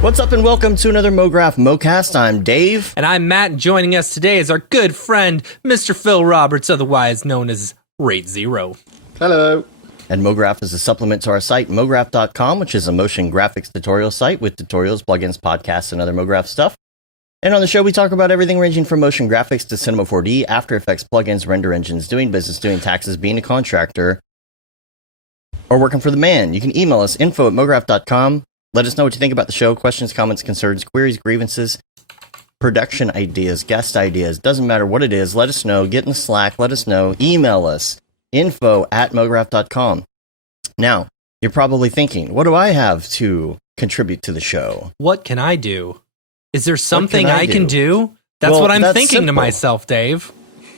What's up and welcome to another Mograph Mocast. I'm Dave. And I'm Matt. Joining us today is our good friend, Mr. Phil Roberts, otherwise known as Rate Zero. Hello. And Mograph is a supplement to our site, mograph.com, which is a motion graphics tutorial site with tutorials, plugins, podcasts, and other Mograph stuff. And on the show, we talk about everything ranging from motion graphics to Cinema 4D, After Effects, plugins, render engines, doing business, doing taxes, being a contractor, or working for the man. You can email us, info@mograph.com. Let us know what you think about the show. Questions, comments, concerns, queries, grievances, production ideas, guest ideas. Doesn't matter what it is. Let us know. Get in the Slack. Let us know. Email us. info@mograph.com. Now, you're probably thinking, what do I have to contribute to the show? What can I do? Is there something I can do? That's what I'm thinking to myself, Dave.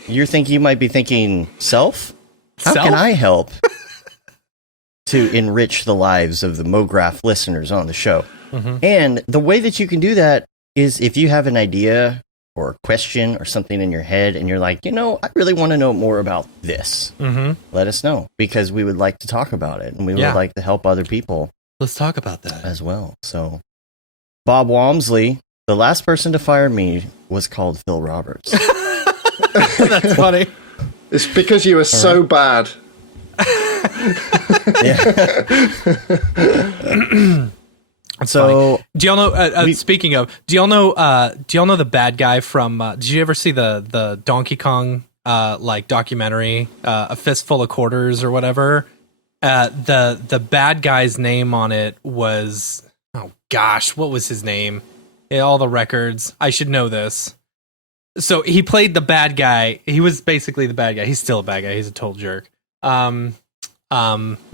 You might be thinking, self? How can I help to enrich the lives of the Mograph listeners on the show? Mm-hmm. And the way that you can do that is if you have an idea or a question or something in your head and you're like, I really want to know more about this. Mm-hmm. Let us know, because we would like to talk about it and we would like to help other people. Let's talk about that as well. So, Bob Walmsley, the last person to fire me was called Phil Roberts. That's funny. It's because you were so bad. So, do y'all know? Speaking of, do y'all know the bad guy from? Did you ever see the Donkey Kong documentary, A Fistful of Quarters or whatever? The bad guy's name on it was, oh gosh, what was his name? All the records. I should know this. So he played the bad guy. He was basically the bad guy. He's still a bad guy. He's a total jerk.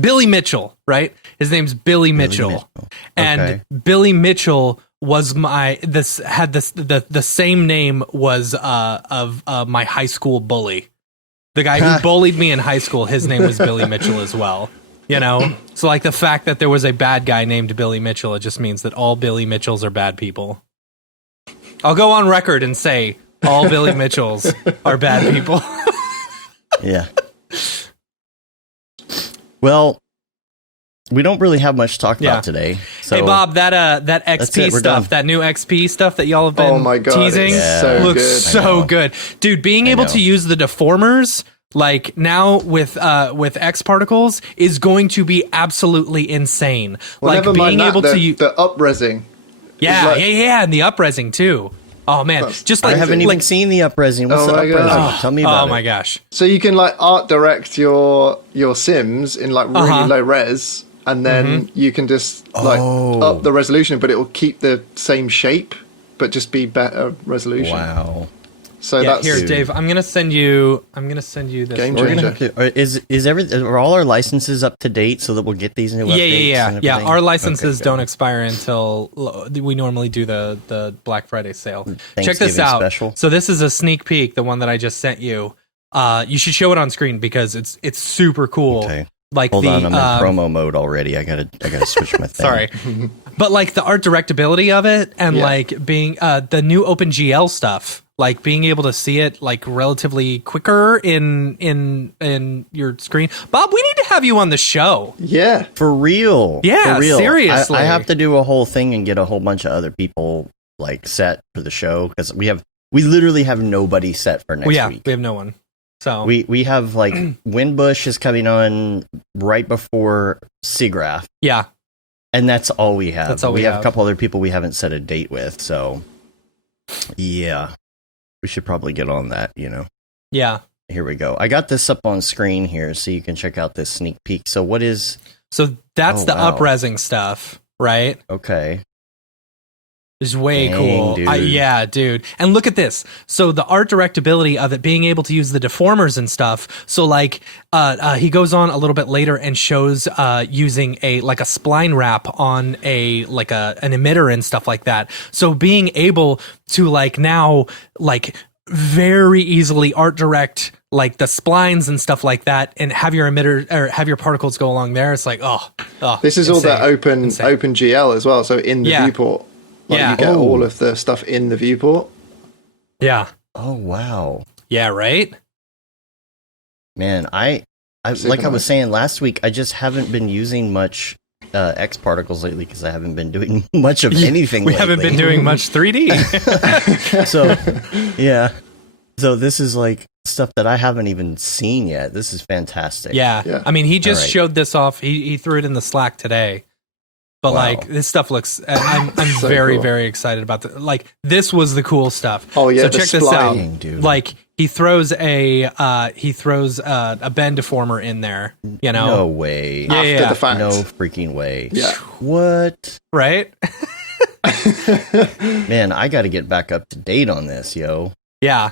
Billy Mitchell, right? His name's Billy Mitchell. And okay. Billy Mitchell was the same name was of my high school bully. The guy who bullied me in high school, his name was Billy Mitchell as well. So like the fact that there was a bad guy named Billy Mitchell, it just means that all Billy Mitchells are bad people. I'll go on record and say all Billy Mitchells are bad people. Yeah. Well, we don't really have much to talk about today. So hey, Bob, that XP stuff, that new XP stuff that y'all have been teasing, looks so good. Dude, being able to use the deformers like now with X particles is going to be absolutely insane. Well, like being able to use the up-resing. And the up-resing too. Oh man, just like I haven't even seen the up-resing. What's the up-resing? Tell me about it. Oh my gosh. So you can art direct your Sims in really low res, and then you can just up the resolution, but it will keep the same shape, but just be better resolution. Wow. So that's here, Dave. I'm gonna send you this. Game changer. Are all our licenses up to date so that we'll get these new updates? Yeah. Our licenses don't expire until we normally do the Black Friday sale. Check this out. Special. So this is a sneak peek, the one that I just sent you. You should show it on screen because it's super cool. Okay. Like Hold on, I'm in promo mode already. I gotta switch my thing. Sorry. But like the art directability of it and like being the new OpenGL stuff. Like being able to see it like relatively quicker in your screen. Bob, we need to have you on the show. Yeah. For real. Yeah, for real. seriously. I have to do a whole thing and get a whole bunch of other people like set for the show because we literally have nobody set for next week. We have no one. So we have like Windbush is coming on right before Seagraph. Yeah. And that's all we have. That's all we have a couple other people we haven't set a date with, so yeah. We should probably get on that, Yeah. Here we go. I got this up on screen here so you can check out this sneak peek. So what is... So that's up-resing stuff, right? Okay. It's way cool. Dude. Dude. And look at this. So the art directability of it, being able to use the deformers and stuff. So like he goes on a little bit later and shows using a spline wrap on an emitter and stuff like that. So being able to now very easily art direct like the splines and stuff like that and have your emitter or have your particles go along there. It's like, this is insane. All that open GL as well. So in the viewport. You get all of the stuff in the viewport. Yeah. Oh, wow. Yeah, right? Man, I like I was saying last week, I just haven't been using much X particles lately because I haven't been doing much of anything. We lately. haven't been doing much 3D. So, yeah. So this is like stuff that I haven't even seen yet. This is fantastic. Yeah. I mean, he just Right. showed this off. He threw it in the Slack today. But Wow. like this stuff looks, I'm So very cool. very excited about the like. This was the cool stuff. Oh, yeah, So the check this out. spline. Dude. Like he throws a bend deformer in there. You know, No way. Yeah, After yeah. the fact. No freaking way. Yeah. What? right? Man, I got to get back up to date on this, yo. Yeah.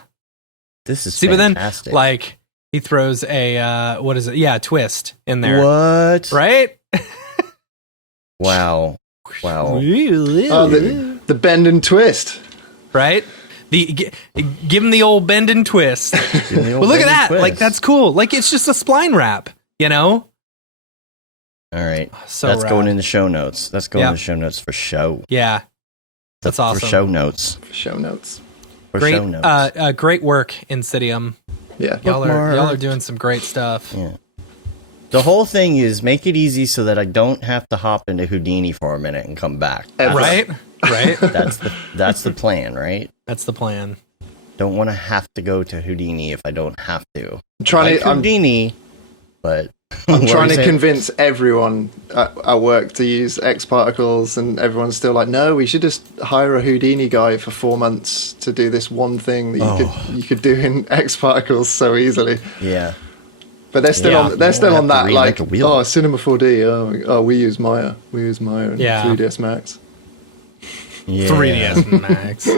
This is See, fantastic. but then like he throws a what is it? Yeah, twist in there. What? Right? Wow. Wow. Oh, the bend and twist. Right? Give him the old bend and twist. Give me the old But look at bend and that! twist. Like that's cool. Like it's just a spline wrap. You know? All right. So That's rad. going in the show notes. That's going Yeah. in the show notes for show. Yeah. That's awesome. For show notes. For show notes. For Great, show notes. great work, Insidium. Yeah. Y'all are Bookmark. doing some great stuff. Yeah. The whole thing is make it easy so that I don't have to hop into Houdini for a minute and come back. Ever. Right? Right? That's the plan, right? That's the plan. Don't want to have to go to Houdini if I don't have to. I'm trying to. Houdini, but I'm what trying was to it? convince everyone at work to use X particles, and everyone's still like, "No, we should just hire a Houdini guy for 4 months to do this one thing that you could do in X particles so easily." Yeah. But they're still Yeah. on. They're still We'll on have to that like, reinvent the wheel. oh, Cinema 4D. Oh, we use Maya. We use Maya and Yeah. 3ds Max. Yeah. 3DS Max.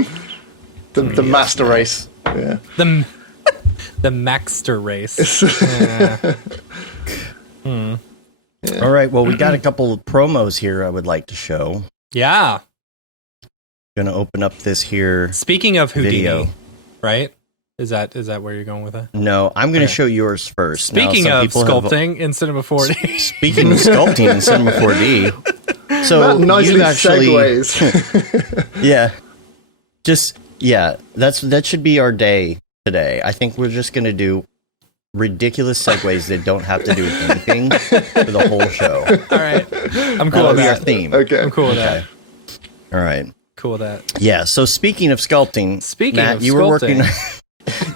The master race. Yeah. the Maxter race. Yeah. All right. Well, we got a couple of promos here I would like to show. Yeah. Gonna open up this here. Speaking of Houdini, Video. right? Is that where you're going with it? No, I'm gonna Okay. show yours first. Now, Speaking some of people have- sculpting in Cinema 4D. Speaking of sculpting in Cinema 4D, so That nicely you actually, segues. yeah, that should be our day today. I think we're just gonna do ridiculous segues that don't have to do with anything for the whole show. All right. I'm cool That'll with be our that. theme. Okay. I'm cool with Okay. that. All right. Cool with that. Yeah. So speaking of sculpting, Speaking Matt, of you were working. sculpting.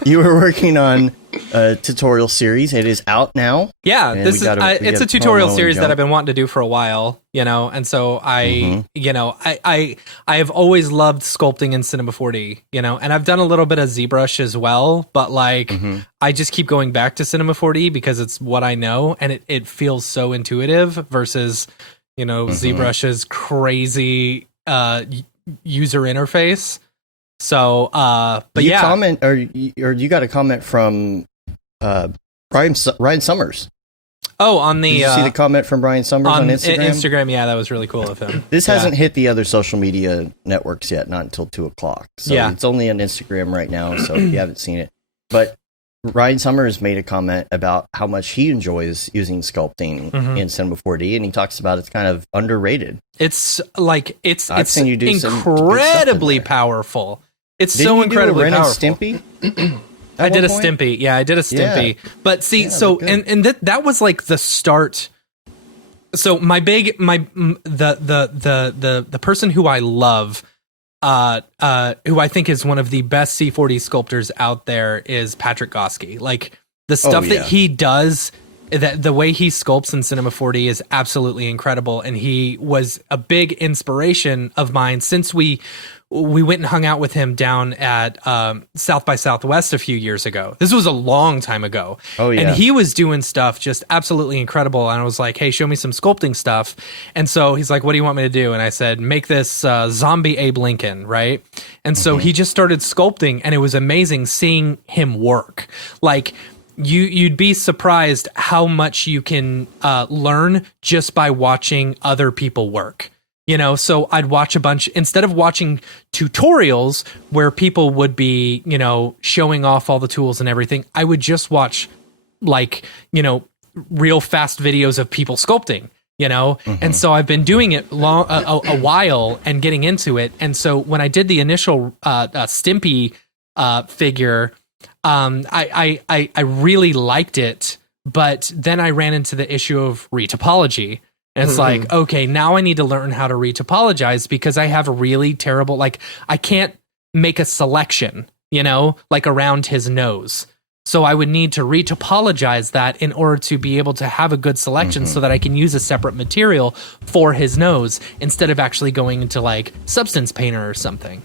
You were working on a tutorial series. It is out now. Yeah, And this we is gotta- we it's gotta a tutorial promo and series that jump. I've been wanting to do for a while, you know, and so I, Mm-hmm. you know, I have always loved sculpting in Cinema 4D, you know, and I've done a little bit of ZBrush as well, but like Mm-hmm. I just keep going back to Cinema 4D because it's what I know and it feels so intuitive versus, you know, Mm-hmm. ZBrush's crazy user interface. So, but you yeah, comment or you got a comment from Ryan Summers. oh, on the Did you see the comment from Brian Summers on Instagram? Instagram, yeah, that was really cool of him. This Yeah. hasn't hit the other social media networks yet, not until 2:00. So Yeah. it's only on Instagram right now. So if you haven't seen it, but Ryan Summers made a comment about how much he enjoys using sculpting Mhm. in Cinema 4D, and he talks about it's kind of underrated. It's like it's I've seen you do some good stuff in incredibly there. powerful. It's Didn't so you incredibly do a Ren powerful. and Stimpy? I did a point? Stimpy. Yeah, I did a Stimpy. But see, Yeah, so they're good. and that was like the start. So the person who I love, who I think is one of the best C4D sculptors out there is Patrick Goski. Like the stuff yeah. that he does, that the way he sculpts in Cinema 4D is absolutely incredible, and he was a big inspiration of mine since we went and hung out with him down at South by Southwest a few years ago. This was a long time ago. Oh, yeah. And he was doing stuff just absolutely incredible. And I was like, hey, show me some sculpting stuff. And so he's like, what do you want me to do? And I said, make this zombie Abe Lincoln, right? And so he just started sculpting, and it was amazing seeing him work. Like, you'd be surprised how much you can learn just by watching other people work. You know, so I'd watch a bunch, instead of watching tutorials where people would be, you know, showing off all the tools and everything, I would just watch, like, you know, real fast videos of people sculpting, you know? And so I've been doing it a while and getting into it. And so when I did the initial Stimpy figure, I really liked it, but then I ran into the issue of retopology. And it's like, okay, now I need to learn how to retopologize because I have a really terrible, like, I can't make a selection, like around his nose. So I would need to retopologize that in order to be able to have a good selection so that I can use a separate material for his nose instead of actually going into like Substance Painter or something,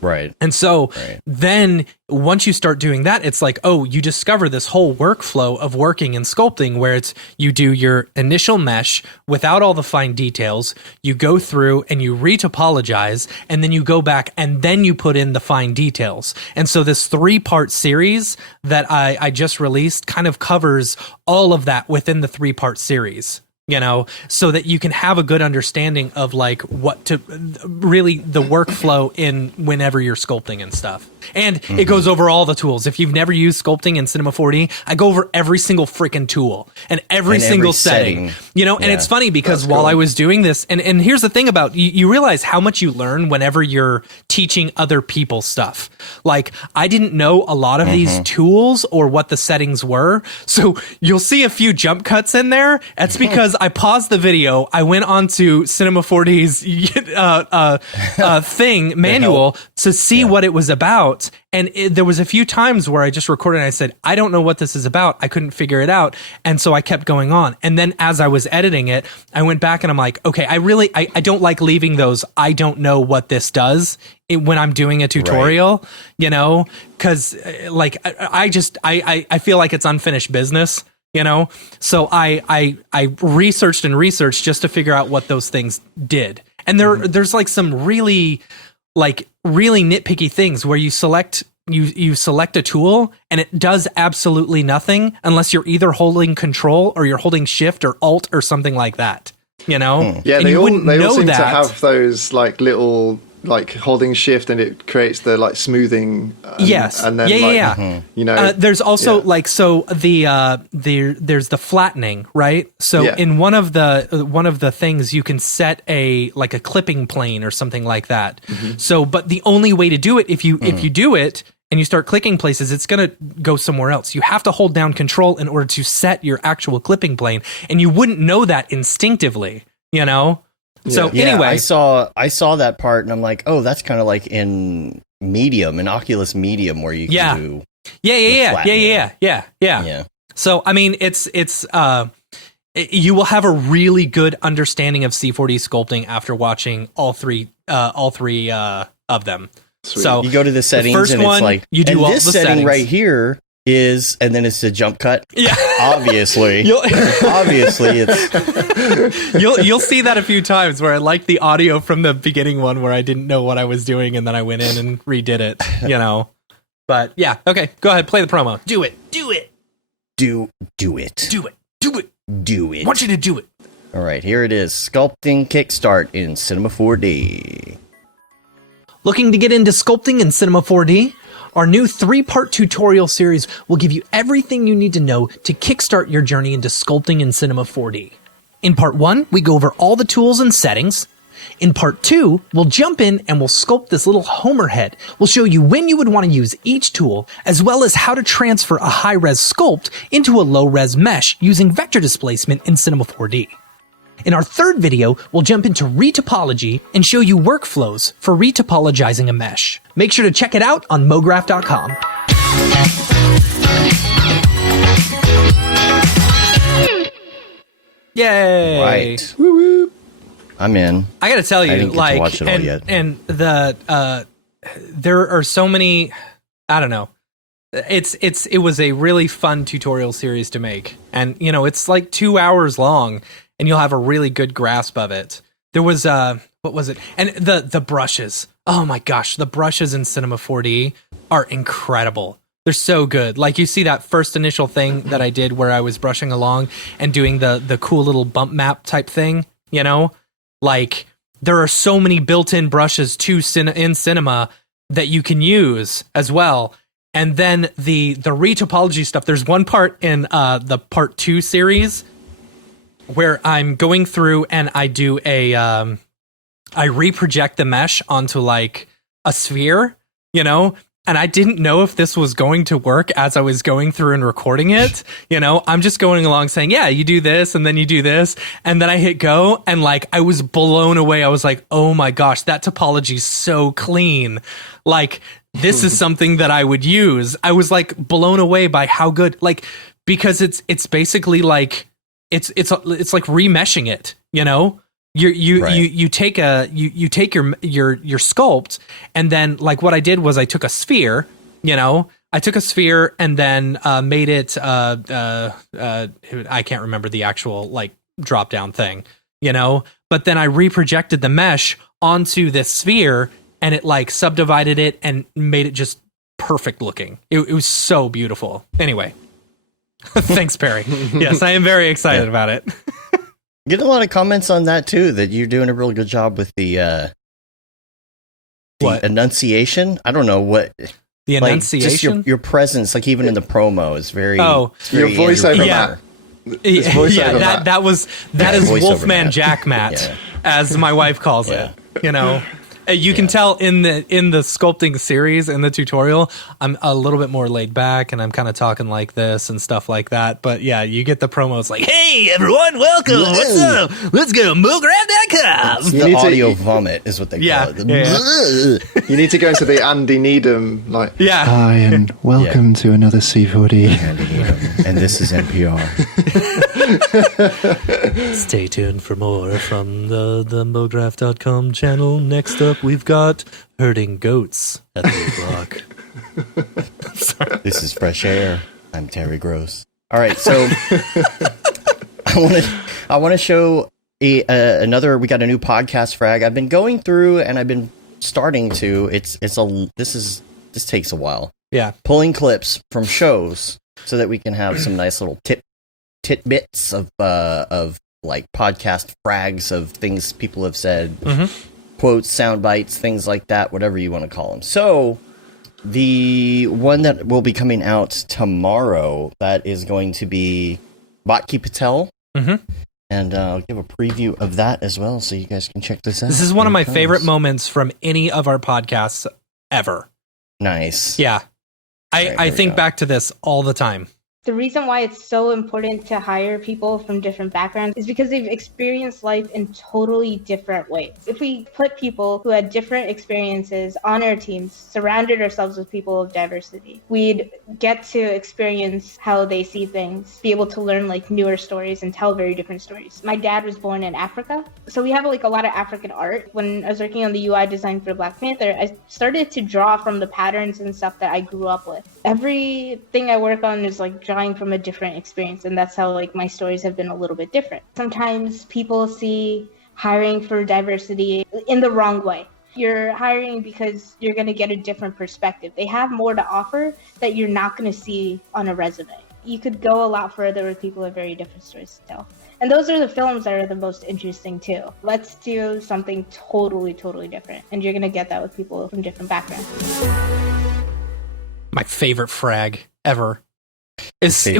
Right. And so then once you start doing that, it's like, oh, you discover this whole workflow of working in sculpting where it's you do your initial mesh without all the fine details, you go through and you retopologize, and then you go back and then you put in the fine details. And so this 3-part series that I just released kind of covers all of that within the 3-part series. So that you can have a good understanding of like what to really the workflow in whenever you're sculpting and stuff. And it goes over all the tools. If you've never used sculpting in Cinema 4D, I go over every single freaking tool and every single setting. And it's funny because while I was doing this, and here's the thing about you realize how much you learn whenever you're teaching other people stuff. Like I didn't know a lot of these tools or what the settings were. So you'll see a few jump cuts in there. That's because I paused the video. I went on to Cinema 4D's manual to see what it was about. And there was a few times where I just recorded and I said, I don't know what this is about. I couldn't figure it out. And so I kept going on. And then as I was editing it, I went back and I'm like, okay, I don't like leaving those I don't know what this does when I'm doing a tutorial, because like I feel like it's unfinished business. So I researched just to figure out what those things did. And there's like some really nitpicky things where you select a tool and it does absolutely nothing unless you're either holding control or you're holding shift or alt or something like that, Yeah, and they all seem to have those like little like holding shift and it creates the like smoothing. Yes. And then there's also there's the flattening, right? So in one of the things you can set a clipping plane or something like that. So, but the only way to do it, if you do it and you start clicking places, it's going to go somewhere else. You have to hold down control in order to set your actual clipping plane. And you wouldn't know that instinctively, So anyway, I saw that part and I'm like, oh, that's kind of like in Oculus Medium where you can do yeah. So I mean, it's you will have a really good understanding of C4D sculpting after watching all three of them. Sweet. So you go to the settings and it's like you do all this the setting settings right here is, and then it's a jump cut. Yeah, obviously it's you'll see that a few times where I like the audio from the beginning one where I didn't know what I was doing and then I went in and redid it, But yeah, okay, go ahead, play the promo. Do it. Do it. I want you to do it. All right, here it is. Sculpting Kickstart in Cinema 4D. Looking to get into sculpting in Cinema 4D? Our new 3-part tutorial series will give you everything you need to know to kickstart your journey into sculpting in Cinema 4D. In part 1, we go over all the tools and settings. In part 2, we'll jump in and we'll sculpt this little Homer head. We'll show you when you would want to use each tool, as well as how to transfer a high-res sculpt into a low-res mesh using vector displacement in Cinema 4D. In our 3rd video, we'll jump into retopology and show you workflows for retopologizing a mesh. Make sure to check it out on Mograph.com. Yay! Right. Woo woo. I'm in. I gotta tell you, I didn't get to watch it all yet. And there are so many. I don't know. It was a really fun tutorial series to make, and it's like 2 hours long. And you'll have a really good grasp of it. There was what was it? And the brushes. Oh my gosh, the brushes in Cinema 4D are incredible. They're so good. Like you see that first initial thing that I did where I was brushing along and doing the cool little bump map type thing. Like there are so many built-in brushes in Cinema that you can use as well. And then the retopology stuff. There's one part in the part 2 series where I'm going through and I do I reproject the mesh onto like a sphere, and and I didn't know if this was going to work as I was going through and recording it. I'm just going along saying, yeah, you do this and then you do this. And then I hit go and like, I was blown away. I was like, oh my gosh, that topology's so clean. Like, this is something that I would use. I was like blown away by how good, like, because it's basically like, it's like remeshing it, You take your sculpt, and then like what I did was I took a sphere, and then made it I can't remember the actual like drop down thing, but then I reprojected the mesh onto this sphere, and it like subdivided it and made it just perfect looking. It was so beautiful. Anyway, thanks, Perry. Yes, I am very excited about it. Getting a lot of comments on that too, that you're doing a really good job with the enunciation. I don't know what the enunciation, just your presence, like even in the promo, is very. It's very your voiceover. That is Wolfman Jack Matt, as my wife calls it. You can tell in the sculpting series, in the tutorial, I'm a little bit more laid back and I'm kind of talking like this and stuff like that. But yeah, you get the promos like, hey everyone, welcome. What's up? Let's go to Mograph.com. The audio vomit is what they call it. You need to go into the Andy Needham, like, hi and welcome to another C4D. Andy Needham, and this is NPR. Stay tuned for more from the Mograph.com channel. Next up, we've got herding goats at 3 o'clock. Sorry. This is Fresh Air. I'm Terry Gross. All right, so I want to show another. We got a new podcast frag. I've been going through and I've been starting to. This takes a while. Yeah, pulling clips from shows so that we can have some nice little tidbits of like podcast frags of things people have said. Quotes, sound bites, things like that, whatever you want to call them. So the one that will be coming out tomorrow, that is going to be Bhatki Patel. And I'll give a preview of that as well, so you guys can check this out. This is one of my favorite moments from any of our podcasts ever. Nice. Yeah. I think back to this all the time. The reason why it's so important to hire people from different backgrounds is because they've experienced life in totally different ways. If we put people who had different experiences on our teams, surrounded ourselves with people of diversity, we'd get to experience how they see things, be able to learn like newer stories and tell very different stories. My dad was born in Africa, so we have like a lot of African art. When I was working on the UI design for Black Panther, I started to draw from the patterns and stuff that I grew up with. Everything I work on is like drawing from a different experience, and that's how like my stories have been a little bit different. Sometimes people see hiring for diversity in the wrong way. You're hiring because you're going to get a different perspective. They have more to offer that you're not going to see on a resume. You could go a lot further with people with very different stories to tell. And those are the films that are the most interesting too. Let's do something totally different, and you're going to get that with people from different backgrounds. My favorite frag ever. It's such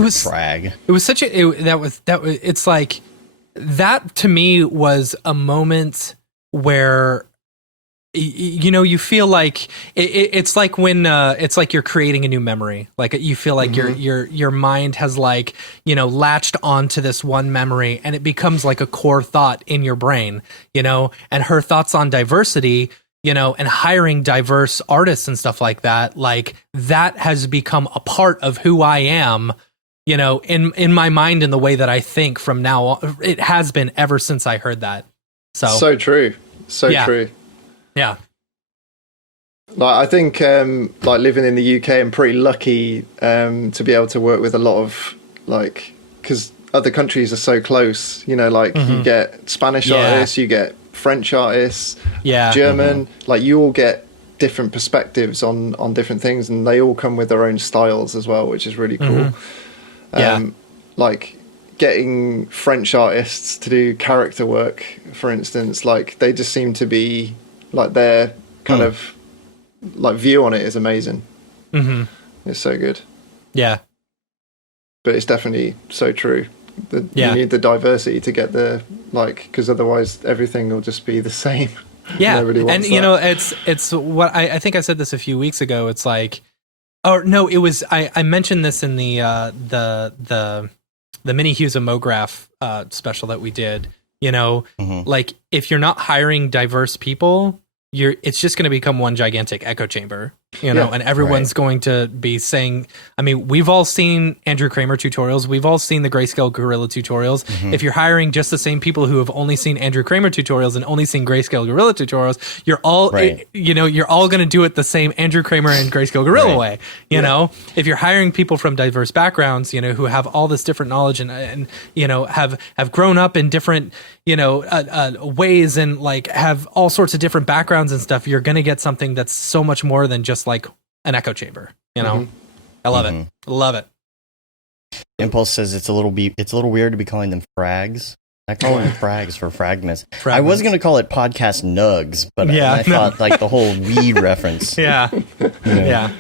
a it's like that to me was a moment where you feel like it's like when it's like you're creating a new memory, like you feel like your mind has like latched onto this one memory and it becomes like a core thought in your brain, and her thoughts on diversity, and hiring diverse artists and stuff like that has become a part of who I am, in my mind, in the way that I think from now on. It has been ever since I heard that. So true. True. Yeah. Like, I think, like living in the UK, I'm pretty lucky to be able to work with a lot of, like, because other countries are so close, you get Spanish artists, you get French artists, German, like you all get different perspectives on different things, and they all come with their own styles as well, which is really cool. Like getting French artists to do character work, for instance, like they just seem to be like their kind of like view on it is amazing. It's so good. Yeah. But it's definitely so true. You need the diversity to get the, like, because otherwise everything will just be the same. Yeah, Nobody wants and that. you know, it's what I think I said this a few weeks ago. It's like, or no, it was I mentioned this in the mini Hughes of Mograph special that we did. You know, like if you're not hiring diverse people, it's just going to become one gigantic echo chamber. You know, and everyone's going to be saying, I mean, we've all seen Andrew Kramer tutorials. We've all seen the Grayscale Gorilla tutorials. If you're hiring just the same people who have only seen Andrew Kramer tutorials and only seen Grayscale Gorilla tutorials, you're all, you're all going to do it the same Andrew Kramer and Grayscale Gorilla way. You know, if you're hiring people from diverse backgrounds, you know, who have all this different knowledge and you know, have grown up in different, you know, ways and like have all sorts of different backgrounds and stuff, you're going to get something that's so much more than just like an echo chamber. You know, I love it. Love it. Impulse says it's a little weird to be calling them frags. I call them frags for fragments. I was going to call it podcast nugs, but I thought like the whole weed reference. Yeah. Yeah.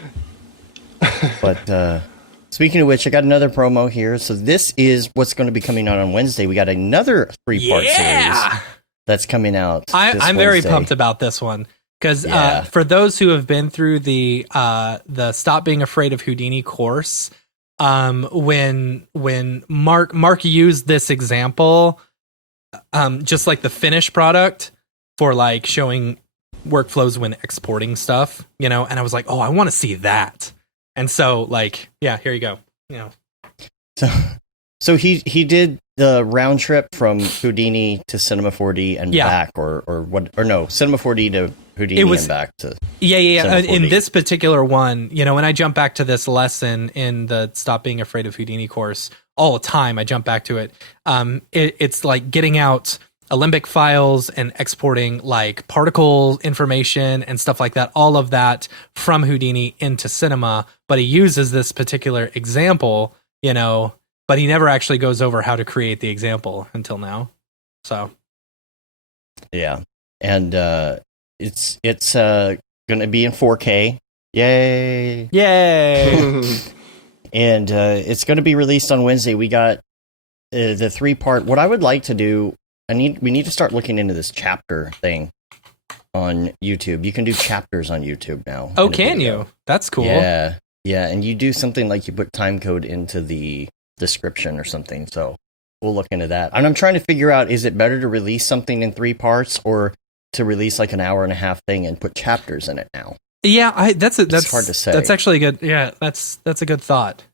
But speaking of which, I got another promo here. So this is what's going to be coming out on Wednesday. We got another 3-part series that's coming out. I'm very pumped about this one. Because for those who have been through the Stop Being Afraid of Houdini course, when Mark used this example, just like the finished product for like showing workflows when exporting stuff, you know, and I was like, oh, I want to see that. And so like, yeah, here you go. You know, so he did the round trip from Houdini to Cinema 4D and back, or Cinema 4D to Houdini and back to in this particular one, you know, when I jump back to this lesson in the Stop Being Afraid of Houdini course all the time, I jump back to it. It's like getting out Alembic files and exporting like particle information and stuff like that, all of that from Houdini into Cinema. But he uses this particular example, you know, but he never actually goes over how to create the example until now. So, yeah, and it's going to be in 4K. Yay! And it's going to be released on Wednesday. We got the 3-part. What I would like to do, we need to start looking into this chapter thing on YouTube. You can do chapters on YouTube now. Oh, can you? That's cool. Yeah, and you do something like you put time code into the description or something. So we'll look into that. And I'm trying to figure out, is it better to release something in 3 parts or to release like an hour and a half thing and put chapters in it now? Yeah, that's hard to say. That's actually good. Yeah, that's a good thought.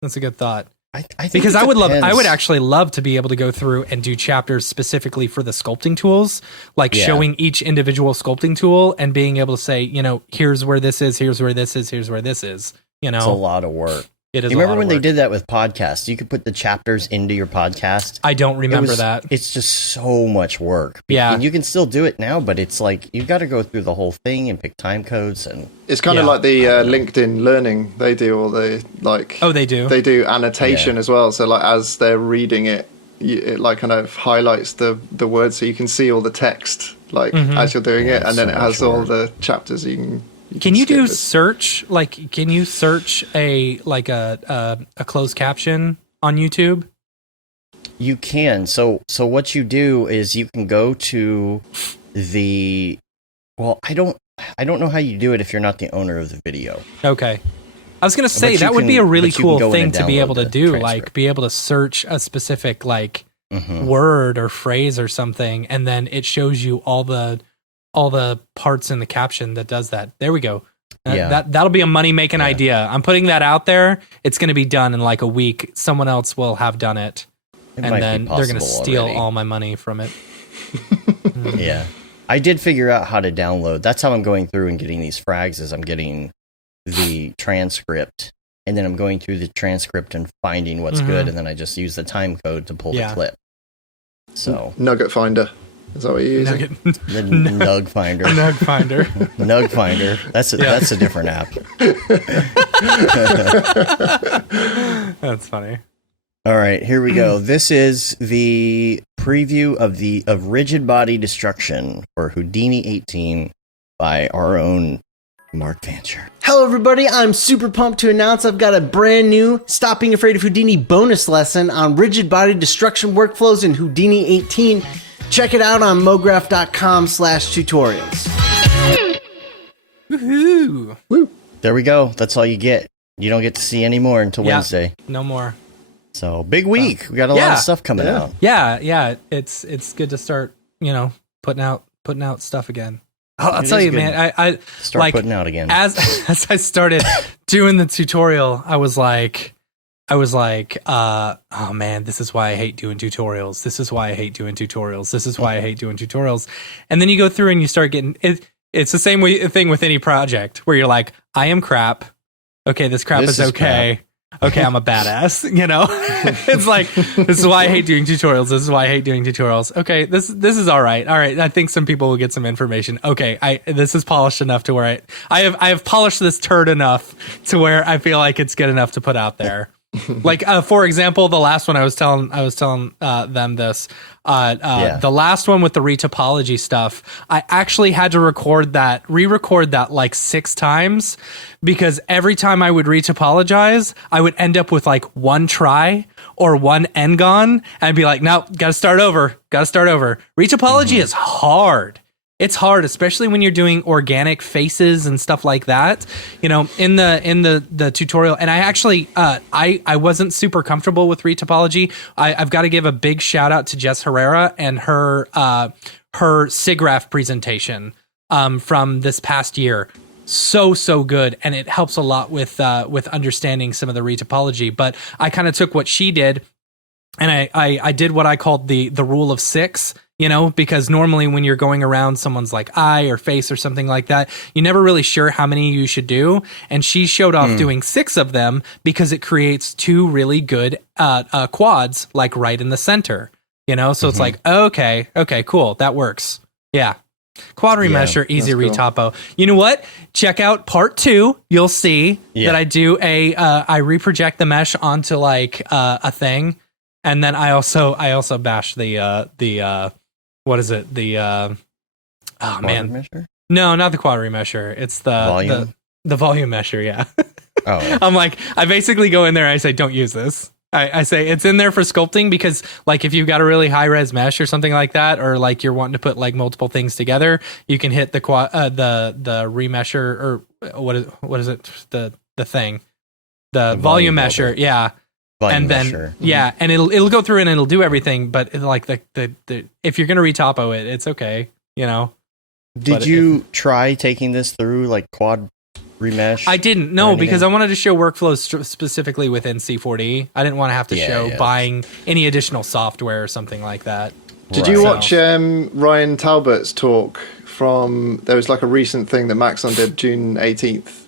That's a good thought. I think because I would actually love to be able to go through and do chapters specifically for the sculpting tools, like showing each individual sculpting tool and being able to say, you know, here's where this is, here's where this is, here's where this is. You know, it's a lot of work. It is. You remember when they did that with podcasts? You could put the chapters into your podcast. I don't remember that. It's just so much work. Yeah, and you can still do it now, but it's like you've got to go through the whole thing and pick time codes, and it's kind of like the LinkedIn Learning. They do all the like. Oh, they do. They do annotation as well. So like as they're reading it, it like kind of highlights the words so you can see all the text like as you're doing it, and then it has all the chapters you can. Can you do search? Like, can you search a closed caption on YouTube? You can. So what you do is you can go to the. Well, I don't know how you do it if you're not the owner of the video. Okay. I was gonna say that would be a really cool thing to be able to do, like be able to search a specific like word or phrase or something, and then it shows you all the parts in the caption that does that. There we go. That'll be a money-making idea. I'm putting that out there. It's going to be done in like a week. Someone else will have done it. And then they're going to steal all my money from it. Yeah. I did figure out how to download. That's how I'm going through and getting these frags, is I'm getting the transcript, and then I'm going through the transcript and finding what's good, and then I just use the time code to pull the clip. So Nugget Finder. Is that what you're using? The Nug Finder. Nug Finder. Nug Finder. That's a different app. That's funny. All right, here we go. This is the preview of Rigid Body Destruction for Houdini 18 by our own Mark Fancher. Hello everybody, I'm super pumped to announce I've got a brand new Stop Being Afraid of Houdini bonus lesson on rigid body destruction workflows in Houdini 18. Check it out on mograph.com/tutorials. Woohoo! Woo. There we go. That's all you get. You don't get to see any more until Wednesday. No more. So big week. We got a lot of stuff coming out. Yeah. It's good to start, putting out stuff again. I'll tell you, man. I start putting out again. As I started doing the tutorial, I was like, oh man, this is why I hate doing tutorials. This is why I hate doing tutorials. This is why I hate doing tutorials. And then you go through and you start getting it. It's the same thing with any project where you're like, I am crap. Okay, this crap is okay. Crap. Okay, I'm a badass. It's like, this is why I hate doing tutorials. This is why I hate doing tutorials. Okay, this is all right. All right, I think some people will get some information. Okay, this is polished enough to where I have polished this turd enough to where I feel like it's good enough to put out there. Like for example, the last one I was telling them this. The last one with the retopology stuff, I actually had to re-record that like 6 times because every time I would retopologize, I would end up with like one try or one n-gon, and I'd be like, no, gotta start over. Retopology is hard. It's hard, especially when you're doing organic faces and stuff like that. In the tutorial, and I actually I wasn't super comfortable with retopology. I've got to give a big shout out to Jess Herrera and her SIGGRAPH presentation from this past year. So good, and it helps a lot with understanding some of the retopology. But I kind of took what she did, and I did what I called the rule of 6. Because normally when you're going around someone's like eye or face or something like that, you're never really sure how many you should do. And she showed off doing 6 of them because it creates 2 really good quads, like right in the center, So it's like, okay, cool. That works. Yeah. Quad remesher, easy retopo. You know what? Check out part 2. You'll see that I do I reproject the mesh onto like a thing. And then I also bash the what is it? The quad remesher? No, not the quad remesher. It's the volume. The volume mesher, yeah. Oh. I'm like, I basically go in there and I say, don't use this. I say it's in there for sculpting because like if you've got a really high res mesh or something like that, or like you're wanting to put like multiple things together, you can hit the remesher, or what is it? The thing. The volume mesher, yeah. And then mesher. And it'll go through and it'll do everything, but like the if you're gonna retopo it, it's okay, Did you try taking this through like quad remesh? I didn't, no, because I wanted to show workflows specifically within C4D. I didn't want to have to show buying any additional software or something like that. Did you watch Ryan Talbot's talk from? There was like a recent thing that Maxon did June 18th.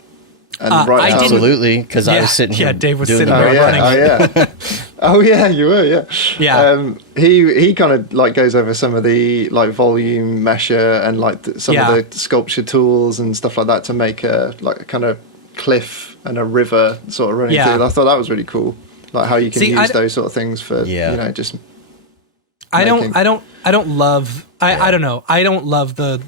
And absolutely, because I was sitting here. Yeah, Dave was sitting there running. Oh yeah, you were. Yeah. He kind of like goes over some of the like volume mesher and like some of the sculpture tools and stuff like that to make a kind of cliff and a river sort of running through. I thought that was really cool, like how you can use those sort of things for just. I don't love. I don't know. I don't love the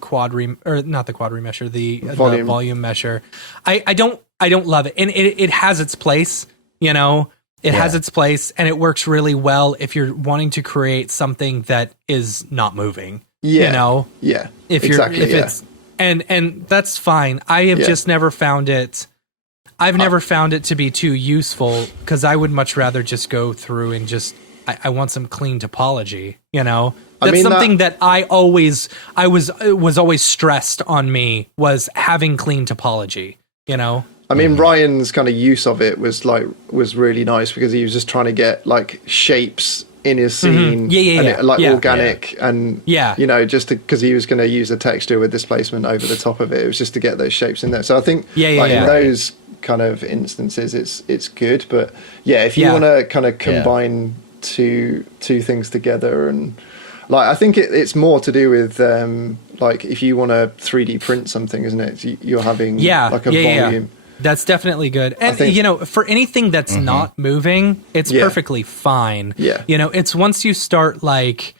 quad or not the quad remesher, the volume mesher. I don't love it, and it has its place. It has its place, and it works really well if you're wanting to create something that is not moving. If it's and that's fine. I have just never found it. I've never found it to be too useful because I would much rather just go through and just I want some clean topology. That's something that I was always stressed on me was having clean topology, Ryan's kind of use of it was really nice because he was just trying to get like shapes in his scene, organic, and just because he was going to use a texture with displacement over the top of it. It was just to get those shapes in there. So I think in those kind of instances, it's good. But if you want to kind of combine two things together and. Like I think it's more to do with like if you want to 3D print something, isn't it? You're having like a volume. Yeah. That's definitely good. And for anything that's not moving, it's perfectly fine. Yeah. It's once you start like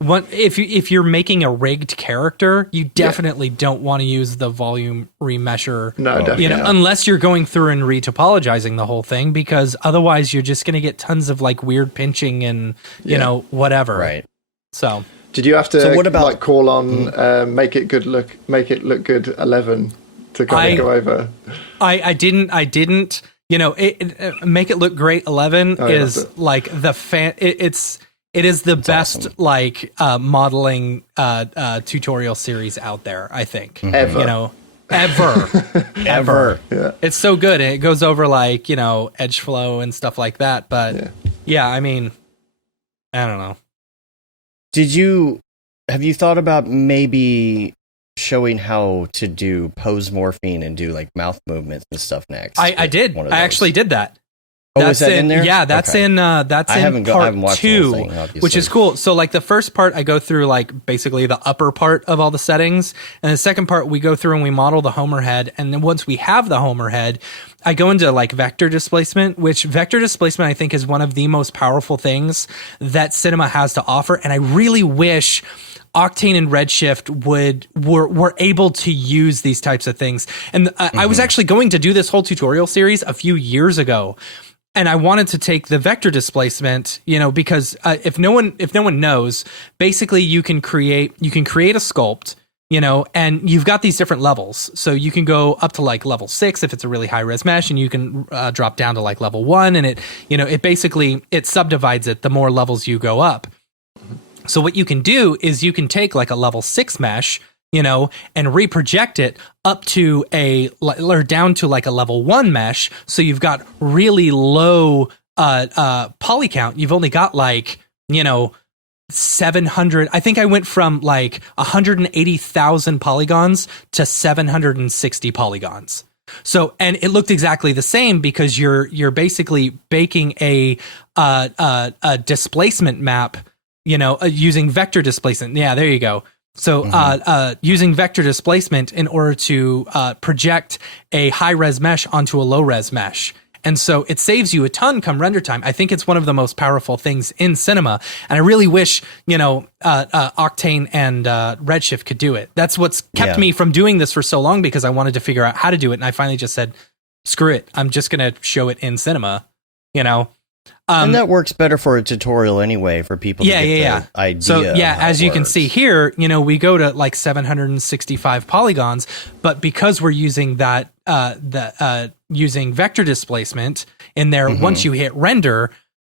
if you're making a rigged character, you definitely don't want to use the volume remesher. No, definitely not. Unless you're going through and retopologizing the whole thing, because otherwise you're just going to get tons of like weird pinching and whatever. Right. So did you have to So what about- like call on make it look good 11 to kind of go over? I didn't. You know, make it look great. 11 is like the it is the best awesome. like modeling tutorial series out there, I think. Ever. You know, ever. Yeah. It's so good. And it goes over like, you know, edge flow and stuff like that. But yeah, I mean, I don't know. Have you thought about maybe showing how to do pose morphine and do like mouth movements and stuff next? I did. I actually did that. Oh, is that in there? Yeah, that's Okay. in part I haven't watched the whole 2, thing, obviously. which is cool. So like the first part, I go through like basically the upper part of all the settings, and the second part we go through and we model the Homer head, and then once we have the Homer head, I go into like vector displacement, which vector displacement I think is one of the most powerful things that cinema has to offer, and I really wish Octane and Redshift were able to use these types of things. And I was actually going to do this whole tutorial series a few years ago. And I wanted to take the vector displacement, you know, because if no one knows, basically you can create a sculpt, you know, and you've got these different levels. So you can go up to like level 6 if it's a really high res mesh, and you can drop down to like level 1, and it basically subdivides it the more levels you go up. So what you can do is you can take like a level 6 mesh, you know, and reproject it up to or down to like a level 1 mesh. So you've got really low poly count. You've only got like, you know, 700. I think I went from like 180,000 polygons to 760 polygons. So, and it looked exactly the same because you're basically baking a displacement map, you know, using vector displacement. Yeah, there you go. So using vector displacement in order to project a high-res mesh onto a low-res mesh. And so it saves you a ton come render time. I think it's one of the most powerful things in cinema. And I really wish, you know, Octane and Redshift could do it. That's what's kept me from doing this for so long, because I wanted to figure out how to do it. And I finally just said, screw it. I'm just going to show it in cinema, you know. And that works better for a tutorial anyway, for people to get the idea. So of how as it you can works. see here, you know, we go to like 765 polygons, but because we're using that using vector displacement in there, once you hit render,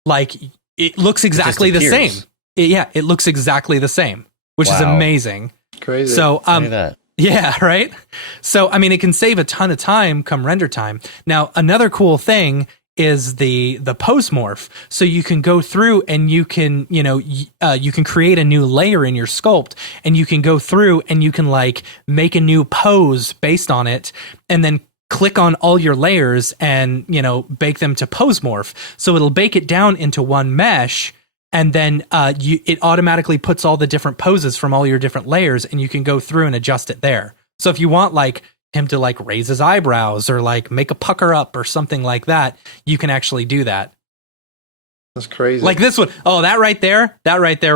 like it looks exactly the same. It looks exactly the same, which is amazing. Crazy. So Look at that. yeah, right. So I mean, it can save a ton of time come render time. Now, another cool thing is the pose morph. So you can go through and you can, you know, you can create a new layer in your sculpt, and you can go through and you can like make a new pose based on it, and then click on all your layers and, you know, bake them to pose morph. So it'll bake it down into one mesh, and then it automatically puts all the different poses from all your different layers, and you can go through and adjust it there. So if you want like him to like raise his eyebrows or like make a pucker up or something like that, you can actually do that. That's crazy. Like this one. Oh, that right there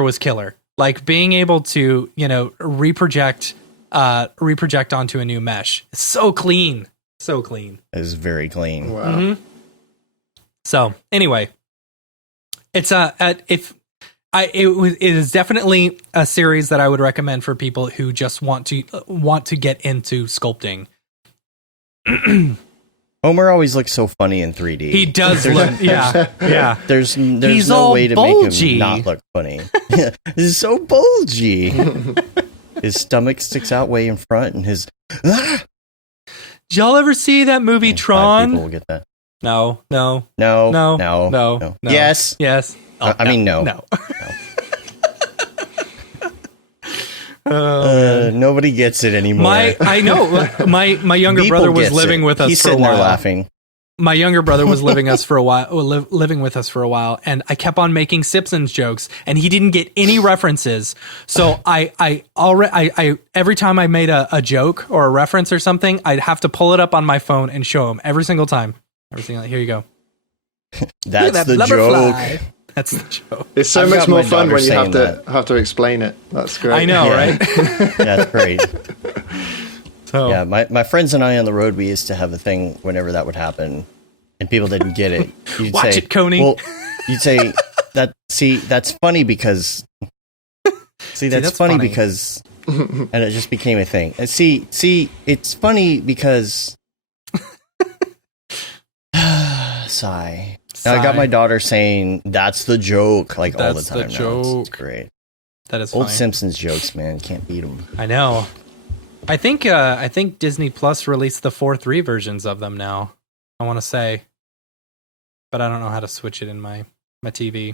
was killer. Like being able to, you know, reproject onto a new mesh. It's so clean. So clean. It is very clean. Wow. So anyway, it's it is definitely a series that I would recommend for people who just want to get into sculpting. Homer always looks so funny in 3D. He does look, yeah. There's He's no all way to bulgy. make him not look funny. He's so bulgy. His stomach sticks out way in front, and his. Did y'all ever see that movie Tron? People will get that. No. Yes. Oh, I mean, no. No. Nobody gets it anymore. I know. My younger People brother was gets living it. with us He's for a sitting there while. laughing. My younger brother was living with us for a while, and I kept on making Simpsons jokes, and he didn't get any references. So I every time I made a joke or a reference or something, I'd have to pull it up on my phone and show him every single time. Here you go. That's the blubber joke. fly. That's the joke. It's so I've much got more my fun daughter when you have saying to explain it. That's great. I know, Yeah. right? That's great. So Yeah, my friends and I on the road, we used to have a thing whenever that would happen, and people didn't get it. You'd Watch say, it, Coney. Well, you'd say that's funny because See, that's funny because, and it just became a thing. And see, it's funny because, sigh. Now, I got my daughter saying, that's the joke, like all the time. That's the joke. It's great. That is Old funny. Simpsons jokes, man. Can't beat them. I know. I think Disney Plus released the 4.3 versions of them now. I want to say, but I don't know how to switch it in my TV.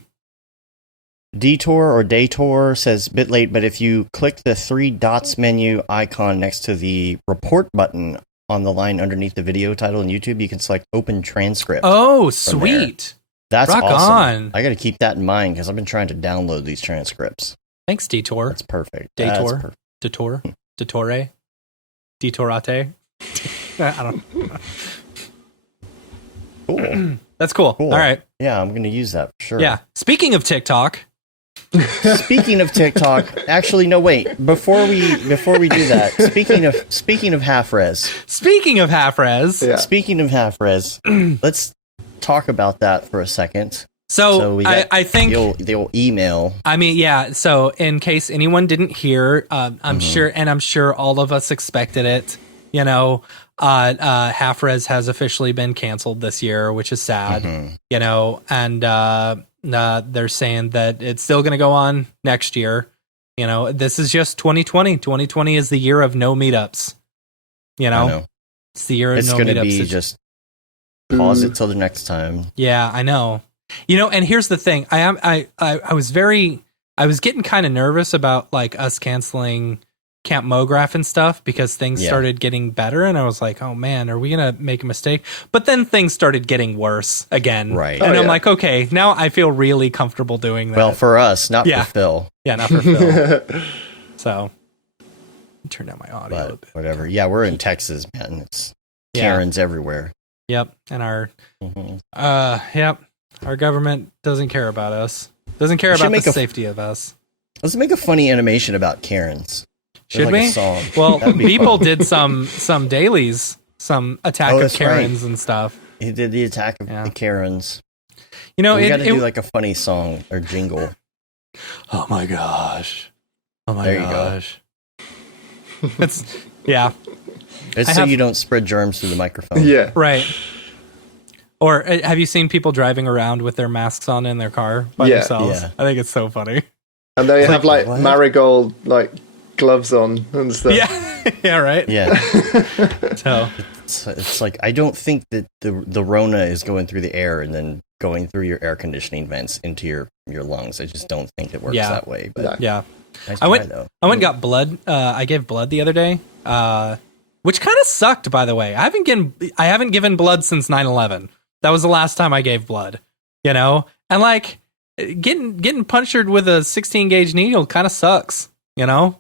Detour or Daytour says, bit late, but if you click the 3 dots menu icon next to the report button on the line underneath the video title on YouTube, you can select open transcript. Oh, sweet. That's Rock awesome. on. I got to keep that in mind because I've been trying to download these transcripts. Thanks, Detour. That's perfect. Detour. Detour. Detore. Detorate. I don't know. Cool. That's cool. All right. Yeah, I'm going to use that for sure. Yeah. Speaking of TikTok. Speaking of TikTok, actually, no, wait. Before we do that, speaking of half res. Speaking of half res. Yeah. Speaking of half res, let's talk about that for a second. So we got I think the old email. I mean, yeah. So in case anyone didn't hear, I'm sure all of us expected it. You know, half res has officially been canceled this year, which is sad. You know, and they're saying that it's still going to go on next year. You know, this is just 2020. 2020 is the year of no meetups. You know, it's the year of no meetups. It's going to be just pause it till the next time. Yeah, I know. You know, and here's the thing. I was getting kind of nervous about like us canceling Camp Mograph and stuff because things started getting better, and I was like, oh man, are we gonna make a mistake? But then things started getting worse again. Right. And I'm like, okay, now I feel really comfortable doing that. Well, for us, not for Phil. Yeah, not for Phil. So turn down my audio a bit. Whatever. Yeah, we're in Texas, man. It's Karens everywhere. Yep. And our our government doesn't care about us. Doesn't care about the safety of us. Let's make a funny animation about Karens. Should like we? A song. Well, people did some dailies, some attack of Karens and stuff. He did the attack of the Karens. You know, we got to do like a funny song or jingle. Oh my gosh! Oh my gosh! It's It's so you don't spread germs through the microphone. Yeah, right. Or have you seen people driving around with their masks on in their car by themselves? Yeah. I think it's so funny. And they have like marigold like gloves on and stuff. Yeah, yeah, right. Yeah. So it's like I don't think that the Rona is going through the air and then going through your air conditioning vents into your lungs. I just don't think it works that way. But yeah, nice I went and got blood. I gave blood the other day, which kind of sucked. By the way, I haven't given blood since 9/11. That was the last time I gave blood. You know, and like getting punctured with a 16 gauge needle kind of sucks. You know.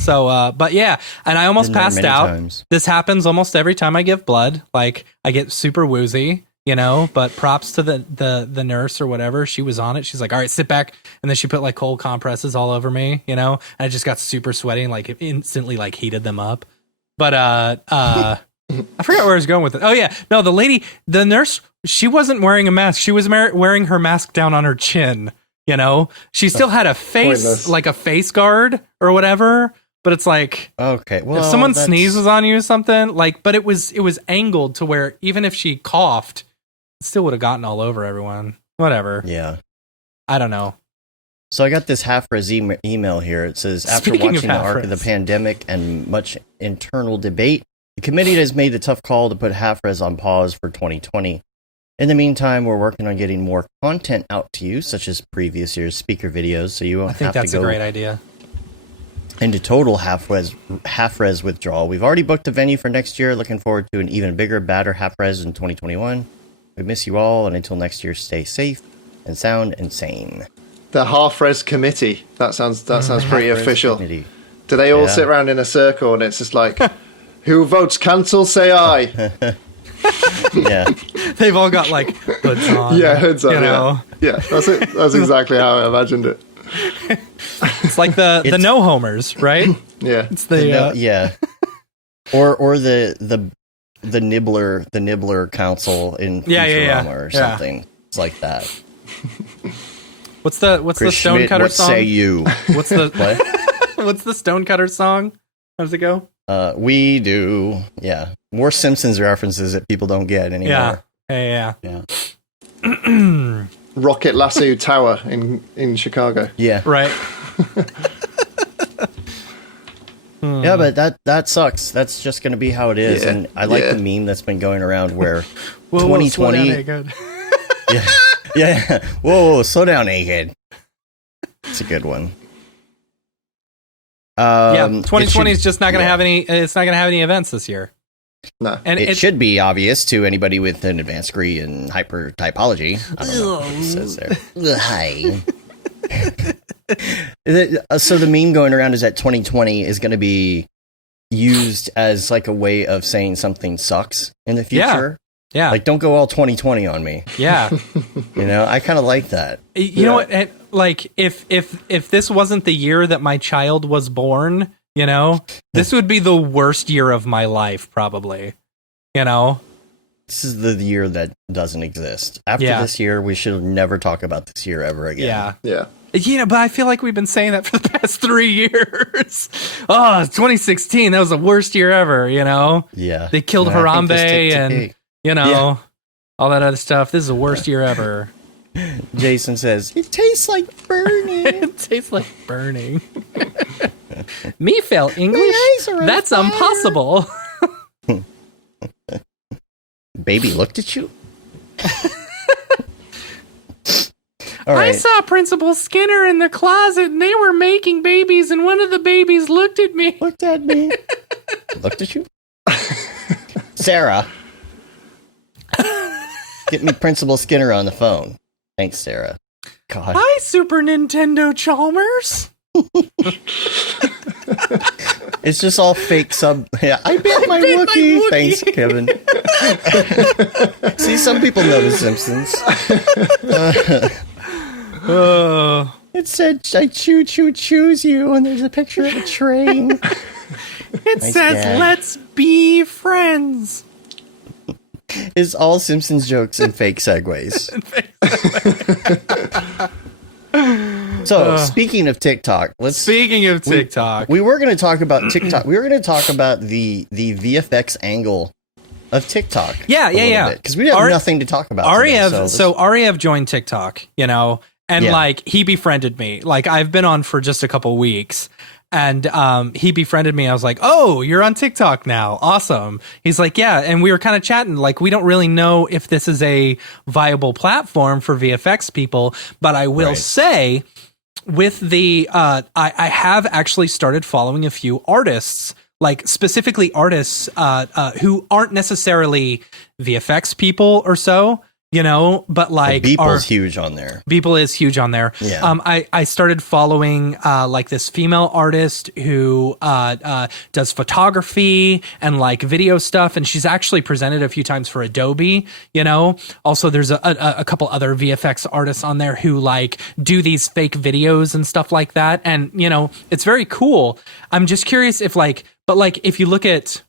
So, but yeah, and I almost passed out. Times. This happens almost every time I give blood. Like I get super woozy, you know, but props to the nurse or whatever. She was on it. She's like, all right, sit back. And then she put like cold compresses all over me, you know, and I just got super sweaty and like it instantly like heated them up. But, I forgot where I was going with it. Oh yeah. No, the nurse, she wasn't wearing a mask. She was wearing her mask down on her chin, you know, she still had a face, like a face guard or whatever. But it's like, okay, well, if someone sneezes on you or something, like, but it was angled to where even if she coughed, it still would have gotten all over everyone. Whatever. Yeah. I don't know. So I got this half-res email here. It says, after watching the arc of the pandemic and much internal debate, the committee has made the tough call to put half-res on pause for 2020. In the meantime, we're working on getting more content out to you, such as previous year's speaker videos, so you won't have to go... I think that's a great idea. Into total half-res withdrawal. We've already booked a venue for next year. Looking forward to an even bigger, badder half-res in 2021. We miss you all, and until next year, stay safe and sound and sane. The half-res committee. That sounds pretty official. Committee. Do they all sit around in a circle and it's just like, who votes cancel, say aye. Yeah. They've all got like hoods on. Yeah, hoods on. You know? Yeah, that's it. That's exactly how I imagined it. It's like the no homers, right? Yeah, it's the yeah, or the Nibbler Council in Futurama or something. It's like that. What's the Chris Stonecutter what song? say you? What's the What? what's the Stonecutter song? How does it go? We do. Yeah. More Simpsons references that people don't get anymore. Yeah. Rocket Lasso Tower in Chicago. Yeah. Right. Yeah, but that sucks. That's just going to be how it is. Yeah. And I like the meme that's been going around where Whoa, 2020. good. Yeah. Whoa, slow down, egghead. It's a good one. 2020 is just not going to have any. It's not going to have any events this year. No, and it should be obvious to anybody with an advanced degree in hypertypology. I don't know what it says there. Hi. So the meme going around is that 2020 is going to be used as like a way of saying something sucks in the future. Yeah. Like, don't go all 2020 on me. Yeah. I kind of like that. You know what? Like, if this wasn't the year that my child was born, this would be the worst year of my life, probably. This is the year that doesn't exist. After this year, we should never talk about this year ever again. Yeah. But I feel like we've been saying that for the past 3 years. Oh, 2016, that was the worst year ever, Yeah. They killed Harambe and, all that other stuff. This is the worst year ever. Jason says, it tastes like burning. It tastes like burning. Me fail English? That's fire. impossible. Baby looked at you? I saw Principal Skinner in the closet and they were making babies and one of the babies looked at me. Looked at me. Looked at you? Sarah. Get me Principal Skinner on the phone. Thanks, Sarah. God. Hi, Super Nintendo Chalmers. It's just all fake sub. Yeah, I bet my Wookiee. Thanks, Kevin. See, some people know The Simpsons. It said, I choose you, and there's a picture of a train. It says, Dad. let's be friends. It's all Simpsons jokes and fake segues. So, speaking of TikTok, Speaking of TikTok, we were going to talk about TikTok. We were going to talk about the VFX angle of TikTok. Yeah. Because we have nothing to talk about. Ariev joined TikTok, and Yeah. he befriended me. Like, I've been on for just a couple weeks. And he befriended me. I was like, oh, you're on TikTok now. Awesome. He's like, yeah. And we were kind of chatting. Like, we don't really know if this is a viable platform for VFX people. But I will say, with the, I have actually started following a few artists, like specifically artists who aren't necessarily VFX people or so. But like Beeple's huge on there. Beeple is huge on there. Yeah. I started following like this female artist who does photography and like video stuff, and she's actually presented a few times for Adobe. Also there's a couple other VFX artists on there who like do these fake videos and stuff like that, and it's very cool. I'm just curious if if you look at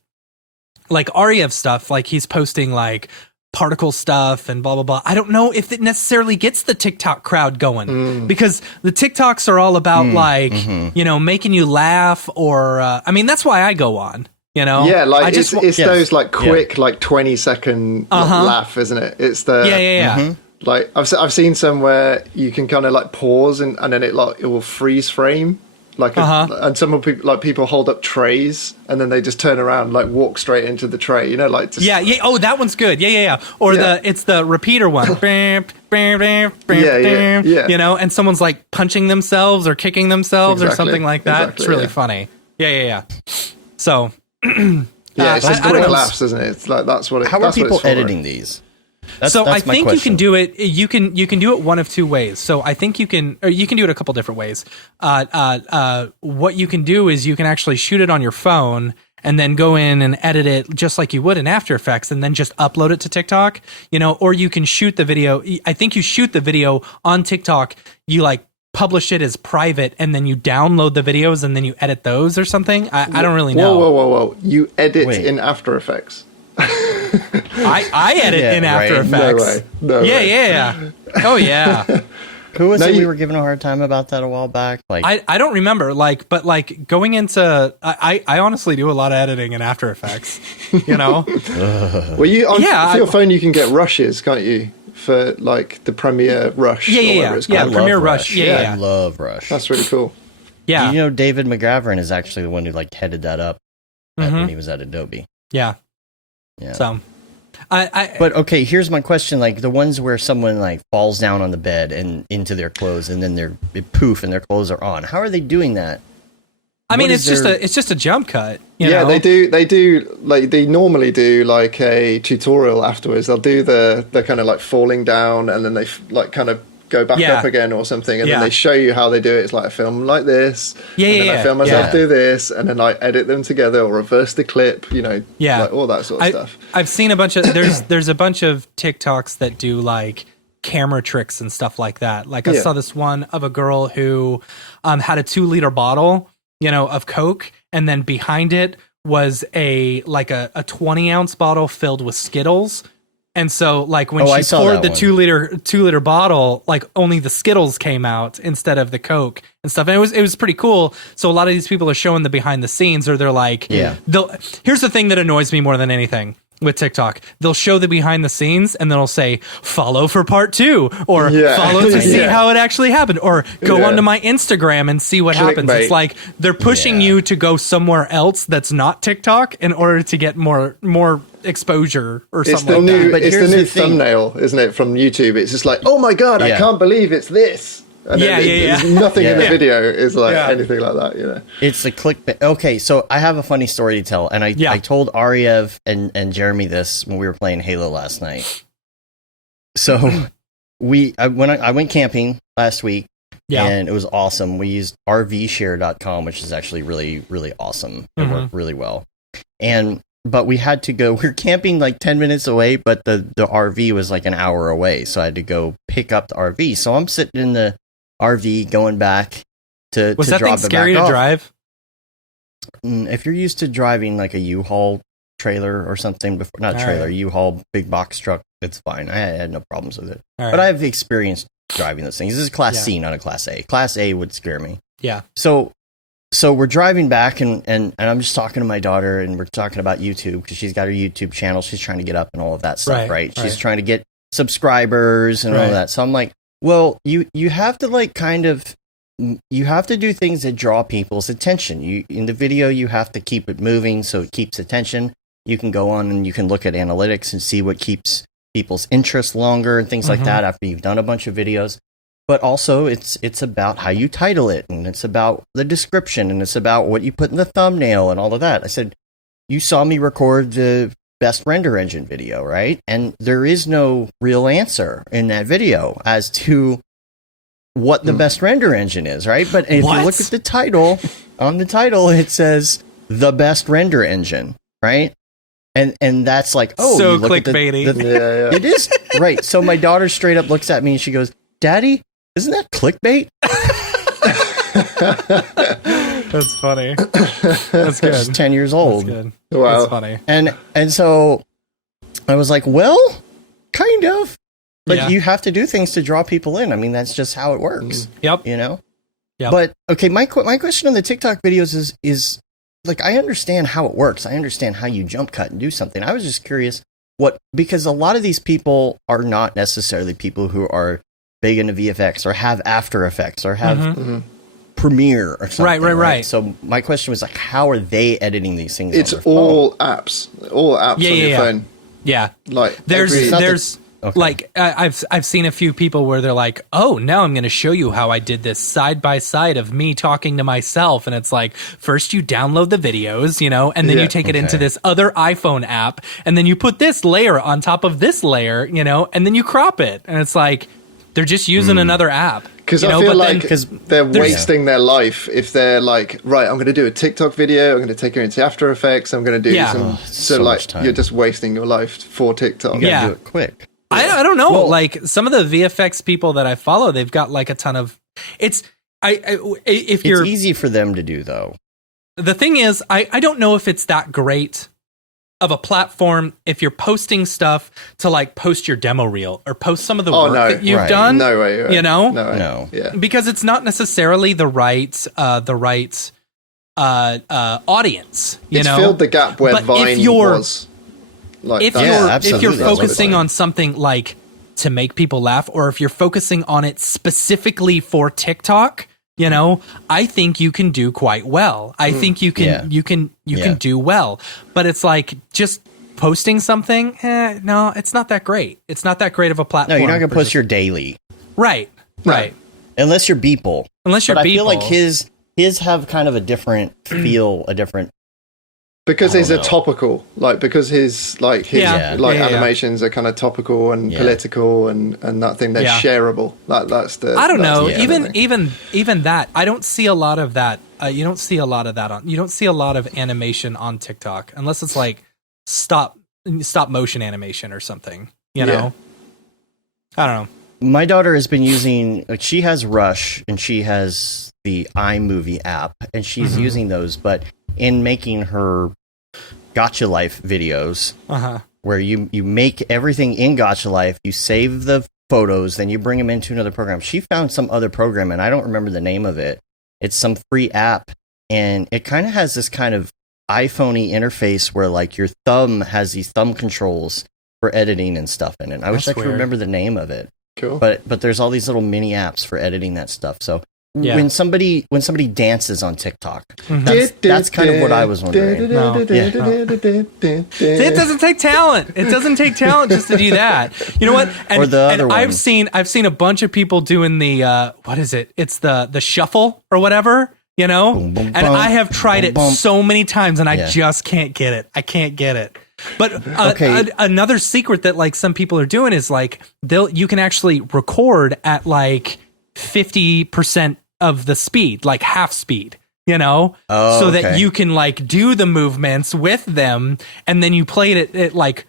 like Ariev stuff, like he's posting like particle stuff and blah blah blah. I don't know if it necessarily gets the TikTok crowd going because the TikToks are all about making you laugh or that's why I go on. Yeah, like it's those like quick like 20-second laugh, isn't it? It's the yeah. Like I've seen some where you can kind of like pause and then it will freeze frame. Like and some of people hold up trays and then they just turn around, like walk straight into the tray, like just Oh, that one's good. Yeah. Or it's the repeater one. And someone's like punching themselves or kicking themselves or something like that. Exactly, it's really funny. Yeah. So it's just quick laughs, isn't it? It's like that's what it. How are people editing these? That's I think question. you can do it. You can do it one of two ways. So I think you can do it a couple different ways. What you can do is you can actually shoot it on your phone and then go in and edit it just like you would in After Effects and then just upload it to TikTok. Or you can shoot the video. I think you shoot the video on TikTok. You like publish it as private and then you download the videos and then you edit those or something. I don't really know. Whoa! You edit in After Effects. I edit in After Effects. No way. Yeah. Oh yeah. Who was it we were giving a hard time about that a while back? Like, I don't remember. Like, but like going into, I honestly do a lot of editing in After Effects. You know. Well, for your phone you can get rushes, can't you? For like the Premiere Rush. Yeah. Premiere Rush. Yeah, I love Rush. That's really cool. Yeah. You know, David McGavran is actually the one who like headed that up when he was at Adobe. Yeah. So, but okay, here's my question: like the ones where someone like falls down on the bed and into their clothes, and then they're poof, and their clothes are on. How are they doing that? I mean, it's just a jump cut. You know? They do like they normally do like a tutorial afterwards. They'll do the kind of like falling down, and then they like kind of go back up again or something, and then they show you how they do it. It's like I film like this, and then I film myself do this, and then like edit them together or reverse the clip, you know, like all that sort of stuff. I've seen a bunch of there's a bunch of TikToks that do like camera tricks and stuff like that. Like I saw this one of a girl who had a 2-liter bottle, you know, of Coke, and then behind it was a 20-ounce bottle filled with Skittles. And so, like, when she poured the 2-liter bottle, like, only the Skittles came out instead of the Coke and stuff. And it was pretty cool. So a lot of these people are showing the behind the scenes, or they're like, here's the thing that annoys me more than anything with TikTok. They'll show the behind the scenes, and then they'll say, follow for part 2, or follow to see how it actually happened, or go onto my Instagram and see what happens. It's like they're pushing you to go somewhere else that's not TikTok in order to get more exposure or something like that. But it's the new thumbnail, isn't it, from YouTube? It's just like, oh my god, I can't believe it's this. And there's nothing in the video is like anything like that, you know. It's the clickbait. Okay, so I have a funny story to tell, and I told Ariev and Jeremy this when we were playing Halo last night. So I went camping last week, and it was awesome. We used rvshare.com, which is actually really, really awesome. It worked really well. But we had to go, we're camping like 10 minutes away, but the RV was like an hour away. So I had to go pick up the RV. So I'm sitting in the RV going back to Was that thing scary to drive? If you're used to driving like a U-Haul trailer or something before, not trailer, U-Haul big box truck, it's fine. I had no problems with it. But I've experienced driving those things. This is Class C, not a Class A. Class A would scare me. Yeah. So we're driving back, and I'm just talking to my daughter, and we're talking about YouTube because she's got her YouTube channel. She's trying to get up and all of that stuff, right? She's trying to get subscribers and all of that. So I'm like, well, you have to like kind of, you have to do things that draw people's attention. In the video, you have to keep it moving so it keeps attention. You can go on and you can look at analytics and see what keeps people's interest longer and things like that after you've done a bunch of videos. But also, it's about how you title it, and it's about the description, and it's about what you put in the thumbnail and all of that. I said, you saw me record the best render engine video, right? And there is no real answer in that video as to what the best render engine is, right? But if you look at the title, on the title, it says the best render engine, right? And that's like, oh, so clickbaity. It is, right. So my daughter straight up looks at me and she goes, Daddy, isn't that clickbait? That's funny. That's good. She's 10 years old. That's good. Wow. That's funny. And so I was like, well, kind of. But you have to do things to draw people in. I mean, that's just how it works. Yep. You know? Yep. But, okay, my question on the TikTok videos is like, I understand how it works. I understand how you jump cut and do something. I was just curious because a lot of these people are not necessarily people who are big into VFX or have After Effects or have Premiere or something. Right. So my question was like, how are they editing these things? It's all apps on your phone. Yeah. Like there's like I've seen a few people where they're like, oh, now I'm going to show you how I did this side by side of me talking to myself, and it's like, first you download the videos, you know, and then you take it into this other iPhone app, and then you put this layer on top of this layer, you know, and then you crop it, and it's like, they're just using another app. Because I feel like they're wasting their life if they're like, right, I'm going to do a TikTok video, I'm going to take it into After Effects, I'm going to do so like, you're just wasting your life for TikTok. You got to do it quick. I don't know. Well, like some of the VFX people that I follow, they've got like a ton of. It's easy for them to do though. The thing is, I don't know if it's that great of a platform if you're posting stuff to like post your demo reel or post some of the work that you've done. No way. You know? No. Yeah. Because it's not necessarily the right audience. It's filled the gap where Vine was. Like, if you're focusing on something like to make people laugh, or if you're focusing on it specifically for TikTok, you know, I think you can do quite well. I think you can do well. But it's like just posting something, no, it's not that great. It's not that great of a platform. No, you're not going to post your daily. Right. Unless you're Beeple. I feel like his have kind of a different feel, because he's a topical, because his animations are kind of topical and political and that thing, they're shareable. That's the. I don't know. Even that, I don't see a lot of that. You don't see a lot of that you don't see a lot of animation on TikTok unless it's like stop motion animation or something. You know. I don't know. My daughter has been using, she has Rush and she has the iMovie app, and she's using those, but in making her Gotcha Life videos, where you make everything in Gotcha Life, you save the photos, then you bring them into another program. She found some other program, and I don't remember the name of it. It's some free app, and it kind of has this kind of iPhone-y interface where like your thumb has these thumb controls for editing and stuff in it. I wish I could remember the name of it. Cool. But there's all these little mini apps for editing that stuff. So when somebody dances on TikTok, that's kind of what I was wondering. It doesn't take talent. It doesn't take talent just to do that. You know what? And I've seen a bunch of people doing the what is it? It's the shuffle or whatever. You know, boom, boom, and boom, I have tried it so many times, and I just can't get it. I can't get it. But another secret that like some people are doing is like you can actually record at like 50% of the speed, like half speed, you know, so that you can like do the movements with them, and then you play it at like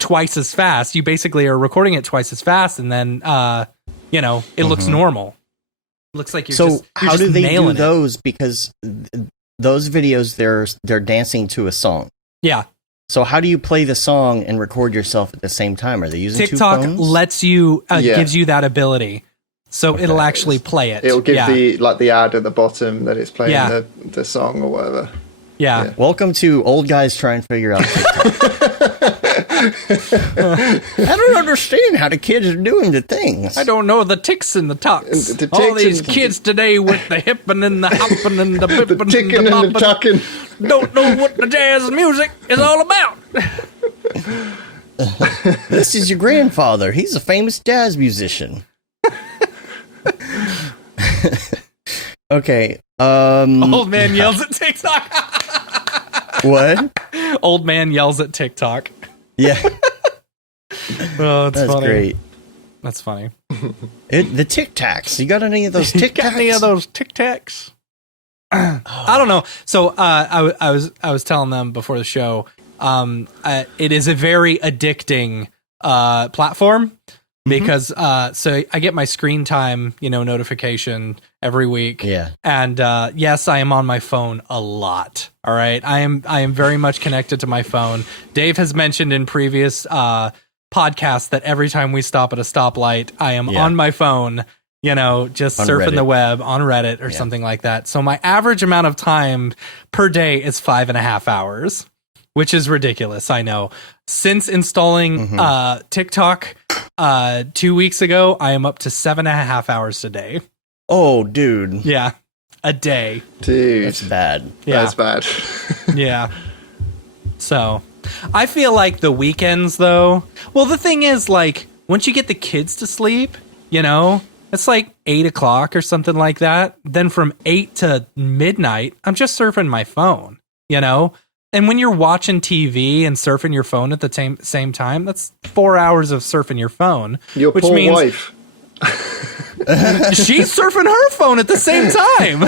twice as fast. You basically are recording it twice as fast, and then you know, it looks normal. It looks like you're how do they do those? Because those videos they're dancing to a song. Yeah. So how do you play the song and record yourself at the same time? Are they using TikTok? two phones? Lets you gives you that ability, so it'll actually play it. It'll give the ad at the bottom that it's playing the song or whatever. Yeah. Welcome to Old Guys Trying to Figure Out TikTok. I don't understand how the kids are doing the things. I don't know the ticks and the talks. All these kids today with the hippin' and the hoppin' and the bippin' the ticking and the tucking. Don't know what the jazz music is all about. This is your grandfather. He's a famous jazz musician. Okay. Old man yells at TikTok. What? Old man yells at TikTok. Yeah. Oh, that's funny. Great. That's funny. The Tic Tacs. You got any of those Tic Tacs? Got any of those Tic Tacs? I don't know. So I was telling them before the show. It is a very addicting platform. Because so I get my screen time, notification every week. Yeah. And yes, I am on my phone a lot. All right. I am very much connected to my phone. Dave has mentioned in previous podcasts that every time we stop at a stoplight, I am on my phone, just surfing Reddit. The web on Reddit or something like that. So my average amount of time per day is 5.5 hours, which is ridiculous. I know. Since installing TikTok 2 weeks ago, I am up to 7.5 hours a day. Oh, dude. Yeah. A day. Dude. That's bad. Yeah. That's bad. Yeah. So I feel like the weekends though, well, the thing is like once you get the kids to sleep, it's like 8 o'clock or something like that. Then from 8 to midnight, I'm just surfing my phone, And when you're watching TV and surfing your phone at the same time, that's 4 hours of surfing your phone. Your which poor means wife. She's surfing her phone at the same time.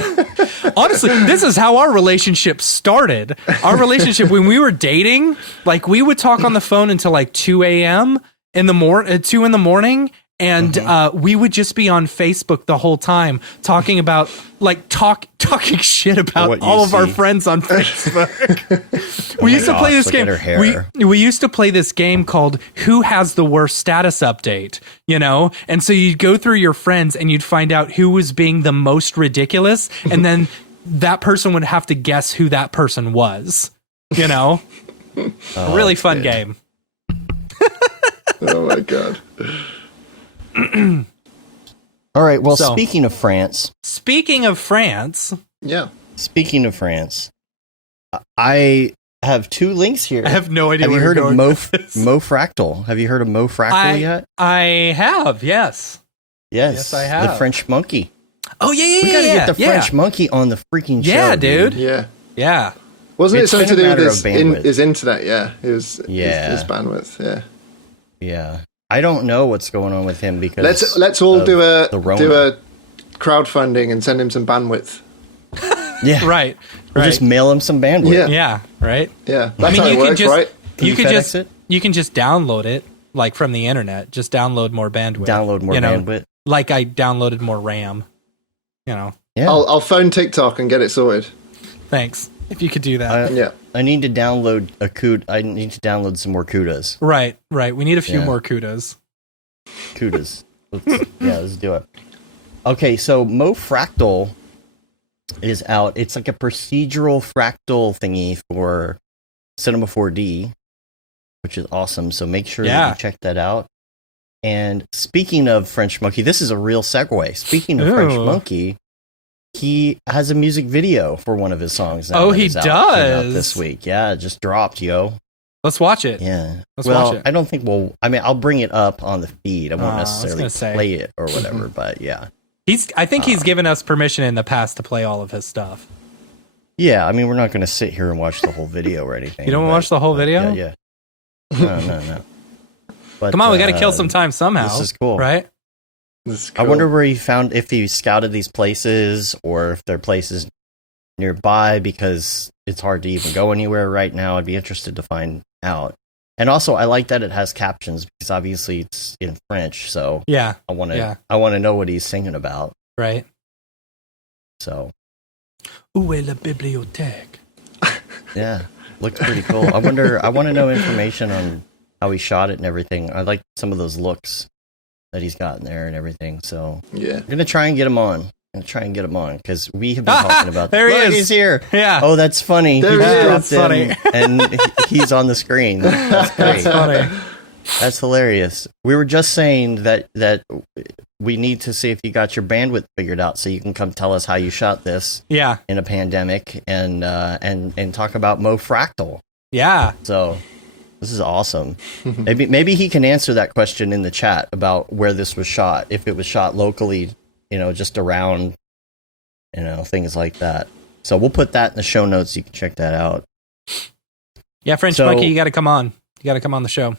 Honestly, this is how our relationship started. Our relationship, when we were dating, like we would talk on the phone until like 2 a.m. 2 in the morning. and we would just be on Facebook the whole time talking about talking shit about all of our friends on Facebook. We used to play this game. We used to play this game called Who Has the Worst Status Update, you know? And so you'd go through your friends and you'd find out who was being the most ridiculous, and then that person would have to guess who that person was, you know? A really fun game. Oh my god. All right. Well, So- speaking of France, Yeah. I have 2 links here. I have no idea Have you where heard you're of going with this. Mofractal? Have you heard of Mofractal yet? I have, yes. Yes, I have. The French monkey. Oh, yeah, We gotta get the French monkey on the freaking show. Yeah, dude. Yeah. Yeah. Wasn't It's it something been to a do matter with of bandwidth. his internet? Yeah. His bandwidth. Yeah. Yeah. I don't know what's going on with him because Let's all of do the Rona. a crowdfunding and send him some bandwidth. Yeah. Right. Or just mail him some bandwidth. Yeah. Yeah, right? Yeah. That's how it works, right? You can FedEx just it? you can just download it like from the internet. Just download more bandwidth. Download more you know, bandwidth. Like I downloaded more RAM. You know. Yeah. I'll phone TikTok and get it sorted. Thanks. If you could do that. Yeah. I need to download I need to download some more CUDAs. Right. We need a few Yeah. more kudos. CUDAs. Let's do it. Okay, so Mofractal is out. It's like a procedural fractal thingy for Cinema 4D, which is awesome. So make sure that you check that out. And speaking of French Monkey, this is a real segue. Speaking of French Monkey, he has a music video for one of his songs. Now Oh, that he is out. Came out does? this week. Yeah, it just dropped, yo. Let's watch it. Yeah. Let's watch it. I don't think I'll bring it up on the feed. I won't I was necessarily gonna say. play it or whatever, but yeah. I think he's given us permission in the past to play all of his stuff. Yeah, I mean, we're not going to sit here and watch the whole video or anything. You don't want to watch the whole video? Yeah. No. But, Come on, we got to kill some time somehow. This is cool. Right? This is I cool. wonder where if he scouted these places or if they're places nearby, because it's hard to even go anywhere right now. I'd be interested to find out. And also, I like that it has captions because obviously it's in French. So Yeah. I want to know what he's singing about. Right. So Où est la bibliothèque? yeah, looks pretty cool. I want to know information on how he shot it and everything. I like some of those looks that he's got in there and everything. So Yeah. I'm gonna try and get him on. Because we have been talking about. There he Look, is. He's here. Yeah. Oh, that's funny. There He he is. dropped That's in and he's on the screen. That's great. That's funny. That's hilarious. We were just saying that we need to see if you got your bandwidth figured out, so you can come tell us how you shot this Yeah. in a pandemic and talk about Mofractal. Yeah. So this is awesome. Maybe he can answer that question in the chat about where this was shot. If it was shot locally, just around, things like that. So we'll put that in the show notes. You can check that out. Yeah, French So- Monkey, you got to come on. You got to come on the show.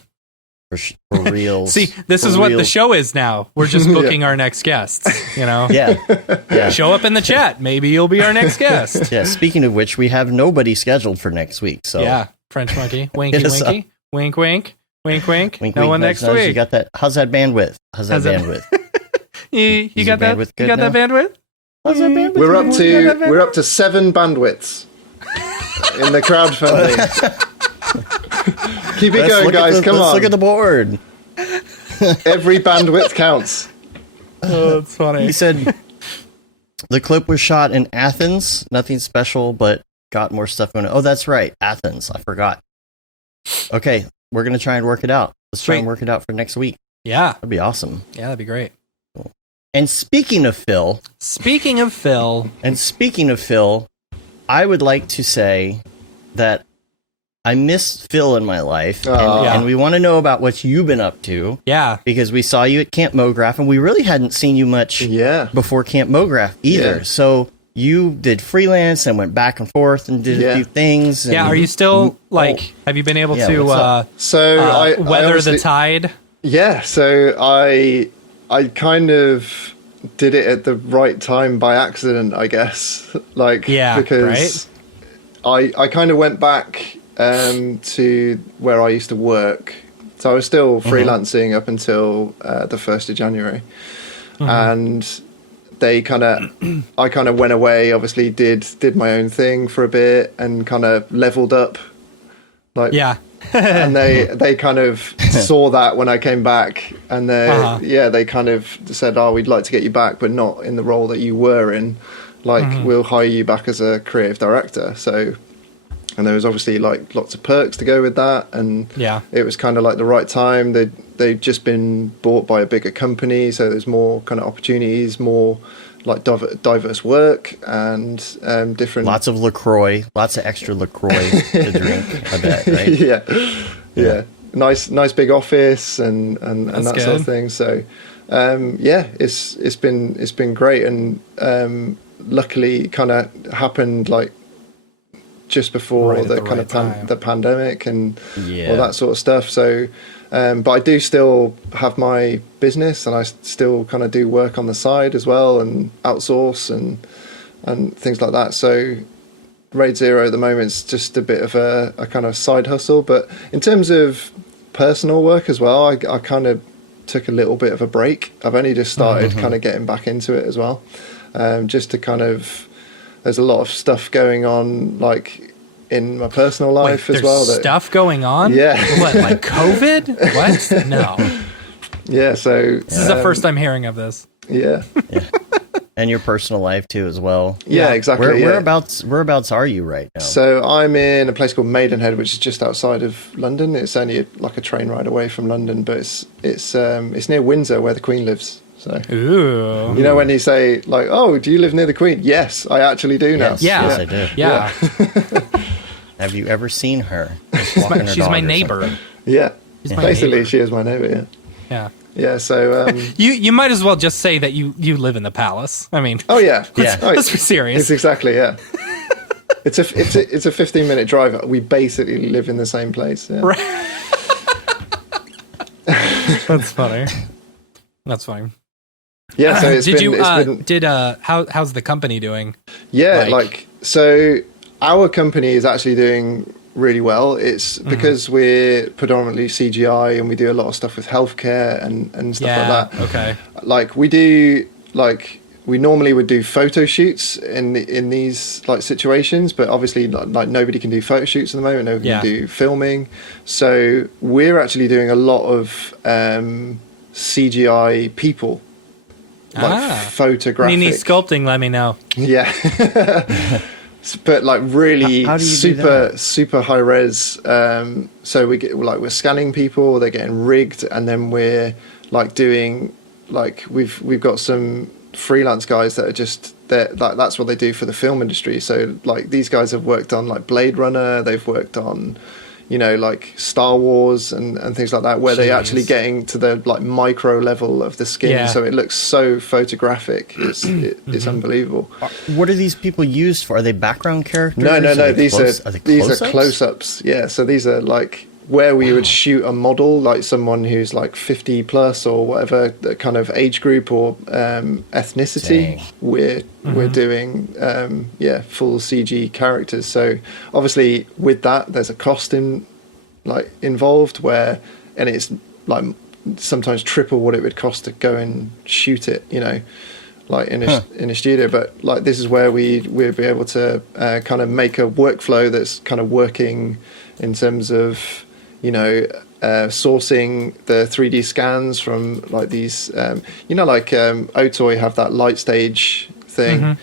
For real. See, this is what the show is now. We're just booking our next guests, Yeah. Show up in the chat. Maybe you'll be our next guest. Yeah. Speaking of which, we have nobody scheduled for next week. So Yeah, French Monkey. Winky, Hit us up. winky. Wink, wink. Wink, wink. wink, No wink, one nudge, next nudge. You week. got that? How's that bandwidth? How's that How's that- bandwidth? You Is got your that? bandwidth You good got that bandwidth? How's that bandwidth? We're up to 7 bandwidths in the crowdfunding. Keep it going, guys. Come let's on. look at the board. Every bandwidth counts. Oh, that's funny. He said the clip was shot in Athens. Nothing special, but got more stuff going on. Oh, that's right. Athens. I forgot. Okay. We're going to try and work it out. Let's try and Sweet. work it out for next week. Yeah. That'd be awesome. Yeah, that'd be great. And speaking of Phil, I would like to say that I miss Phil in my life, and we want to know about what you've been up to. Yeah. Because we saw you at Camp Mograph, and we really hadn't seen you much before Camp Mograph either. Yeah. So you did freelance and went back and forth and did a few things. And, Yeah, are you still, have you been able Yeah, to what's up? So I weather obviously- the tide? Yeah, so I kind of did it at the right time by accident, I guess. Because I kind of went back to where I used to work So I was still freelancing up until the 1st of January. And I kind of went away, obviously did my own thing for a bit and kind of leveled up. Like, yeah. And they kind of saw that when I came back, and they kind of said, "Oh, we'd like to get you back, but not in the role that you were in. Like, we'll hire you back as a creative director." So, and there was obviously like lots of perks to go with that, and it was kind of like the right time. They'd just been bought by a bigger company, so there's more kind of opportunities, more like diverse work, and different. Lots of LaCroix, lots of extra LaCroix to drink. I bet, right? Yeah. Nice big office and that sort of thing. So, it's been great, and luckily, kind of happened like just before the pandemic and all that sort of stuff. So. But I do still have my business, and I still kind of do work on the side as well, and outsource and things like that. So Raid Zero at the moment is just a bit of a kind of side hustle. But in terms of personal work as well, I kind of took a little bit of a break. I've only just started kind of getting back into it as well. Just to kind of, there's a lot of stuff going on, like in my personal life as well. Stuff going on? Yeah. What, like COVID? What? No. Yeah, so... This is the first I'm hearing of this. Yeah. And your personal life too as well. Yeah, exactly. Whereabouts are you right now? So I'm in a place called Maidenhead, which is just outside of London. It's only like a train ride away from London, but it's near Windsor where the Queen lives. So, ooh. You know when you say like, "Oh, do you live near the Queen?" Yes, I actually do now. Yes, I do. Yeah. Have you ever seen her? She's my neighbor. Yeah. Basically, she is my neighbor. Yeah. Yeah. Yeah. So you might as well just say that you live in the palace. I mean. Oh yeah. Let's be serious. It's exactly It's a 15-minute drive. We basically live in the same place. Yeah. Right. That's funny. That's funny. Yeah, so how's the company doing? Yeah, so our company is actually doing really well. It's because we're predominantly CGI, and we do a lot of stuff with healthcare and stuff like that. Okay. Like we normally would do photo shoots in these like situations, but obviously like nobody can do photo shoots at the moment. Nobody can do filming. So we're actually doing a lot of CGI people. Photographic. You need sculpting, let me know. Yeah. But like really super high res. So we're scanning people, they're getting rigged, and then we're like doing like we've got some freelance guys that are just that's what they do for the film industry. So like these guys have worked on like Blade Runner, they've worked on like Star Wars and things like that, where they're actually getting to the like micro level of the skin, so it looks so photographic. It's unbelievable. What are these people used for? Are they background characters? No. These are close-ups. Yeah, so these are like where we would shoot a model, like someone who's like 50 plus or whatever the kind of age group or ethnicity. Dang. We're doing full CG characters. So obviously with that there's a cost involved and it's like sometimes triple what it would cost to go and shoot it, like in a studio. But like this is where we'd be able to kind of make a workflow that's kind of working in terms of sourcing the 3D scans from like these Otoy have that light stage thing.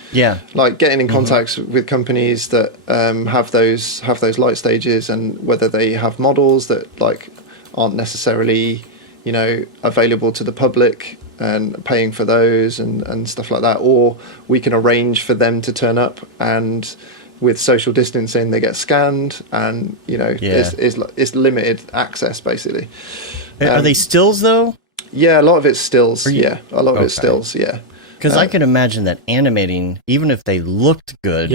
Like getting in contact with companies that have those light stages, and whether they have models that like aren't necessarily available to the public, and paying for those and stuff like that, or we can arrange for them to turn up, and with social distancing they get scanned, and it's limited access basically. Are they stills though? Yeah, a lot of it's stills. A lot of it's stills. Yeah, because I can imagine that animating, even if they looked good,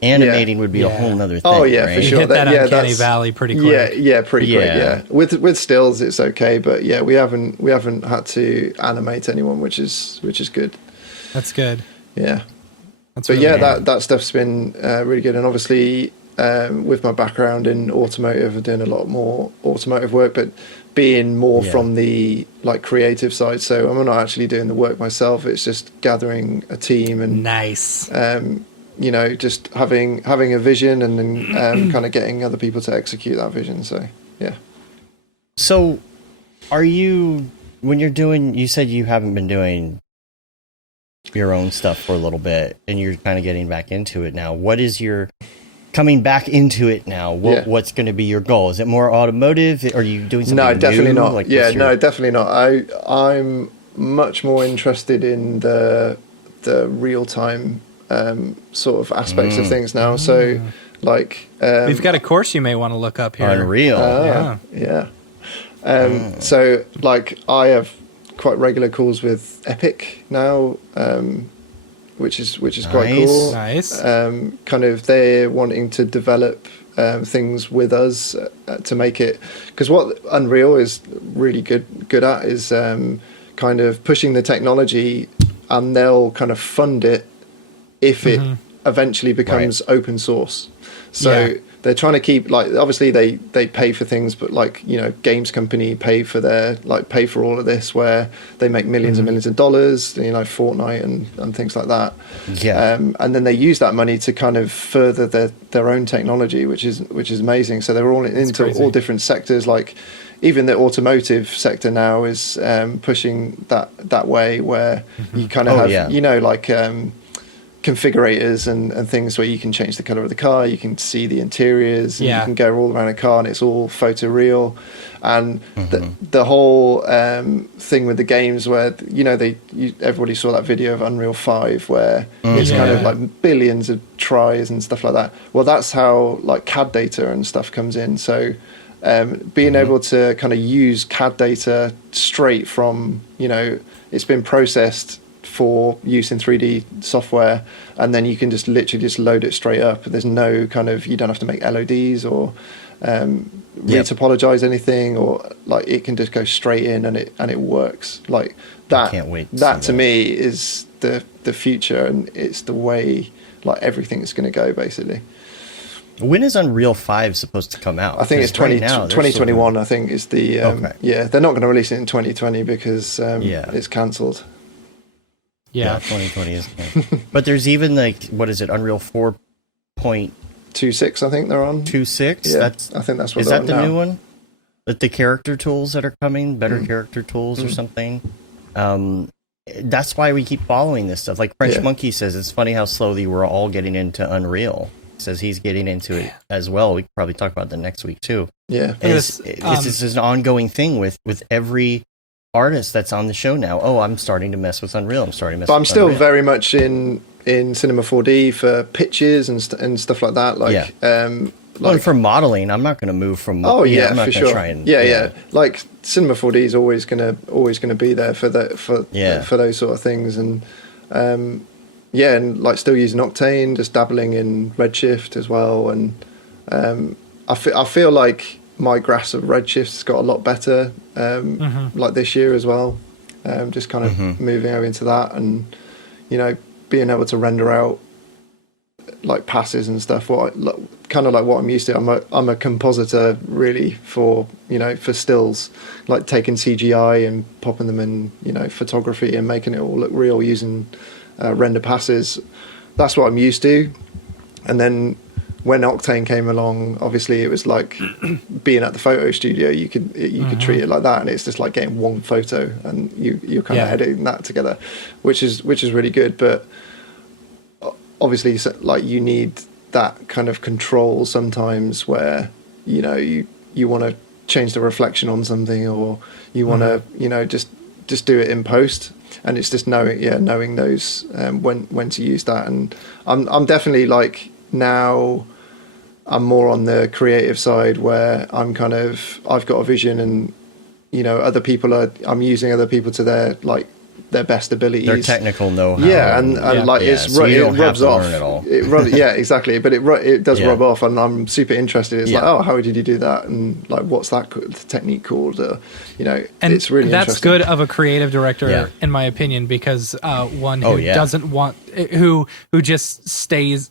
animating would be a whole nother thing. Oh yeah, right? for sure. You hit that uncanny valley pretty quick. Pretty quick. Yeah, with stills it's okay, but we haven't had to animate anyone, which is good. That's good. Yeah. But that stuff's been really good, and obviously with my background in automotive and doing a lot more automotive work, but being more from the like creative side. So I'm not actually doing the work myself. It's just gathering a team and nice. You know, just having a vision and then kind of getting other people to execute that vision. So yeah. So are you, when you're doing, you said you haven't been doing your own stuff for a little bit and you're kind of getting back into it now. What is your coming back into it now? What's going to be your goal? Is it more automotive? Are you doing something No, definitely new? not. Like, no, definitely not. I'm much more interested in the real time sort of aspects of things now. So like we've got a course you may want to look up here. Unreal. Yeah. So like I have quite regular calls with Epic now, which is quite cool. Nice. Kind of they're wanting to develop things with us to make it, because what Unreal is really good at is kind of pushing the technology, and they'll kind of fund it if it eventually becomes open source. So they're trying to keep, like, obviously they pay for things, but like, you know, games company pay for all of this, where they make millions and millions of dollars, you know, Fortnite and things like that. And then they use that money to kind of further their own technology, which is amazing. So they're all into all different sectors. Like even the automotive sector now is pushing that way, where you kind of have you know, like configurators and things where you can change the color of the car, you can see the interiors, and you can go all around a car, and it's all photoreal. And the whole thing with the games, where, you know, everybody saw that video of Unreal 5 where it's kind of like billions of tries and stuff like that. Well, that's how like CAD data and stuff comes in. So being able to kind of use CAD data straight from, you know, it's been processed for use in 3D software, and then you can just literally just load it straight up. There's no kind of, you don't have to make LODs or retopologize anything, or like it can just go straight in and it works like that. I can't wait. That to me is the future, and it's the way like everything's going to go basically. When is Unreal 5 supposed to come out? I think it's 2021. I think is the they're not going to release it in 2020 because it's cancelled. Yeah, 2020 is. But there's even like, what is it? Unreal 4.26, I think they're on 2.6. Yeah, I think that's what. Is that the new one? Like the character tools that are coming, better character tools or something. That's why we keep following this stuff. Like French Monkey says, it's funny how slowly we're all getting into Unreal. He says he's getting into it as well. We could probably talk about that next week too. Yeah, it's an ongoing thing with every artist that's on the show now. Oh, I'm starting to mess with Unreal. But I'm still Unreal. very much in Cinema 4D for pitches and stuff like that. Like, well, for modeling, I'm not going to move from. I'm not for sure. Try and, Like Cinema 4D is always gonna be there for those sort of things, and and like still using Octane, just dabbling in Redshift as well, and I feel like my grasp of Redshifts got a lot better like this year as well. Just kind of moving over into that, and you know, being able to render out like passes and stuff. Kind of like what I'm used to. I'm a compositor really for stills, like taking CGI and popping them in, you know, photography and making it all look real using render passes. That's what I'm used to. And then when Octane came along, obviously it was like being at the photo studio. You could treat it like that, and it's just like getting one photo, and you're kind of editing that together, which is really good. But obviously, like, you need that kind of control sometimes, where you know you want to change the reflection on something, or you want to just do it in post, and it's just knowing those when to use that. And I'm definitely like, now I'm more on the creative side, where I've got a vision, and you know, I'm using other people to their best abilities, their technical know-how. It rubs off. Learn it all. Exactly. But it does rub off, and I'm super interested. It's like, oh, how did you do that? And like, what's that technique called? And it's really that's interesting. good of a creative director, in my opinion, because one who doesn't want, who just stays,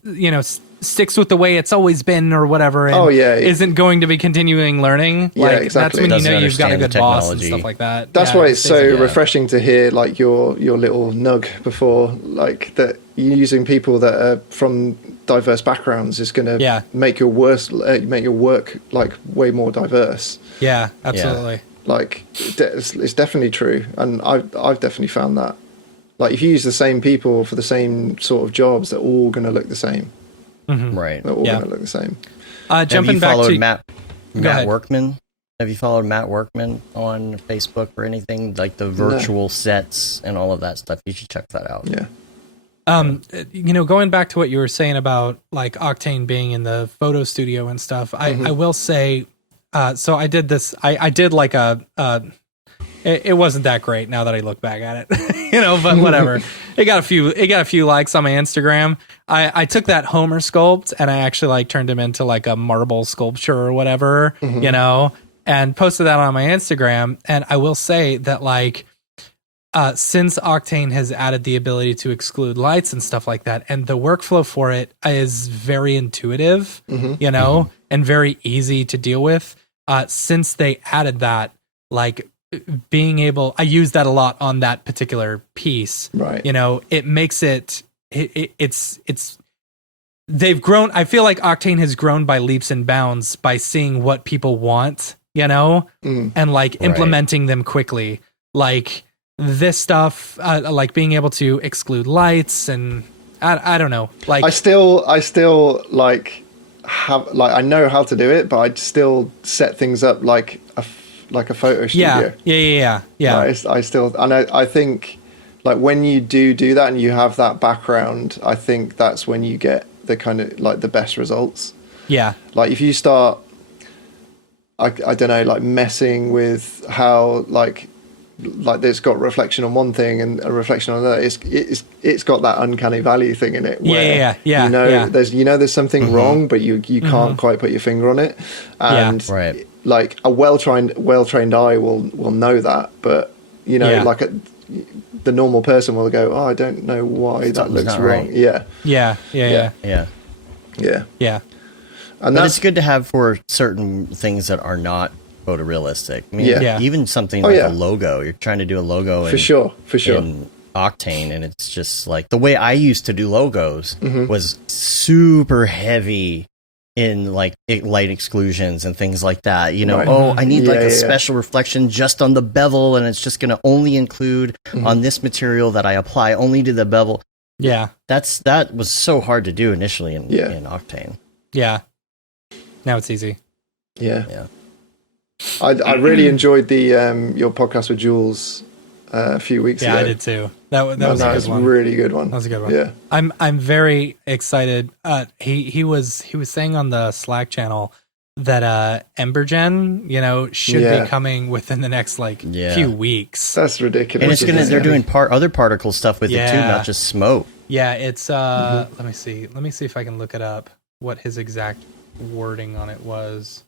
sticks with the way it's always been or whatever, and isn't going to be continuing learning. Like exactly. That's when you know you've got a good boss and stuff like that. That's why it's so refreshing to hear like your little nug before, like that using people that are from diverse backgrounds is going to make your work like way more diverse. Yeah, absolutely. Like it's definitely true, and I've definitely found that. Like if you use the same people for the same sort of jobs, they're all going to look the same. Mm-hmm. Right. They're all going to look the same. Jumping back to Matt Workman. Have you followed Matt Workman on Facebook or anything? Like the virtual sets and all of that stuff. You should check that out. Yeah. Going back to what you were saying about like Octane being in the photo studio and stuff, I will say, so I did this. I did like it wasn't that great now that I look back at it, but whatever. It got a few likes on my Instagram. I took that Homer sculpt and I actually like turned him into like a marble sculpture or whatever, and posted that on my Instagram. And I will say that like, since Octane has added the ability to exclude lights and stuff like that, and the workflow for it is very intuitive, and very easy to deal with. Since they added that, like being able, I use that a lot on that particular piece. Right. It makes it's they've grown. I feel like Octane has grown by leaps and bounds by seeing what people want, and like implementing them quickly. Like this stuff, like being able to exclude lights, and I don't know. Like I still like have like I know how to do it, but I still set things up like a photo studio. Yeah. I still, and I think like when you do that and you have that background, I think that's when you get the kind of like the best results. Yeah. Like if you start, I don't know, like messing with how like it's got reflection on one thing and a reflection on another. It's got that uncanny valley thing in it. Where there's something wrong, but you can't quite put your finger on it. And like a well-trained eye will know that, but like the normal person will go, oh, I don't know why that looks wrong. Right. Yeah. And but it's good to have for certain things that are not photorealistic. I mean, even something like a logo. You're trying to do a logo for sure in Octane, and it's just like the way I used to do logos was super heavy in like light exclusions and things like that. I need a special reflection just on the bevel, and it's just going to only include on this material that I apply only to the bevel. Yeah, that was so hard to do initially in Octane. Yeah, now it's easy. Yeah. I really enjoyed the your podcast with Jules a few weeks ago. Yeah, I did too. That was a really good one. That was a good one. Yeah, I'm very excited. He was saying on the Slack channel that Embergen, should be coming within the next few weeks. That's ridiculous. And they're doing other particle stuff with it too, not just smoke. Yeah, it's let me see if I can look it up. What his exact wording on it was.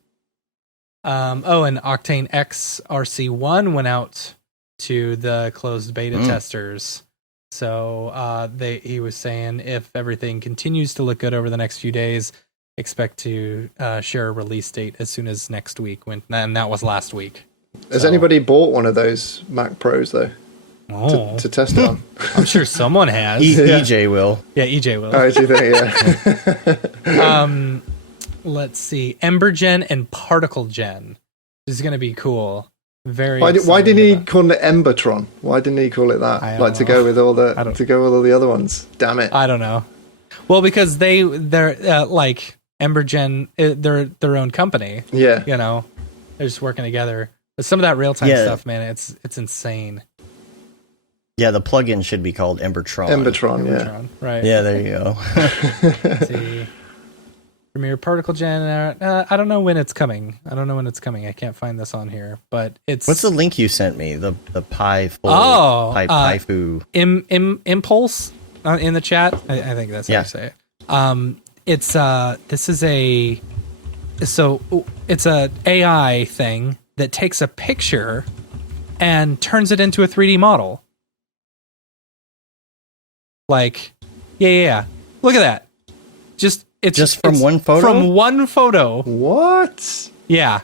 And Octane X RC1 went out to the closed beta testers. So he was saying if everything continues to look good over the next few days, expect to share a release date as soon as next week. And that was last week. Has anybody bought one of those Mac Pros though? To test it on? I'm sure someone has. EJ will. Yeah, EJ will. Oh, do you think? Yeah. Let's see. Embergen and Particle Gen. This is going to be cool. Why didn't he call it Embertron? Why didn't he call it that? To go with all the other ones. Damn it. I don't know. Well, because they're like Embergen, they're their own company. Yeah. They're just working together. But some of that real time stuff, man, it's insane. Yeah, the plugin should be called Embertron. Embertron, right? Yeah, there you go. Let's see. Premiere Particle Gen. I don't know when it's coming. I can't find this on here, but it's. What's the link you sent me? The Pi full. Pi-Fu. Impulse in the chat. I think that's how you say it. It's it's a AI thing that takes a picture and turns it into a 3D model. Like, yeah. Look at that. Just It's just from it's one photo. From one photo. What? Yeah.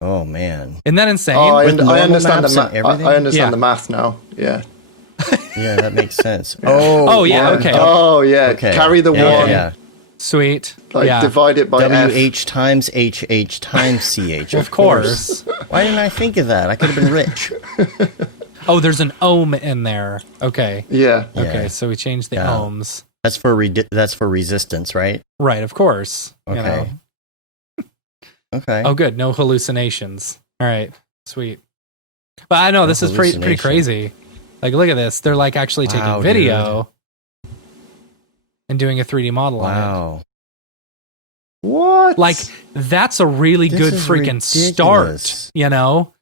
Oh man. Isn't that insane? Oh, I With normal understand maps and everything? I understand Yeah. the math now. Yeah. Yeah, that makes sense. Oh, yeah, okay. Oh yeah. Okay. Carry the Yeah, one. yeah. Sweet. Like yeah. divide it by F. WH times HH times CH. Of course. Why didn't I think of that? I could have been rich. Oh, there's an ohm in there. Okay. Yeah. Okay, so we changed the Yeah. ohms. That's for resistance, right? Right, of course. You Okay. know. Okay. Oh, good. No hallucinations. All right. Sweet. But I know this is pretty hallucination. crazy. Like, look at this. They're like actually taking Wow, video and doing a 3D model on Wow. What? it. Like, that's a really This good is freaking ridiculous. start. You know?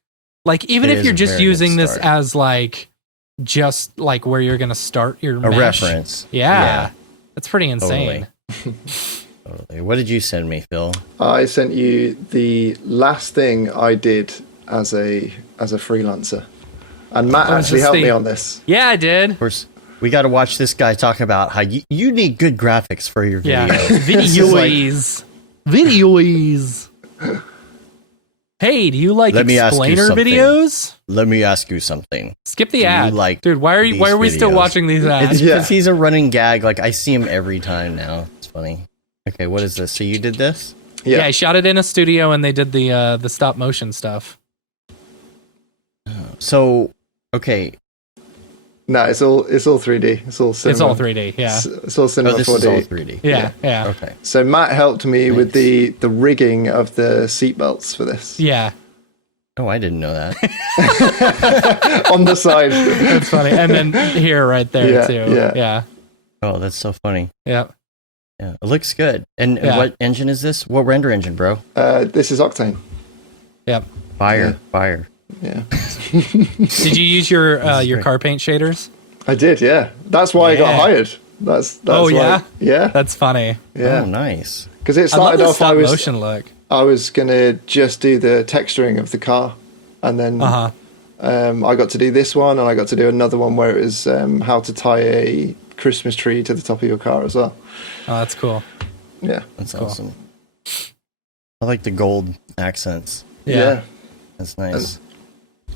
Like, even It if is you're a just very good using this start. as like just like where you're gonna start your A mesh. reference. Yeah. That's pretty insane. Totally. What did you send me, Phil? I sent you the last thing I did as a freelancer, and Matt What was actually this helped me thing? on this. Yeah, I did. Of course, we got to watch this guy talk about how you need good graphics for your video. Yeah. This is like- Videos. Hey, do you like Let me ask you explainer something. videos? Let me ask you something. Skip the Do you ad. like Dude, why are these we still videos? watching these ads? It's Yeah. because he's a running gag. Like, I see him every time now. It's funny. Okay, what is this? So you did this? Yeah, I shot it in a studio and they did the stop motion stuff. So, okay. No, it's all 3D. It's all cinema. It's all 3D, yeah. It's all cinema Oh, this 4D. is all 3D. Yeah, yeah. Okay. So Matt helped me with the rigging of the seatbelts for this Yeah. Oh, I didn't know that. on the side. That's funny. And then here right there Yeah, too. yeah. Yeah. Oh, that's so funny. Yeah. Yeah, it looks good. And Yeah. what engine is this? What render engine, bro? This is Octane. Yep. Fire, fire. Yeah, Did you use your great. car paint shaders? I did. Yeah, that's why I got Yeah. hired. That's Oh, why- yeah? yeah, That's funny. yeah. Oh, nice. Because it I love started the off. stop motion look. I was gonna just do the texturing of the car, and then Uh-huh. I got to do this one, and I got to do another one where it was how to tie a Christmas tree to the top of your car as well. Oh, that's cool. Yeah, That's Cool. awesome. I like the gold accents. Yeah. That's nice.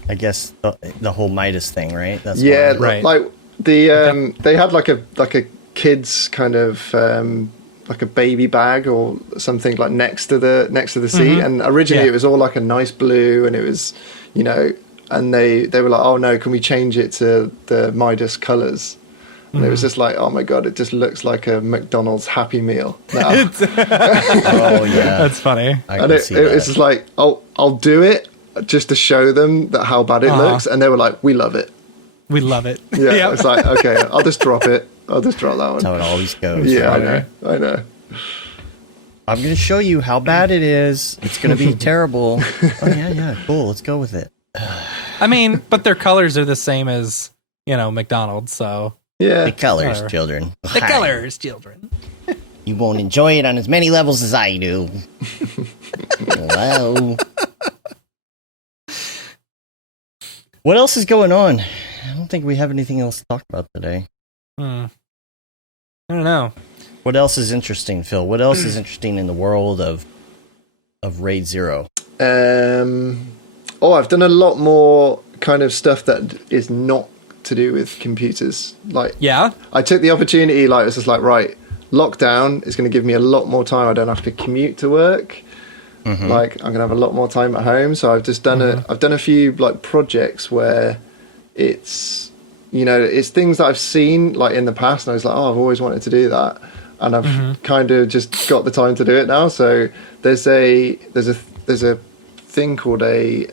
I guess the whole Midas thing, right? That's yeah. why. Right. Like the they had like a kids kind of like a baby bag or something like next to the seat, and originally Yeah. it was all like a nice blue, and it was and they were like, oh no, can we change it to the Midas colors? And it was just like, oh my god, it just looks like a McDonald's Happy Meal now. Oh, yeah. That's funny. I And can it see was that. just like, I'll do it just to show them that how bad it looks, and they were like, we love it. We love it. Yeah, Yep. it's like, okay, I'll just drop it. I'll just drop that one. That's how it always goes. Yeah, I right? know. I know. I'm going to show you how bad it is. It's going to be terrible. Oh, yeah, cool. Let's go with it. I mean, but their colors are the same as, McDonald's, so. Yeah. The colors, Whatever. children. The colors, children. You won't enjoy it on as many levels as I do. Hello. What else is going on? I don't think we have anything else to talk about today. I don't know. What else is interesting, Phil? What else is interesting in the world of RAID 0? I've done a lot more kind of stuff that is not to do with computers. Like, Yeah? I took the opportunity. Like, it's just like, right, lockdown is going to give me a lot more time. I don't have to commute to work. Like, I'm gonna have a lot more time at home. So I've just done I've done a few like projects where it's it's things that I've seen like in the past, and I was like, oh, I've always wanted to do that, and I've kind of just got the time to do it now. So there's a thing called a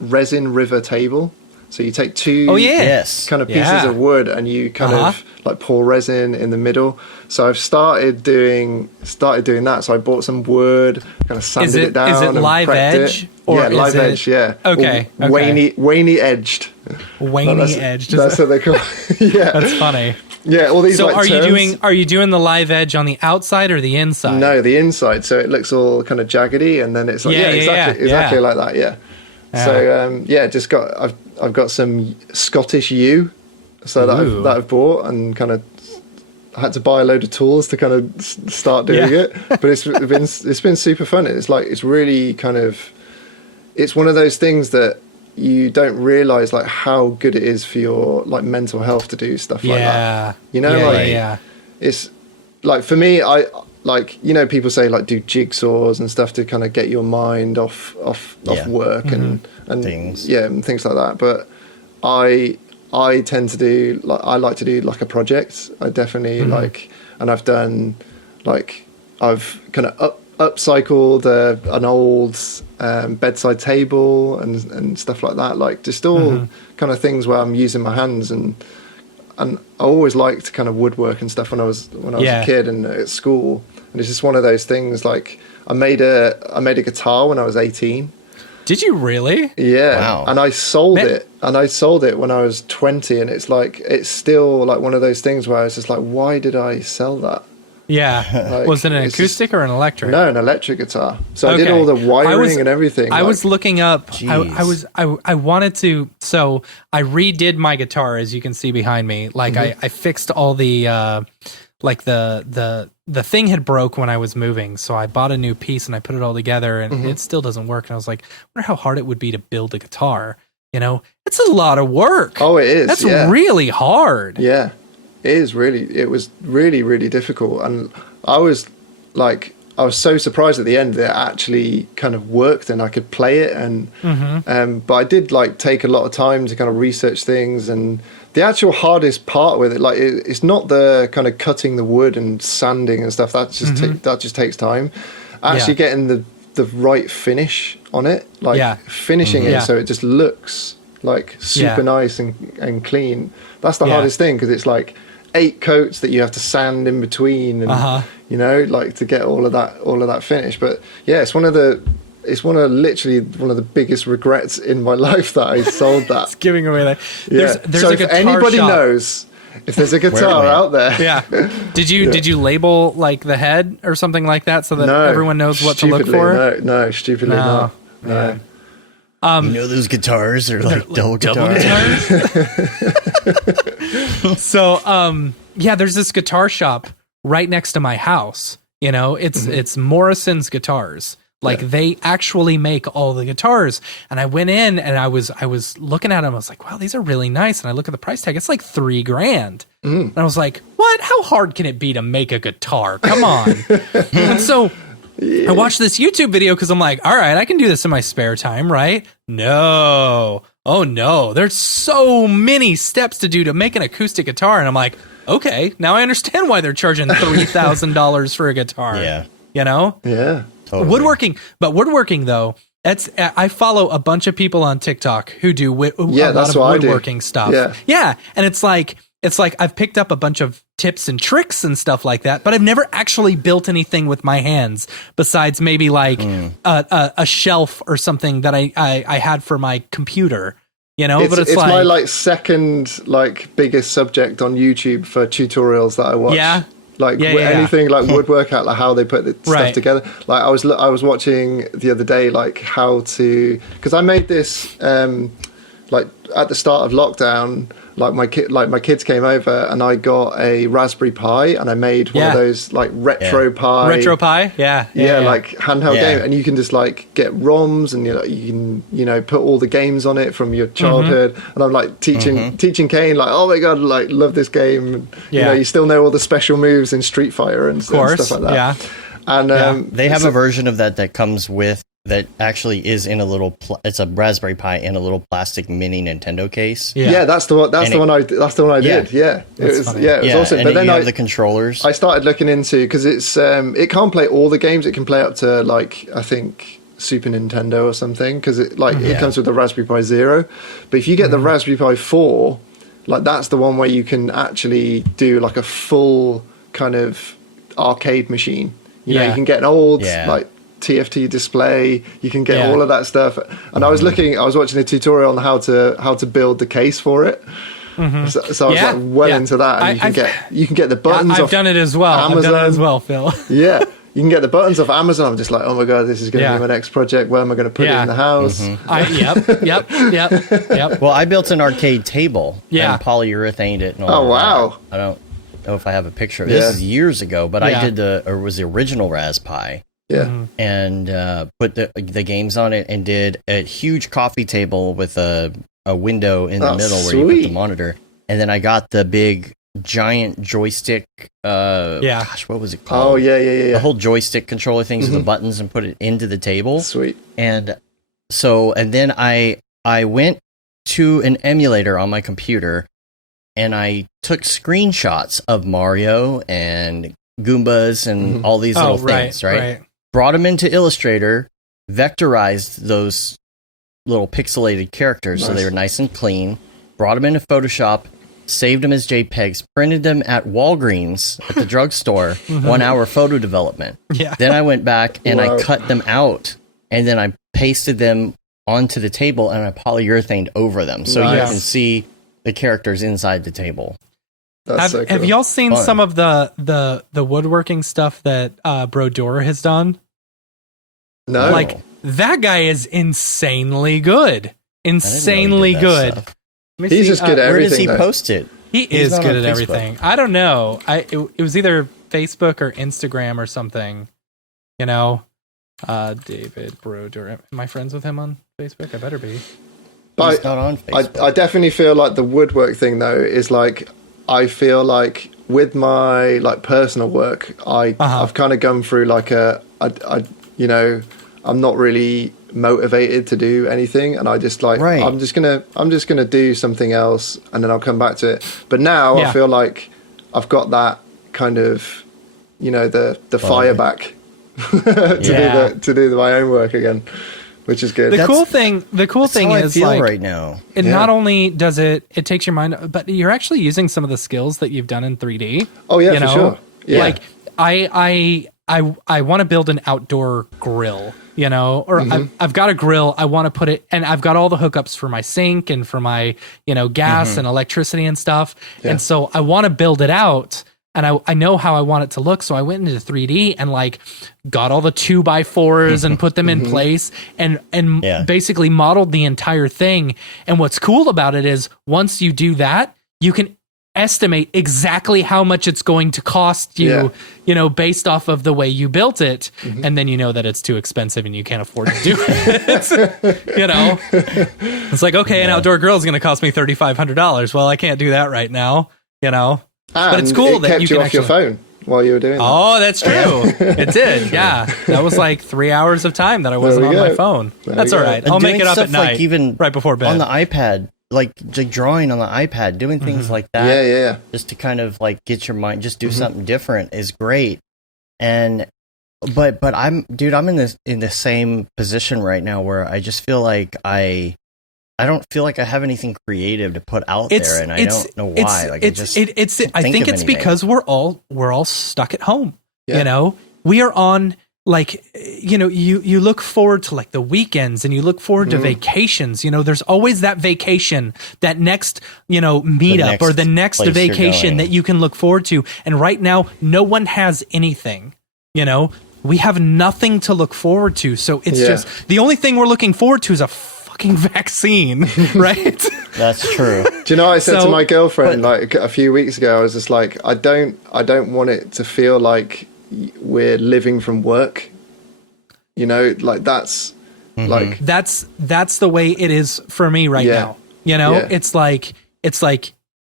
resin river table. So you take two Oh, yeah. Yes. kind of pieces Yeah. of wood, and you kind of like pour resin in the middle. So I've started doing that. So I bought some wood, kind of sanded it down. Is it and live prepped edge? It. Or Yeah, is live it- edge. Yeah. Okay, Or okay. Waney edged. Waney edge. That's what they call. Yeah. That's funny. Yeah. All these. So like, are you terms. doing the live edge on the outside or the inside? No, the inside. So it looks all kind of jaggedy, and then it's like exactly like that. Yeah. So just I've got some Scottish yew, so that I've bought and kind of I had to buy a load of tools to kind of start doing it. But it's been super fun. It's like, it's really kind of, it's one of those things that you don't realize like how good it is for your like mental health to do stuff like that. You know, it's like, for me, I like, you know, people say like do jigsaws and stuff to kind of get your mind off work and things. And things like that. But I tend to do like, I like to do like a project. I definitely like, and I've done like, I've kind of upcycled an old bedside table and stuff like that. Like just all kind of things where I'm using my hands, and I always liked kind of woodwork and stuff when I was a kid and at school. And it's just one of those things. Like I made a guitar when I was 18. Did you really? Yeah. Wow. And I sold it. And I sold it when I was 20. And it's like, it's still like one of those things where I was just like, why did I sell that? Yeah. Like, was it an acoustic or an electric? No, an electric guitar. So I did all the wiring and everything. I was looking up. I wanted to. So I redid my guitar, as you can see behind me. Like I fixed all the like the thing had broke when I was moving, so I bought a new piece and I put it all together, and it still doesn't work. And I was like, I wonder how hard it would be to build a guitar. You know, it's a lot of work. Oh, it is. That's really hard. Yeah, it was really, really difficult. And I was so surprised at the end that it actually kind of worked and I could play it. And but I did like take a lot of time to kind of research things. And the actual hardest part with it, like it's not the kind of cutting the wood and sanding and stuff. That just takes time. Actually getting the right finish on it, like finishing it so it just looks like super nice and clean. That's the hardest thing, because it's like 8 coats that you have to sand in between, and you know, like to get all of that finish. But yeah, it's literally one of the biggest regrets in my life that I sold that. It's giving away that. There's so a if guitar anybody shop. knows, if there's a guitar out there, Did you label like the head or something like that so that everyone knows what to look for? No, stupidly not. No. You know, those guitars are like double guitars. So, there's this guitar shop right next to my house. You know, it's Morrison's Guitars. Like they actually make all the guitars. And I went in and I was looking at them. I was like, wow, these are really nice. And I look at the price tag. It's like $3,000. And I was like, what? How hard can it be to make a guitar? Come on. And so I watched this YouTube video because I'm like, all right, I can do this in my spare time, right? No. Oh no. There's so many steps to do to make an acoustic guitar. And I'm like, okay, now I understand why they're charging $3,000 for a guitar. Yeah. You know? Yeah. Totally. Woodworking though, I follow a bunch of people on TikTok who do a lot of woodworking stuff. Yeah. And it's like I've picked up a bunch of tips and tricks and stuff like that, but I've never actually built anything with my hands besides maybe like a shelf or something that I had for my computer. You know, but it's like, my like second like biggest subject on YouTube for tutorials that I watch. Yeah. Like anything like woodwork out, like how they put the stuff together. Like I was watching the other day, like how to, because I made this like at the start of lockdown. Like my kids came over and I got a Raspberry Pi and I made one of those like retro Pi, like handheld game, and you can just like get ROMs and you can put all the games on it from your childhood. And I'm like teaching Kane like, oh my god, like love this game. You know, you still know all the special moves in Street Fighter and stuff like that. Yeah. And they have a version of that comes with. That actually is in a little. It's a Raspberry Pi in a little plastic mini Nintendo case. Yeah, that's the one. That's the one I did. Yeah, it was awesome. But then the controllers. I started looking into, because it's it can't play all the games. It can play up to like I think Super Nintendo or something, because it comes with the Raspberry Pi Zero. But if you get the Raspberry Pi 4, like that's the one where you can actually do like a full kind of arcade machine. You know, you can get an old like TFT display, you can get all of that stuff. And I was watching a tutorial on how to build the case for it. So I was like into that, and you can get the buttons off. I've done it as well. Amazon. I've done it as well, Phil. Yeah, you can get the buttons off Amazon. I'm just like, oh my god, this is going to be my next project. Where am I going to put it in the house? Yep. Well, I built an arcade table and polyurethaned it. And all wow. I don't. know if I have a picture of it. This is years ago, but I did it was the original Raspberry. Yeah. And put the games on it and did a huge coffee table with a window in the middle where you put the monitor. And then I got the big giant joystick. Gosh, what was it called? Oh, yeah. The whole joystick controller things with the buttons and put it into the table. Sweet. And then I went to an emulator on my computer and I took screenshots of Mario and Goombas and all these little things, right? Brought them into Illustrator, vectorized those little pixelated characters so they were nice and clean, brought them into Photoshop, saved them as JPEGs, printed them at Walgreens at the drugstore, 1 hour photo development. Yeah. Then I went back and I cut them out, and then I pasted them onto the table and I polyurethaned over them. So you can see the characters inside the table. Have y'all seen some of the woodworking stuff that Brodora has done? No. Like, that guy is insanely good. Insanely good. He's just good at everything. Where does he post it? He is good at everything. I don't know. It was either Facebook or Instagram or something. You know, David Brodeur. Am I friends with him on Facebook? I better be. But He's not on Facebook. I definitely feel like the woodwork thing though is like, I feel like with my like personal work, I've kind of gone through like you know, I'm not really motivated to do anything, and I just like I'm just gonna do something else, and then I'll come back to it. But now I feel like I've got that kind of, you know, the fire back to do my own work again, which is good. The cool thing is like right now. It not only does it takes your mind, but you're actually using some of the skills that you've done in 3D. Oh yeah, you know? for sure. Yeah. Like I want to build an outdoor grill, you know, or I've got a grill. I want to put it, and I've got all the hookups for my sink and for my, you know, gas and electricity and stuff. Yeah. And so I want to build it out, and I know how I want it to look. So I went into 3D and like got all the 2x4s and put them in place and basically modeled the entire thing. And what's cool about it is once you do that, you can estimate exactly how much it's going to cost you, you know, based off of the way you built it. And then you know that it's too expensive and you can't afford to do it. You know, it's like, okay, an outdoor grill is going to cost me $3,500. Well, I can't do that right now, you know, but it's cool that you can off your phone while you were doing that. Oh, that's true. It did. Yeah. That was like 3 hours of time that I wasn't on my phone. That's all right. I'll make it up at night, like even right before bed. On the iPad, like drawing on the iPad, doing things like that. Yeah. Just to kind of like get your mind, just do something different is great. And, but I'm in the same position right now where I just feel like I don't feel like I have anything creative to put out there, and I don't know why. I think it's because we're all stuck at home. You know, we are on, like, you know, you look forward to like the weekends and you look forward to vacations. You know, there's always that vacation, that next, you know, meetup or the next vacation that you can look forward to. And right now, no one has anything, you know, we have nothing to look forward to. So it's just the only thing we're looking forward to is a fucking vaccine, right? That's true. Do you know what I said to my girlfriend like a few weeks ago? I was just like, I don't want it to feel like we're living from work, you know, like that's like that's the way it is for me right now, you know. It's like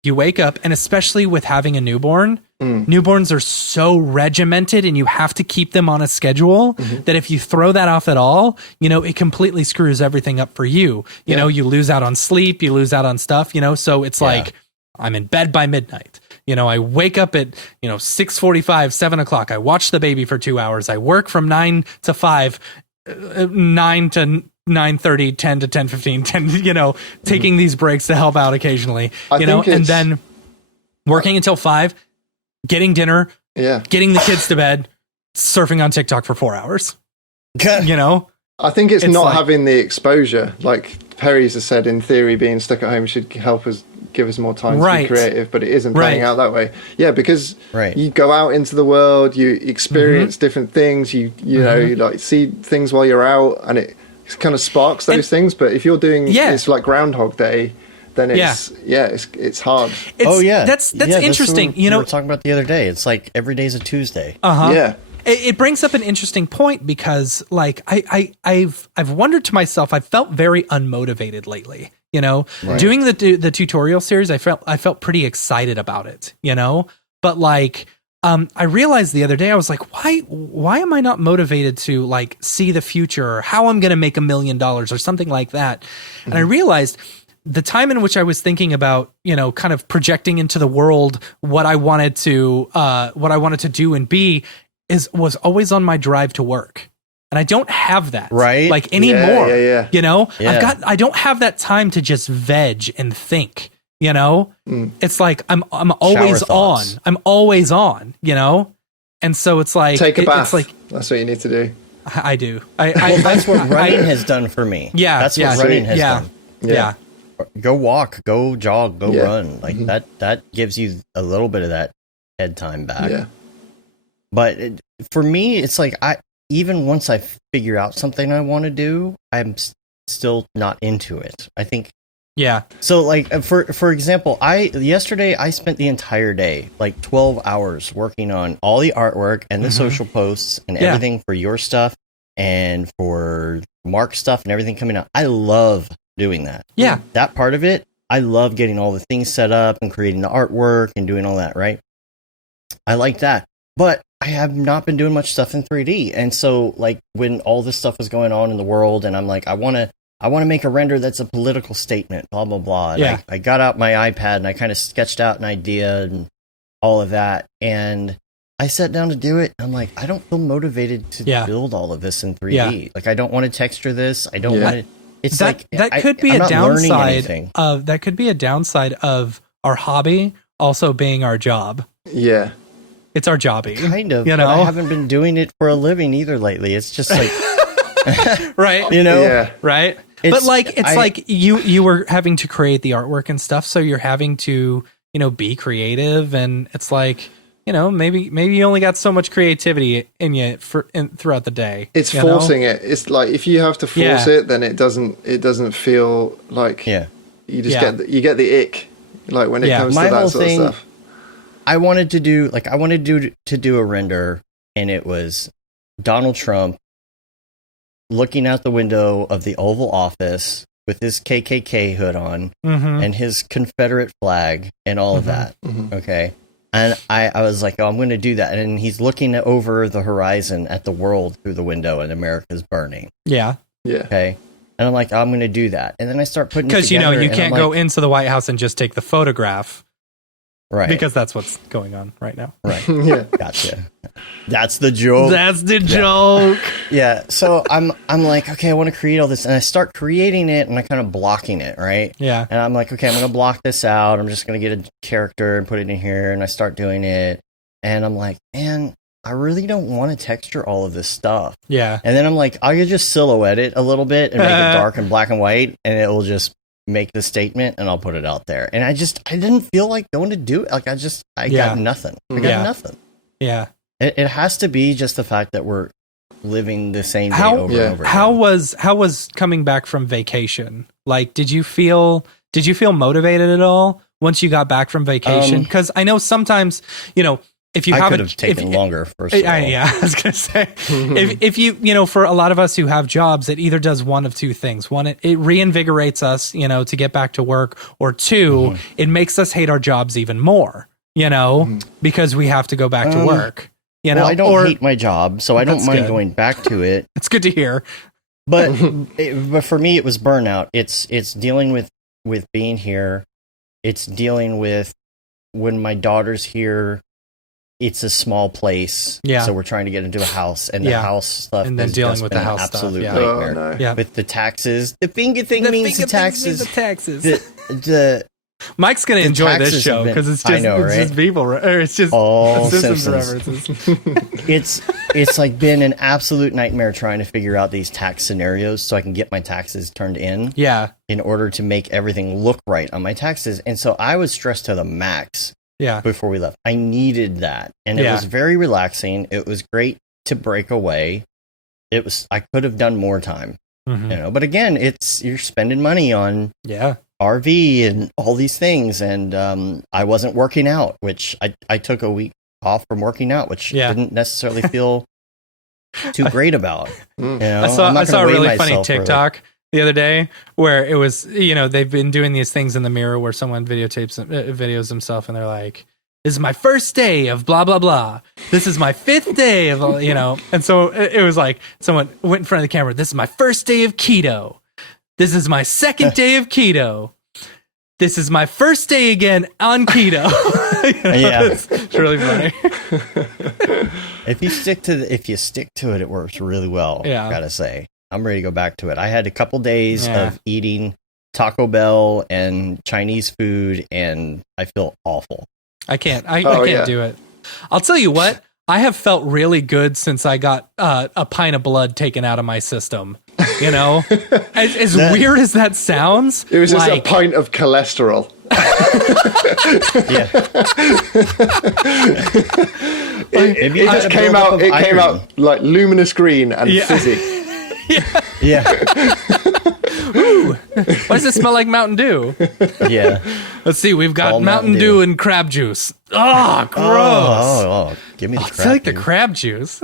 you wake up, and especially with having a newborn, newborns are so regimented and you have to keep them on a schedule that if you throw that off at all, you know, it completely screws everything up for you. You know, you lose out on sleep, you lose out on stuff, you know. So it's like I'm in bed by midnight. You know, I wake up at, 6:45, 7 o'clock. I watch the baby for 2 hours. I work from 9 to 5, 9 to 9:30, 10 to 10:15, 10, taking these breaks to help out occasionally, and then working until 5, getting dinner, getting the kids to bed, surfing on TikTok for 4 hours. I think it's not like, having the exposure. Like Perry's has said, in theory, being stuck at home should help us, give us more time to be creative, but it isn't playing out that way. Yeah, because you go out into the world, you experience different things, you know, you like see things while you're out, and it kind of sparks those things. But if you're doing it's like Groundhog Day, then it's hard. That's interesting. That's what we were talking about the other day. It's like every day's a Tuesday. Yeah. It brings up an interesting point because, like, I've wondered to myself, I felt very unmotivated lately. Doing the tutorial series, I felt pretty excited about it. But like, I realized the other day, I was like, why am I not motivated to like see the future or how I'm going to make $1 million or something like that? And I realized the time in which I was thinking about, kind of projecting into the world what I wanted to do and be was always on my drive to work. And I don't have that like anymore. I don't have that time to just veg and think, it's like, I'm always on, and so it's like, take a bath. It's like, that's what you need to do. I do. That's what running has done for me. Yeah. That's what running has done. Yeah. Go walk, go jog, go run. Like that gives you a little bit of that head time back. Yeah. But for me, it's like even once I figure out something I want to do, I'm still not into it. I think. Yeah. So like for example, yesterday I spent the entire day, like 12 hours, working on all the artwork and the social posts and everything for your stuff and for Mark's stuff and everything coming out. I love doing that. Yeah. That part of it, I love getting all the things set up and creating the artwork and doing all that, right? I like that. But I have not been doing much stuff in 3D. And so like when all this stuff was going on in the world and I'm like, I want to make a render that's a political statement, blah, blah, blah. And I got out my iPad and I kind of sketched out an idea and all of that. And I sat down to do it. And I'm like, I don't feel motivated to build all of this in 3D. Yeah. Like, I don't want to texture this. I don't want to. It's that could be a downside of our hobby also being our job. Yeah. It's our jobby. Kind of. But I haven't been doing it for a living either lately. It's just like, right. Yeah. Right. But like, it's like you were having to create the artwork and stuff. So you're having to, be creative. And it's like, maybe you only got so much creativity in you throughout the day. It's forcing it. It's like, if you have to force it, then it doesn't feel like, you just get the ick. Like when it comes to that sort of stuff. I wanted to do a render, and it was Donald Trump looking out the window of the Oval Office with his KKK hood on and his Confederate flag and all of that. Okay. And I was like, oh, I'm going to do that. And he's looking over the horizon at the world through the window and America's burning. Yeah. Yeah. Okay. And I'm like, oh, I'm going to do that. And then I start putting it together. Because, you can't go into the White House and just take the photograph. Right. Because that's what's going on right now. Right. Yeah. Gotcha. That's the joke. That's the joke. Yeah. So I'm like, okay, I want to create all this. And I start creating it and I kind of blocking it. Right. Yeah. And I'm like, okay, I'm going to block this out. I'm just going to get a character and put it in here. And I start doing it. And I'm like, man, I really don't want to texture all of this stuff. Yeah. And then I'm like, I could just silhouette it a little bit and make it dark and black and white. And it will just make the statement and I'll put it out there. And I didn't feel like going to do it. Like I got nothing. I got nothing. Yeah. It has to be just the fact that we're living the same day over and over again. How was coming back from vacation? Like, did you feel motivated at all once you got back from vacation? Because I know sometimes, if you could have taken longer first of all. I was gonna say, if you for a lot of us who have jobs, it either does one of two things. One, it reinvigorates us, to get back to work, or two, it makes us hate our jobs even more, because we have to go back to work. Well, I don't hate my job, so I don't mind going back to it. It's good to hear. But but for me, it was burnout. It's dealing with being here. It's dealing with when my daughter's here. It's a small place, so we're trying to get into a house, and the house stuff, and then is dealing just with been the house an absolute stuff. nightmare. Oh, no. Yeah, with the taxes, the finger thing means the taxes. The Mike's gonna enjoy this show because it's just people, or it's just all Simpsons references. It's like been an absolute nightmare trying to figure out these tax scenarios so I can get my taxes turned in. Yeah, in order to make everything look right on my taxes, and so I was stressed to the max. Yeah. Before we left, I needed that, and it was very relaxing. It was great to break away. I could have done more time, but again, you're spending money on RV and all these things, and I wasn't working out, which I took a week off from working out, which didn't necessarily feel too great about. You know? I saw a really funny TikTok the other day where it was, they've been doing these things in the mirror where someone videos himself and they're like, this is my first day of blah, blah, blah. This is my 5th day of, and so it was like someone went in front of the camera. This is my first day of keto. This is my 2nd day of keto. This is my first day again on keto. It's really funny. If you stick to it, it works really well. Yeah. I gotta say, I'm ready to go back to it. I had a couple days of eating Taco Bell and Chinese food, and I feel awful. I can't do it. I'll tell you what. I have felt really good since I got a pint of blood taken out of my system. As weird as that sounds, it was just a pint of cholesterol. It just came out. It came out like luminous green and fizzy. Ooh, why does it smell like Mountain Dew? Yeah. Let's see. We've got Mountain Dew and crab juice. Oh, gross. Oh, give me the crab juice. I like the crab juice.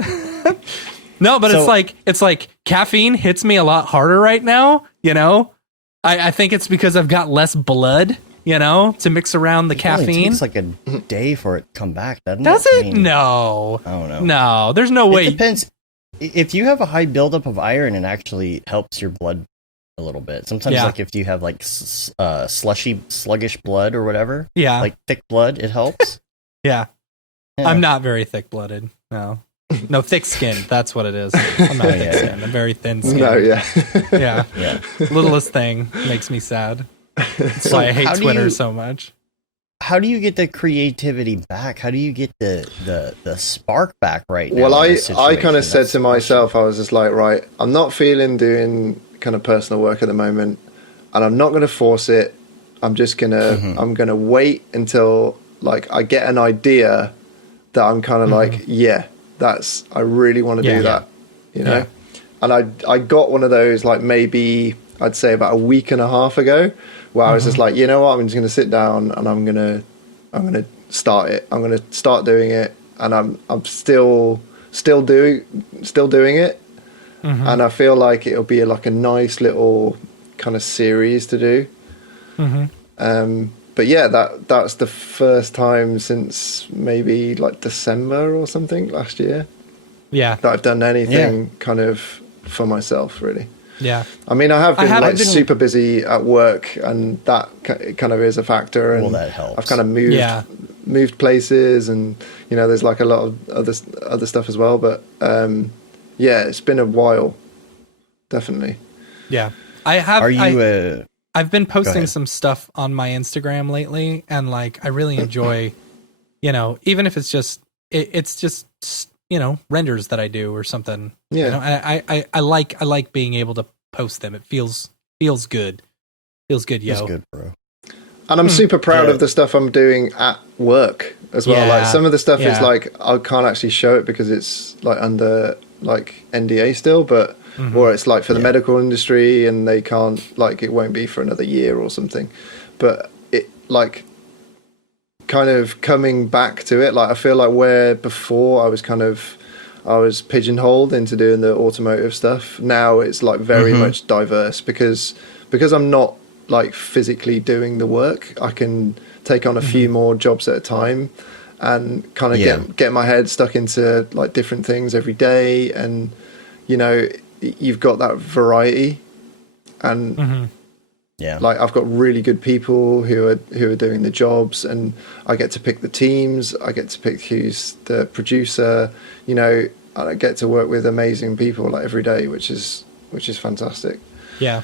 No, but it's like caffeine hits me a lot harder right now. I think it's because I've got less blood, to mix around the caffeine. It takes like a day for it to come back, doesn't it? Does it? No. I don't know. No, there's no way. It depends. If you have a high buildup of iron, it actually helps your blood a little bit. Sometimes, like if you have like sluggish blood or whatever, like thick blood, it helps. Yeah. I'm not very thick blooded. No, thick skinned. That's what it is. I'm not thick skinned. I'm very thin skinned. No, yeah. Littlest thing makes me sad. That's why I hate Twitter so much. How do you get the creativity back? How do you get the spark back right now? Well, I kind of said to myself, I was just like, right, I'm not feeling doing kind of personal work at the moment, and I'm not going to force it. I'm just gonna I'm gonna wait until like I get an idea that I'm kind of like, I really want to do that, And I got one of those like maybe I'd say about a week and a half ago, where I was just like, you know what, I'm just going to sit down and I'm going to start it. I'm going to start doing it, and I'm still doing it, and I feel like it'll be like a nice little kind of series to do. But yeah, that's the first time since maybe like December or something last year. Yeah, that I've done anything kind of for myself, really. Yeah, I mean, I have been super busy at work, and that kind of is a factor. And that helps. I've kind of moved places, and there's like a lot of other stuff as well. But it's been a while, definitely. Yeah, I have. Are you? I've been posting some stuff on my Instagram lately, and like I really enjoy, even if it's just renders that I do or something. Yeah, I like being able to post them. It feels good. Feels good, yo. Feels good, bro. And I'm super proud of the stuff I'm doing at work as well. Like some of the stuff is like I can't actually show it because it's like under like NDA still, but or it's like for the medical industry and they can't, like it won't be for another year or something. But it like kind of coming back to it, like I feel like where before I was pigeonholed into doing the automotive stuff, now it's like very much diverse because I'm not like physically doing the work. I can take on a few more jobs at a time and kind of get my head stuck into like different things every day, and you've got that variety, and like I've got really good people who are doing the jobs, and I get to pick the teams, I get to pick who's the producer, and I get to work with amazing people like every day, which is fantastic. Yeah.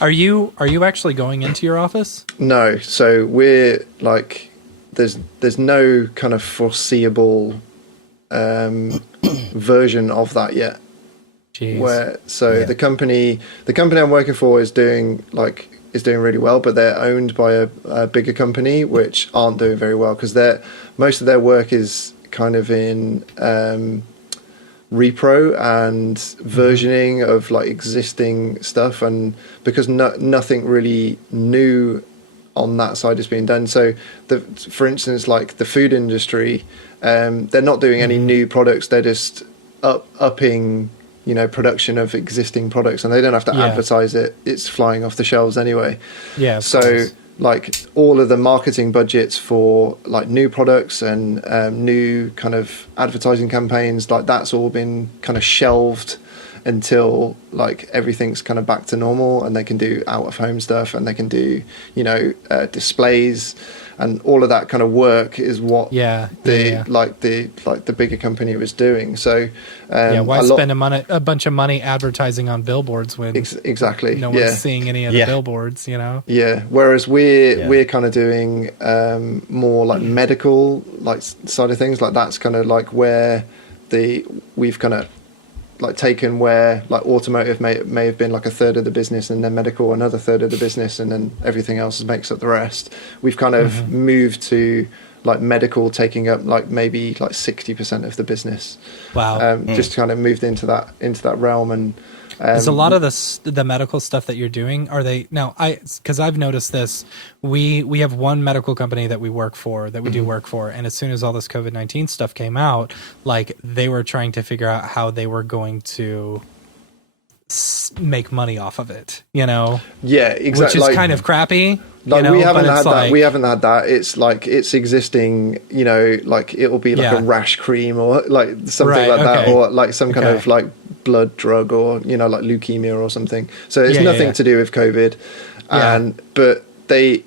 Are you actually going into your office? No. So we're like, there's no kind of foreseeable version of that yet. Jeez. The company I'm working for is doing really well, but they're owned by a bigger company which aren't doing very well because most of their work is kind of in repro and versioning of like existing stuff, and because nothing really new on that side is being done. So for instance, like the food industry, they're not doing any new products, they're just upping, you know, production of existing products, and they don't have to advertise it, it's flying off the shelves anyway. So like all of the marketing budgets for like new products and new kind of advertising campaigns, like that's all been kind of shelved until like everything's kind of back to normal, and they can do out of home stuff, and they can do, you know, displays, and all of that kind of work is what the bigger company was doing. So why spend a bunch of money advertising on billboards when exactly no one's seeing any of the billboards, you know? Whereas we're kind of doing more like medical like side of things, like that's kind of like where we've kind of like taken where like automotive may have been like a third of the business, and then medical another third of the business, and then everything else makes up the rest. We've kind of moved to like medical taking up like maybe like 60% of the business. Wow. Just kind of moved into that realm. And is a lot of the medical stuff that you're doing, are they now? Because I've noticed this. We have one medical company that we work for, that we do work for, and as soon as all this COVID-19 stuff came out, like they were trying to figure out how they were going to make money off of it, you know? Yeah, exactly. Which is kind of crappy. Like, you know, we haven't had that. We haven't had that. It's like it's existing. You know, like it'll be like a rash cream or like something like that, or like some kind of like blood drug, or you know, like leukemia or something. So it's nothing to do with COVID. But they've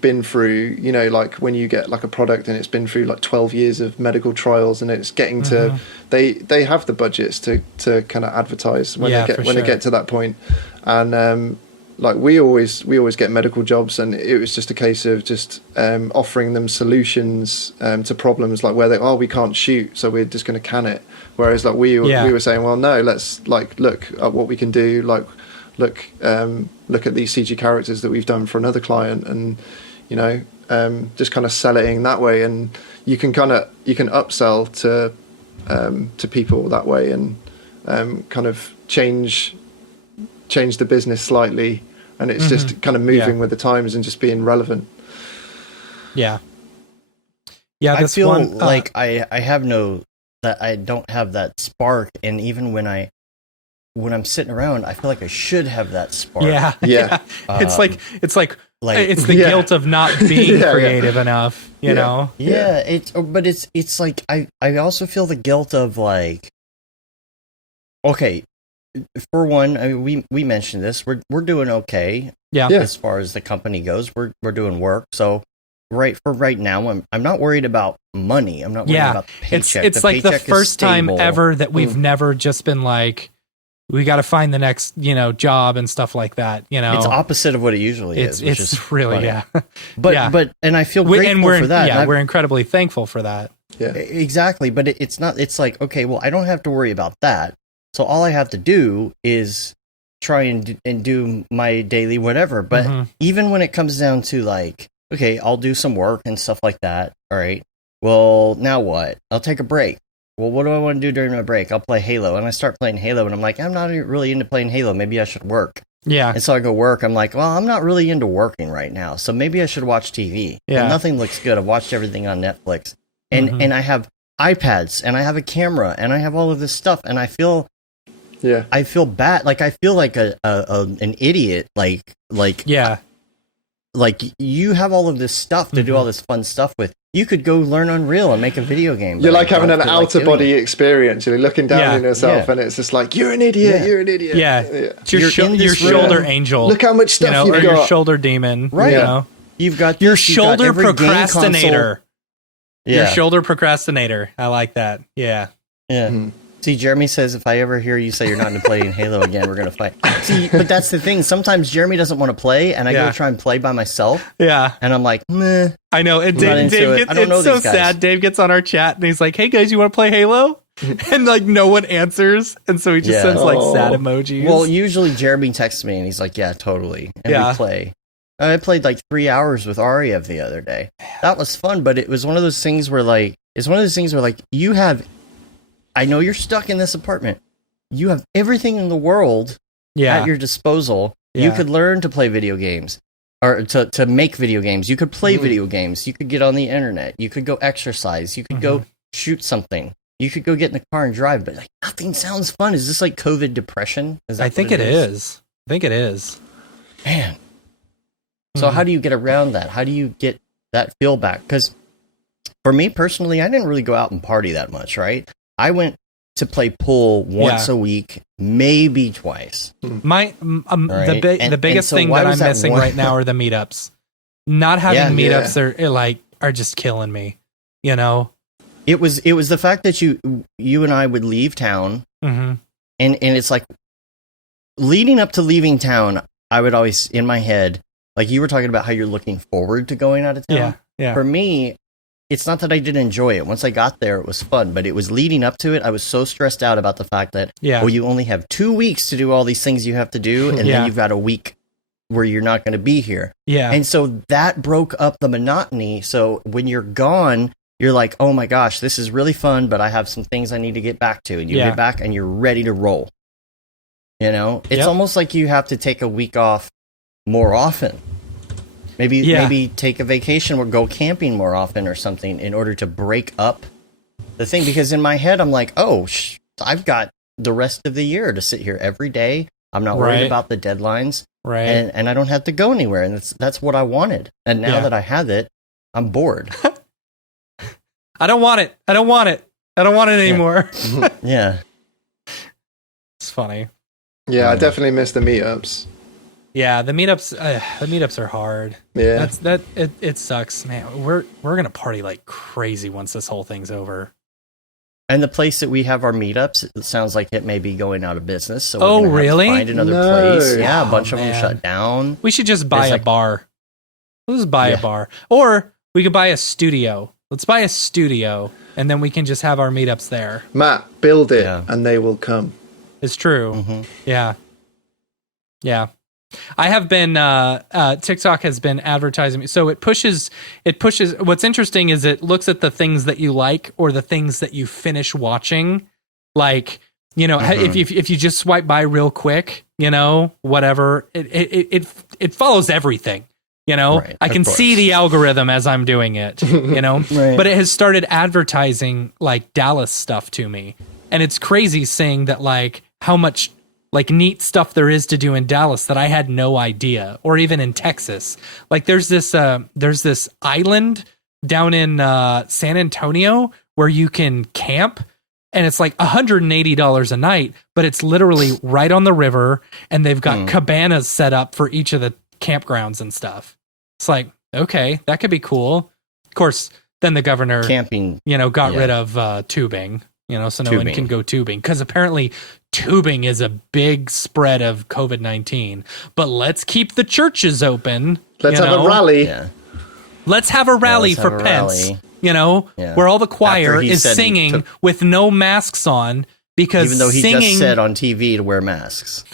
been through, you know, like when you get like a product and it's been through like 12 years of medical trials, and it's getting to they have the budgets to kind of advertise when they get to that point. And like we always get medical jobs, and it was just a case of just offering them solutions to problems, like where we can't shoot, so we're just going to can it. Whereas like we were saying, well, no, let's like look at what we can do, like look at these CG characters that we've done for another client, and you know, just kind of sell it in that way, and you can upsell to people that way, and kind of change the business slightly, and it's just kind of moving with the times and just being relevant. I feel like I don't have that spark, and even when I'm sitting around, I feel like I should have that spark. It's like it's the guilt of not being creative enough, you know? It's like I also feel the guilt of like, okay, for one, I mean, we mentioned this, we're doing okay. As far as the company goes, we're doing work. So right now, I'm not worried about money. I'm not worried about the paycheck. It's like the first time ever that we've never just been like, we got to find the next, you know, job and stuff like that. You know, it's opposite of what it usually is. It's really funny. But I feel grateful for that. Yeah, we're incredibly thankful for that. Yeah, exactly. But it's not. It's like, okay, well, I don't have to worry about that. So all I have to do is try and do my daily whatever. But even when it comes down to like, okay, I'll do some work and stuff like that. All right. Well, now what? I'll take a break. Well, what do I want to do during my break? I'll play Halo. And I start playing Halo, and I'm like, I'm not really into playing Halo. Maybe I should work. Yeah. And so I go work. I'm like, well, I'm not really into working right now, so maybe I should watch TV. Yeah. And nothing looks good. I've watched everything on Netflix. And and I have iPads, and I have a camera, and I have all of this stuff, and I feel bad. Like I feel like an idiot. Like you have all of this stuff to do all this fun stuff with. You could go learn Unreal and make a video game. You're like having an outer body experience. You're looking down on yourself, and it's just like, you're an idiot. You're an idiot. Your shoulder angel. Look how much stuff you've got. Your shoulder demon. Right. You know? You've got your shoulder procrastinator. Your shoulder procrastinator. I like that. Yeah. See, Jeremy says if I ever hear you say you're not into playing Halo again, we're going to fight. See, but that's the thing. Sometimes Jeremy doesn't want to play, and I go try and play by myself. Yeah. And I'm like, meh. I know. And Dave gets, it's so sad. Dave gets on our chat, and he's like, hey, guys, you want to play Halo? And like no one answers. And so he just sends like sad emojis. Well, usually Jeremy texts me, and he's like, yeah, totally. And we play. I played like 3 hours with Ariev the other day. That was fun, but it was one of those things where like, you have I know you're stuck in this apartment. You have everything in the world at your disposal. Yeah. You could learn to play video games or to make video games. You could play video games. You could get on the internet. You could go exercise. You could go shoot something. You could go get in the car and drive, but like nothing sounds fun. Is this like COVID depression? I think it is. I think it is. Man. So how do you get around that? How do you get that feel back? Because for me personally, I didn't really go out and party that much, right? I went to play pool once a week, maybe twice. Right? The biggest thing that I'm missing right now are the meetups. Not having meetups are just killing me. You know, it was the fact that you and I would leave town, and it's like leading up to leaving town, I would always in my head, like you were talking about how you're looking forward to going out of town. Yeah. For me, it's not that I didn't enjoy it. Once I got there, it was fun, but it was leading up to it. I was so stressed out about the fact that, you only have 2 weeks to do all these things you have to do, and then you've got a week where you're not going to be here. Yeah. And so that broke up the monotony. So when you're gone, you're like, oh my gosh, this is really fun, but I have some things I need to get back to. And you get back and you're ready to roll. You know, it's almost like you have to take a week off more often. Maybe take a vacation or go camping more often or something in order to break up the thing. Because in my head, I'm like, I've got the rest of the year to sit here every day. I'm not worried about the deadlines. Right. And I don't have to go anywhere. And that's what I wanted. And now that I have it, I'm bored. I don't want it. I don't want it anymore. Yeah. It's funny. Yeah, I definitely miss the meetups. Yeah, the meetups are hard. Yeah, it sucks, man. We're gonna party like crazy once this whole thing's over. And the place that we have our meetups, it sounds like it may be going out of business. So really? Have to find another place. Yeah, a bunch of them shut down. We should just buy a bar. Let's buy a bar, or we could buy a studio. Let's buy a studio, and then we can just have our meetups there. Matt, build it, and they will come. It's true. Mm-hmm. Yeah. I have been, TikTok has been advertising. So it pushes, what's interesting is it looks at the things that you like or the things that you finish watching. Like, you know, if you just swipe by real quick, you know, whatever, it follows everything, you know, I can see the algorithm as I'm doing it, you know, but it has started advertising like Dallas stuff to me. And it's crazy saying that like how much like neat stuff there is to do in Dallas that I had no idea, or even in Texas. Like there's this island down in San Antonio where you can camp, and it's like $180 a night, but it's literally right on the river, and they've got cabanas set up for each of the campgrounds and stuff. It's like, okay, that could be cool. Of course, then the governor got rid of tubing. You know, so no one can go tubing, because apparently tubing is a big spread of COVID-19. But let's keep the churches open. Let's have a rally. Yeah. Let's have a rally for Pence. You know, where all the choir is singing with no masks on, because even though he just said on TV to wear masks.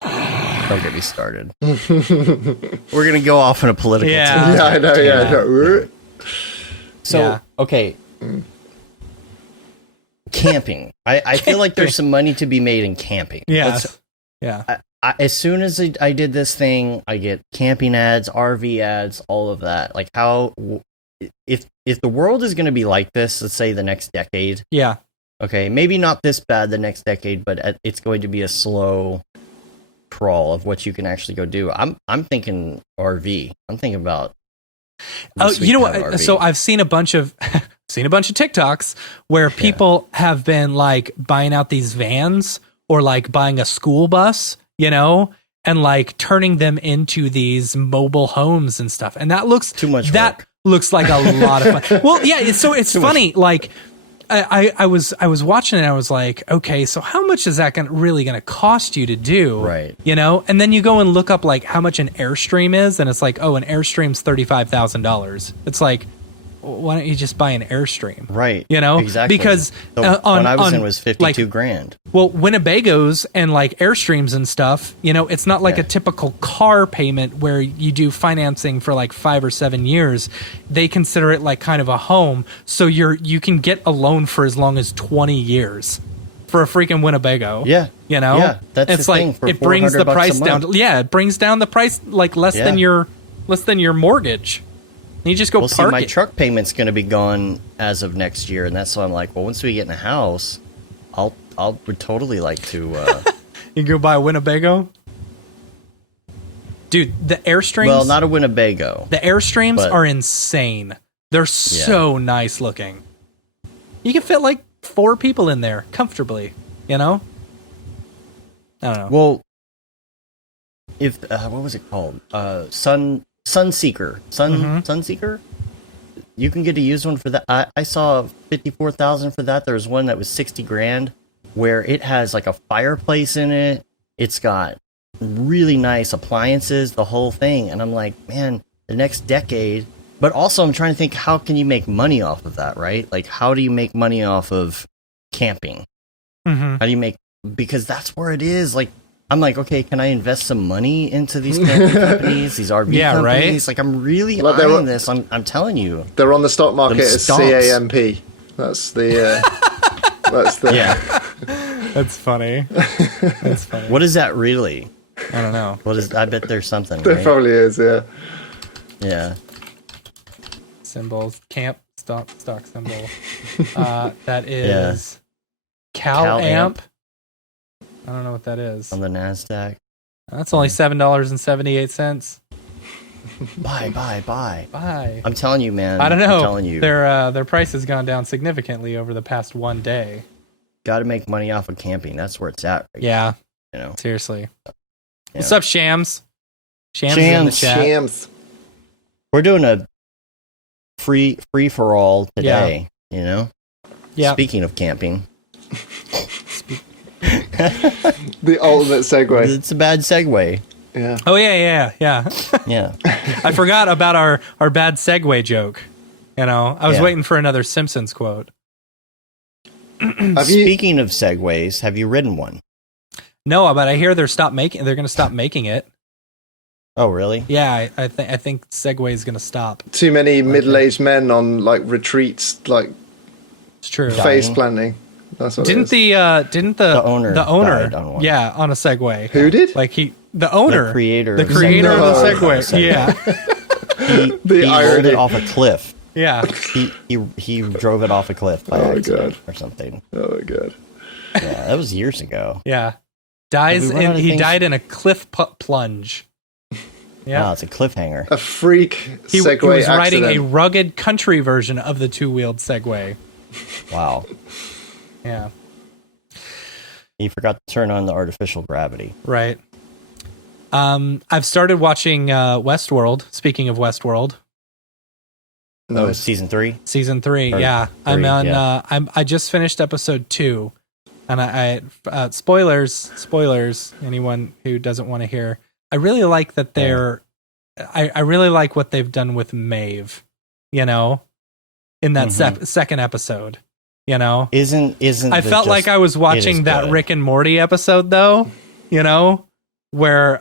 Don't get me started. We're gonna go off on a political. Yeah, I know. Yeah. So okay. Camping. I feel like there's some money to be made in camping. As soon as I did this thing, I get camping ads, RV ads, all of that. Like how, if the world is going to be like this, let's say the next decade. Yeah. Okay, maybe not this bad the next decade, but it's going to be a slow crawl of what you can actually go do. I'm thinking RV. I'm thinking about. Oh, you know what? RV. So I've seen a bunch of TikToks where people have been like buying out these vans, or like buying a school bus, you know, and like turning them into these mobile homes and stuff. And that looks too much. That looks like a lot of fun. Well, yeah. It's funny. Like I was watching it, and I was like, okay, so how much is that really going to cost you to do? Right. You know, and then you go and look up like how much an Airstream is, and it's like, oh, an Airstream's $35,000. It's like, why don't you just buy an Airstream? Right. Exactly. Because the one I was in was 52 grand. Well, Winnebagos and like Airstreams and stuff, it's not like a typical car payment where you do financing for like 5 or 7 years. They consider it like kind of a home. So you can get a loan for as long as 20 years for a freaking Winnebago. Yeah. Yeah, that's it's the like thing, for it brings the $400 price a down. month. It brings down the price like less than your mortgage. You just go park my it. truck payment's going to be gone as of next year, and that's why I'm like, well, once we get in a house, would totally like to. You go buy a Winnebago, dude. The Airstreams. Well, not a Winnebago. The Airstreams are insane. They're so nice looking. You can fit like 4 people in there comfortably. I don't know. Well, if what was it called? Sunseeker. Sunseeker? You can get a used one for that. I saw 54,000 for that. There was one that was 60 grand where it has like a fireplace in it. It's got really nice appliances, the whole thing. And I'm like, man, the next decade. But also I'm trying to think, how can you make money off of that, right? Like, how do you make money off of camping? Mm-hmm. How do you make, because that's where it is. Like, I'm like, okay, can I invest some money into these camping companies, these RV companies? Right? Like, I'm really eyeing this. I'm telling you. They're on the stock market as CAMP. That's the... That's funny. That's funny. What is that really? I don't know. I bet there's something, There right? probably is, yeah. Yeah. Symbols. Camp. Stock symbol. That is... CalAmp. I don't know what that is. On the NASDAQ. That's only $7.78. Buy. I'm telling you, man. I don't know. I'm telling you. Their price has gone down significantly over the past one day. Got to make money off of camping. That's where it's at. Right Yeah. now, Seriously. Yeah. What's up, Shams? Shams is in the chat. Shams. We're doing a free for all today. Yeah. Speaking of camping. The ultimate segue. It's a bad segue. Yeah. Oh yeah. Yeah. I forgot about our bad segue joke. I was waiting for another Simpsons quote. Speaking of segues, have you ridden one? No, but I hear they're going to stop making it. Oh, really? Yeah, I think Segway is going to stop. Too many middle-aged men on like retreats, like it's true. face planting. That's what Didn't it is. The owner died on one. Yeah, on a Segway. Who did? Like the owner, the creator of the Segway. Segway. Yeah. he rolled it off a cliff. Yeah. He drove it off a cliff by accident or something. Oh my god. Yeah, that was years ago. Yeah. He died in a cliff plunge. Yeah. Wow, it's a cliffhanger. A freak he Segway was accident. riding a rugged country version of the two-wheeled Segway. Wow. Yeah. He forgot to turn on the artificial gravity. Right. I've started watching Westworld. Speaking of Westworld. Oh, season 3? Season 3, yeah. I'm on. Yeah. I just finished episode 2, and I spoilers. Anyone who doesn't want to hear, I really like that they're. I really like what they've done with Maeve. In that second episode. Isn't I felt like I was watching that good. Rick and Morty episode though. Where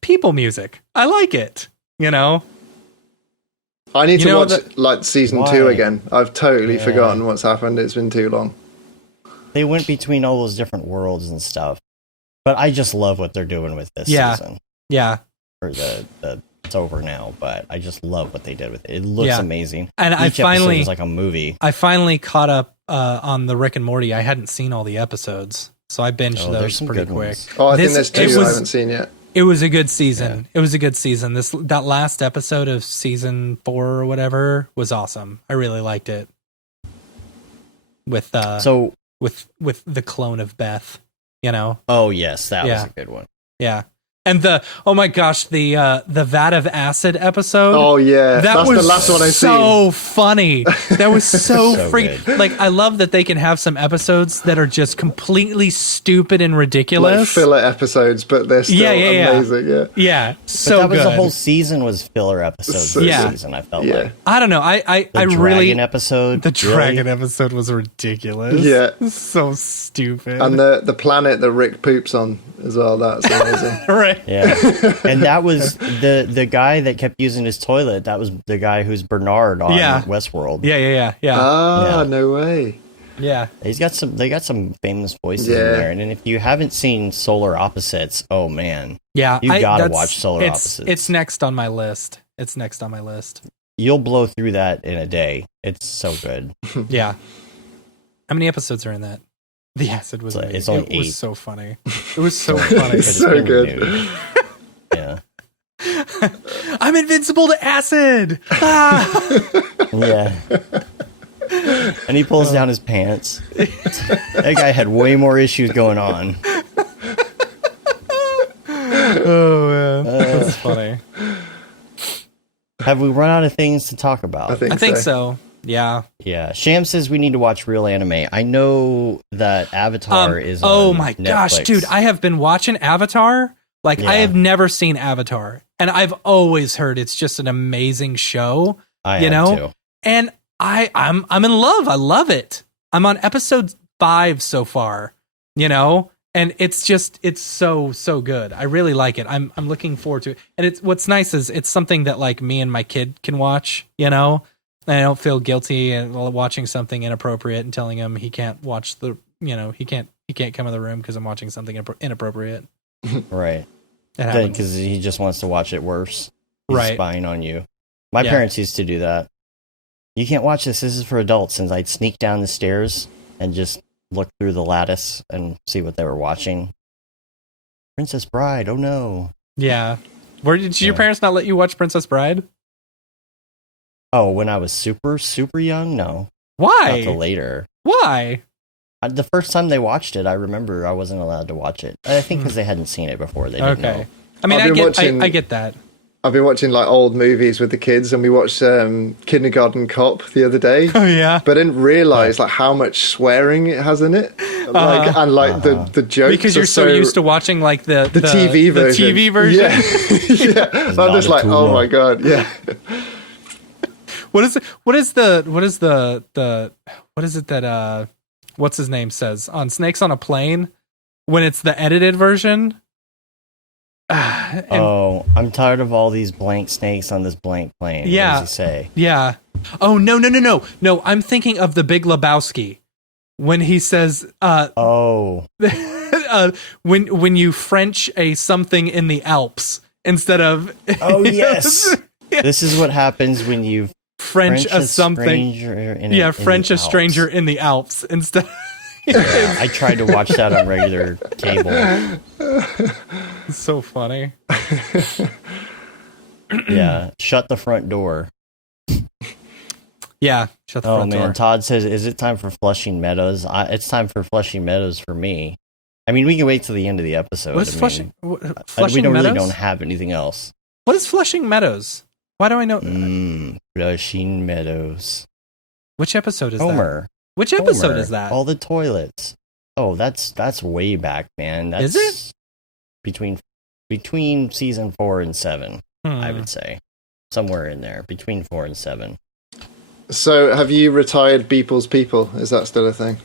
people music. I like it. I need to watch like season 2 again. I've totally forgotten what's happened. It's been too long. They went between all those different worlds and stuff, but I just love what they're doing with this season. Yeah, or it's over now, but I just love what they did with it. It looks amazing, and each episode is like a movie. I finally caught up on the Rick and Morty. I hadn't seen all the episodes, so I binged those pretty quick. Oh, I think there's 2 I haven't seen yet. It was a good season. Yeah. It was a good season. That last episode of season 4 or whatever was awesome. I really liked it. With with the clone of Beth, Oh yes, that was a good one. Yeah. And oh my gosh, the vat of acid episode. Oh yeah, that's the last one I seen. So funny. That was so, So freaking. good. Like, I love that they can have some episodes that are just completely stupid and ridiculous. Like filler episodes, but they're still amazing. Yeah. Yeah. But So that was good. the whole season was filler episodes. So This good. season, I felt like I don't know. I the really dragon episode. the really? dragon episode was ridiculous. Yeah. So stupid. And the planet that Rick poops on as well. That's amazing. right. Yeah, and that was the guy that kept using his toilet. That was the guy who's Bernard on Westworld. Yeah. Ah, Yeah. no way. Yeah. They got some famous voices in Yeah. there. And if you haven't seen Solar Opposites, oh man, Yeah. you gotta that's- watch Solar it's, Opposites. It's next on my list. You'll blow through that in a day. It's so good. Yeah. How many episodes are in that? The acid was amazing. It's only it 8. was so funny. It was so funny. It's so good. renewed. Yeah. I'm invincible to acid. Ah! Yeah. And he pulls down his pants. That guy had way more issues going on. Oh man, that's funny. Have we run out of things to talk about? I think so. Yeah. Yeah. Sham says we need to watch real anime. I know that Avatar is on Oh my gosh, Netflix. dude! I have been watching Avatar. Like, I Yeah. have never seen Avatar, and I've always heard it's just an amazing show. I you am know, too. and I'm in love. I love it. I'm on episode 5 so far. You know, and it's so good. I really like it. I'm looking forward to it. And it's what's nice is it's something that like me and my kid can watch. You know. And I don't feel guilty and watching something inappropriate and telling him he can't watch he can't come in the room because I'm watching something inappropriate. Right. It happens. Because he just wants to watch it worse. He's Right. spying on you. My Yeah. parents used to do that. You can't watch this. This is for adults. And I'd sneak down the stairs and just look through the lattice and see what they were watching. Princess Bride. Oh no. Yeah. Where did your Yeah. parents not let you watch Princess Bride? Oh, when I was super, super young? No. Why? Not till later. Why? The first time they watched it, I remember I wasn't allowed to watch it. I think because they hadn't seen it before. They didn't Okay. know. I mean, I've I been get watching- I get that. I've been watching like old movies with the kids, and we watched Kindergarten Cop the other day. Oh yeah. But I didn't realize like how much swearing it has in it, like and like the jokes. Because you're are so used to watching like the TV version. The TV version. Yeah, yeah. I'm not just a like, oh tool. my god, yeah. What is it that what's his name says on Snakes on a Plane when it's the edited version? And- Oh, I'm tired of all these blank snakes on this blank plane. Yeah. What does he say? Yeah. Oh no! I'm thinking of the Big Lebowski when he says, Oh, when you French a something in the Alps instead of oh yes. This is what happens when you French a something. stranger in Yeah, in French the a stranger Alps. in the Alps instead. Yeah, I tried to watch that on regular cable. It's so funny. Yeah, shut the front door. Yeah, shut the Oh front man, door. Todd says, "Is it time for Flushing Meadows?" It's time for Flushing Meadows for me. I mean, we can wait till the end of the episode. What is I Flushing? mean, Flushing we don't Meadows? really don't have anything else. What is Flushing Meadows? Why do I know? Flushing Meadows. Which episode is that? Homer. Which episode Homer, is that? All the toilets. Oh, that's way back, man. That's Is it? between season 4 and 7? I Hmm. would say somewhere in there between 4 and 7. So, have you retired Beeple's People? Is that still a thing?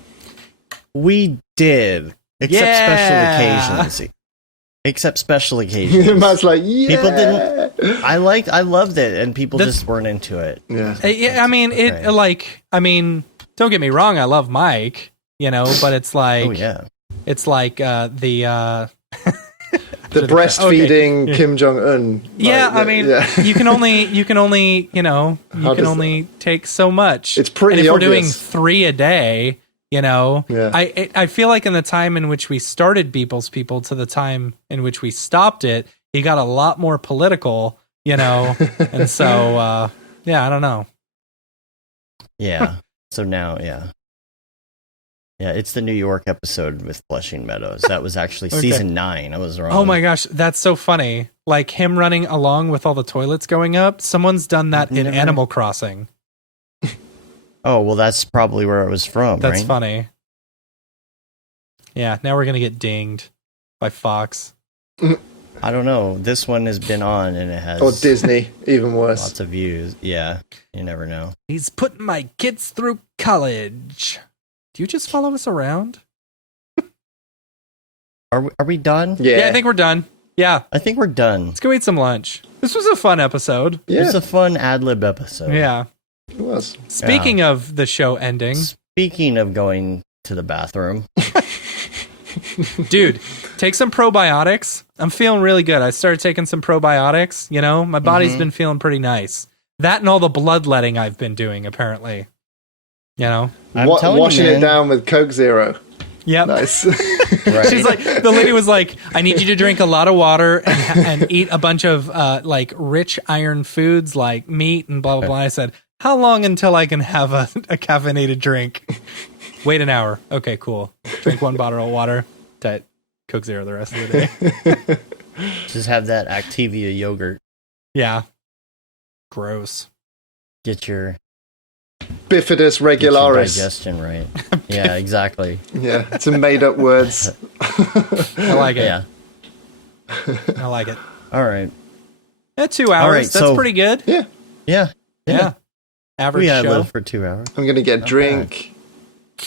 We did, except Yeah. special occasions. Except special occasions. Matt's like, yeah. People didn't- I loved it, and people That's- just weren't into it. Yeah. Yeah, I mean, Okay. don't get me wrong. I love Mike, but it's like, Oh yeah, it's like The breastfeeding Okay. Kim Jong Un. yeah. I mean, you can only, How does only take so much. It's pretty And if we're doing obvious. 3 a day, Yeah. I feel like in the time in which we started Beeple's People to the time in which we stopped it, he got a lot more political, and so yeah, I don't know. yeah. So now, yeah, Yeah, it's the New York episode with Flushing Meadows. That was actually season 9. I was wrong. Oh my gosh, that's so funny. Like him running along with all the toilets going up. Someone's done that in Animal Crossing. Oh, well, that's probably where it was from, That's right? funny. Yeah, now we're going to get dinged by Fox. I don't know. This one has been on and it has... Or Disney, even worse. Lots of views. Yeah, you never know. He's putting my kids through college. Do you just follow us around? Are we done? Yeah, I think we're done. Yeah. I think we're done. Let's go eat some lunch. This was a fun episode. Yeah, It's a fun ad-lib episode. Yeah. it was. Speaking of the show ending, Speaking of going to the bathroom, dude, take some probiotics. I'm feeling really good. I started taking some probiotics. You know, my body's been feeling pretty nice. That and all the bloodletting I've been doing, apparently. You know? I'm telling you, Washing man. it down with Coke Zero. Yep. Nice. Right? She's like, the lady was like, I need you to drink a lot of water and eat a bunch of like rich iron foods like meat and blah, blah, blah. I said, how long until I can have a caffeinated drink? Wait an hour. Okay, cool. Drink 1 bottle of water. Tight. Coke Zero the rest of the day. Just have that Activia yogurt. Yeah. Gross. Get your Bifidus regularis. digestion right. Yeah, exactly. Yeah, it's a made-up words. I like it. Yeah. I like it. All right. 2 hours. All right, That's so- pretty good. Yeah, Yeah. Yeah. Average We had show. live for 2 hours. I'm gonna get drink.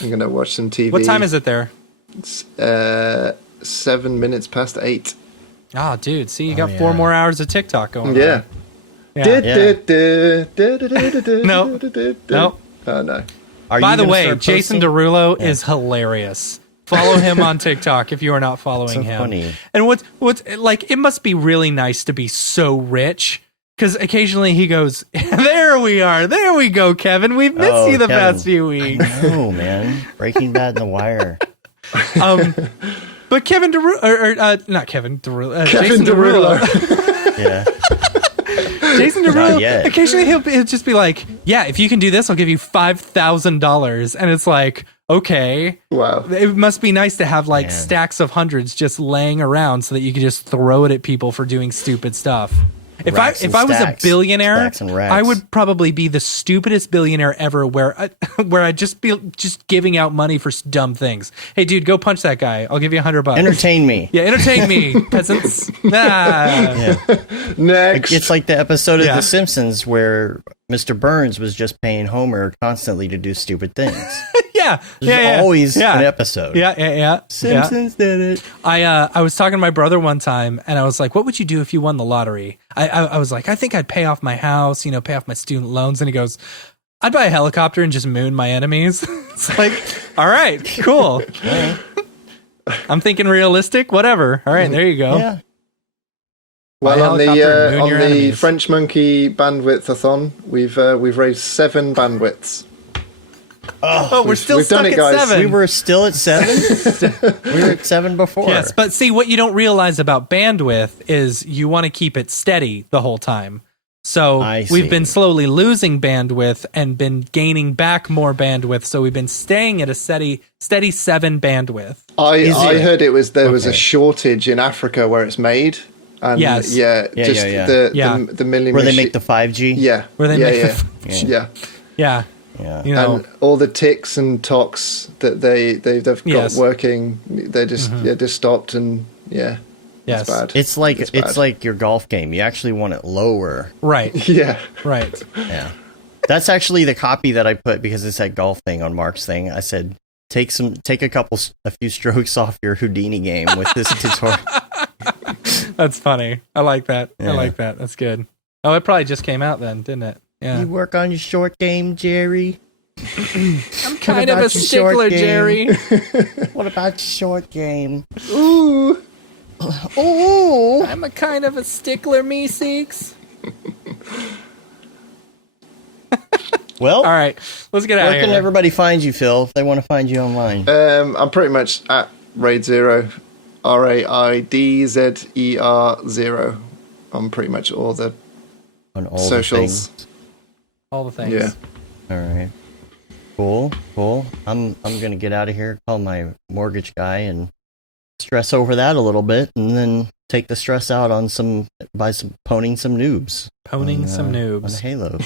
I'm gonna watch some TV. What time is it there? It's 7 minutes past 8. Oh, dude. See, you got yeah. 4 more hours of TikTok going Yeah. on. Yeah. No. Nope. Oh no. Are By you the gonna way, start Jason posting? Derulo is hilarious. Follow him on TikTok if you are not following So him. funny. And what's like, it must be really nice to be so rich because occasionally he goes, "There we are, there we go, Kevin. We've missed Oh, you the Kevin. past few weeks." Oh man, Breaking Bad and The Wire. But Kevin Derulo, or not Kevin Derulo, Kevin Jason Derulo. Yeah. Jason Not Derulo, yet. occasionally he'll just be like, "Yeah, if you can do this, I'll give you $5,000." And it's like, okay. Wow. It must be nice to have like Man. stacks of hundreds just laying around so that you can just throw it at people for doing stupid stuff. If Racks I and was a stacks. billionaire, Stacks and racks. I would probably be the stupidest billionaire ever where I'd just be just giving out money for dumb things. Hey dude, go punch that guy. I'll give you $100. Entertain me. Yeah, entertain me, peasants. Ah. Next. It's like the episode of Yeah. The Simpsons where Mr. Burns was just paying Homer constantly to do stupid things. Yeah. There's Yeah. always yeah. an episode. Yeah. Simpsons did it. I was talking to my brother one time and I was like, what would you do if you won the lottery? I was like, I think I'd pay off my house, pay off my student loans. And he goes, I'd buy a helicopter and just moon my enemies. It's like, all right, cool. I'm thinking realistic, whatever. All right, there you go. Yeah. Well, Buy a on helicopter and moon the your enemies. French Monkey bandwidth-a-thon, we've raised 7 bandwidths. Oh, we're still we've stuck done it, at guys. 7. We were still at 7? We were at 7 before. Yes, but see, what you don't realize about bandwidth is you want to keep it steady the whole time. So I we've see. been slowly losing bandwidth and been gaining back more bandwidth. So we've been staying at a steady 7 bandwidth. I heard there was a Okay. shortage in Africa where it's made. And Yes. Yeah. Yeah, Just yeah. the millimeter. Where they make the 5G? Yeah. Where they yeah, make yeah. the yeah. Yeah, Yeah. and all the ticks and talks that they've got Yes. working, they just just stopped, and yes, it's bad. It's like It's it's bad. like your golf game. You actually want it lower. right, Yeah. right. Yeah. That's actually the copy that I put because it's that golf thing on Mark's thing. I said take a few strokes off your Houdini game with this tutorial. That's funny. I like that. Yeah. I like that. That's good. Oh, it probably just came out then, didn't it? Yeah. You work on your short game, Jerry. I'm kind of a about your short stickler, game? Jerry. What about your short game? Ooh. Ooh. I'm a kind of a stickler, me seeks. Well, All right, let's get out where of can here. everybody find you, Phil, if they want to find you online? I'm pretty much at Raid Zero, RAIDZER0. I'm pretty much all the On all socials. the things. All the things. Yeah. All right. Cool. I'm gonna get out of here, call my mortgage guy, and stress over that a little bit, and then take the stress out on poning some noobs. Poning some noobs. On Halo.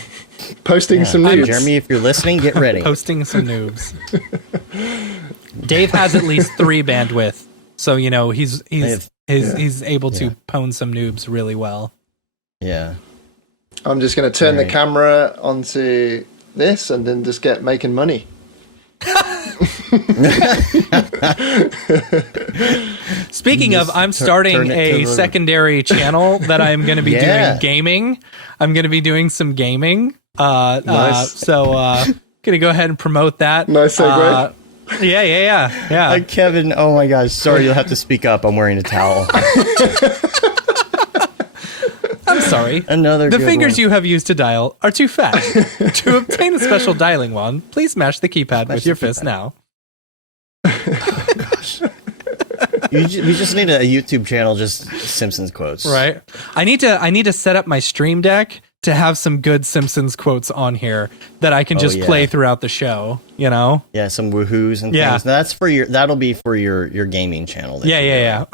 Posting some noobs. Jeremy, if you're listening, get ready. Posting some noobs. Dave has at least 3 bandwidth, so he's able to pwn some noobs really well. Yeah. I'm just going to turn the camera onto this and then just get making money. Speaking of, I'm starting a secondary channel that I'm going to be doing gaming. I'm going to be doing some gaming. Nice. So going to go ahead and promote that. Nice segue. Yeah. Kevin, oh my gosh, sorry, you'll have to speak up. I'm wearing a towel. I'm sorry. The fingers you have used to dial are too fat. To obtain a special dialing wand, please mash the keypad with your fist now. We just need a YouTube channel, just Simpsons quotes. Right. I need to set up my stream deck to have some good Simpsons quotes on here that I can just play throughout the show, Yeah, some woohoos and things. That'll be for your gaming channel. Yeah.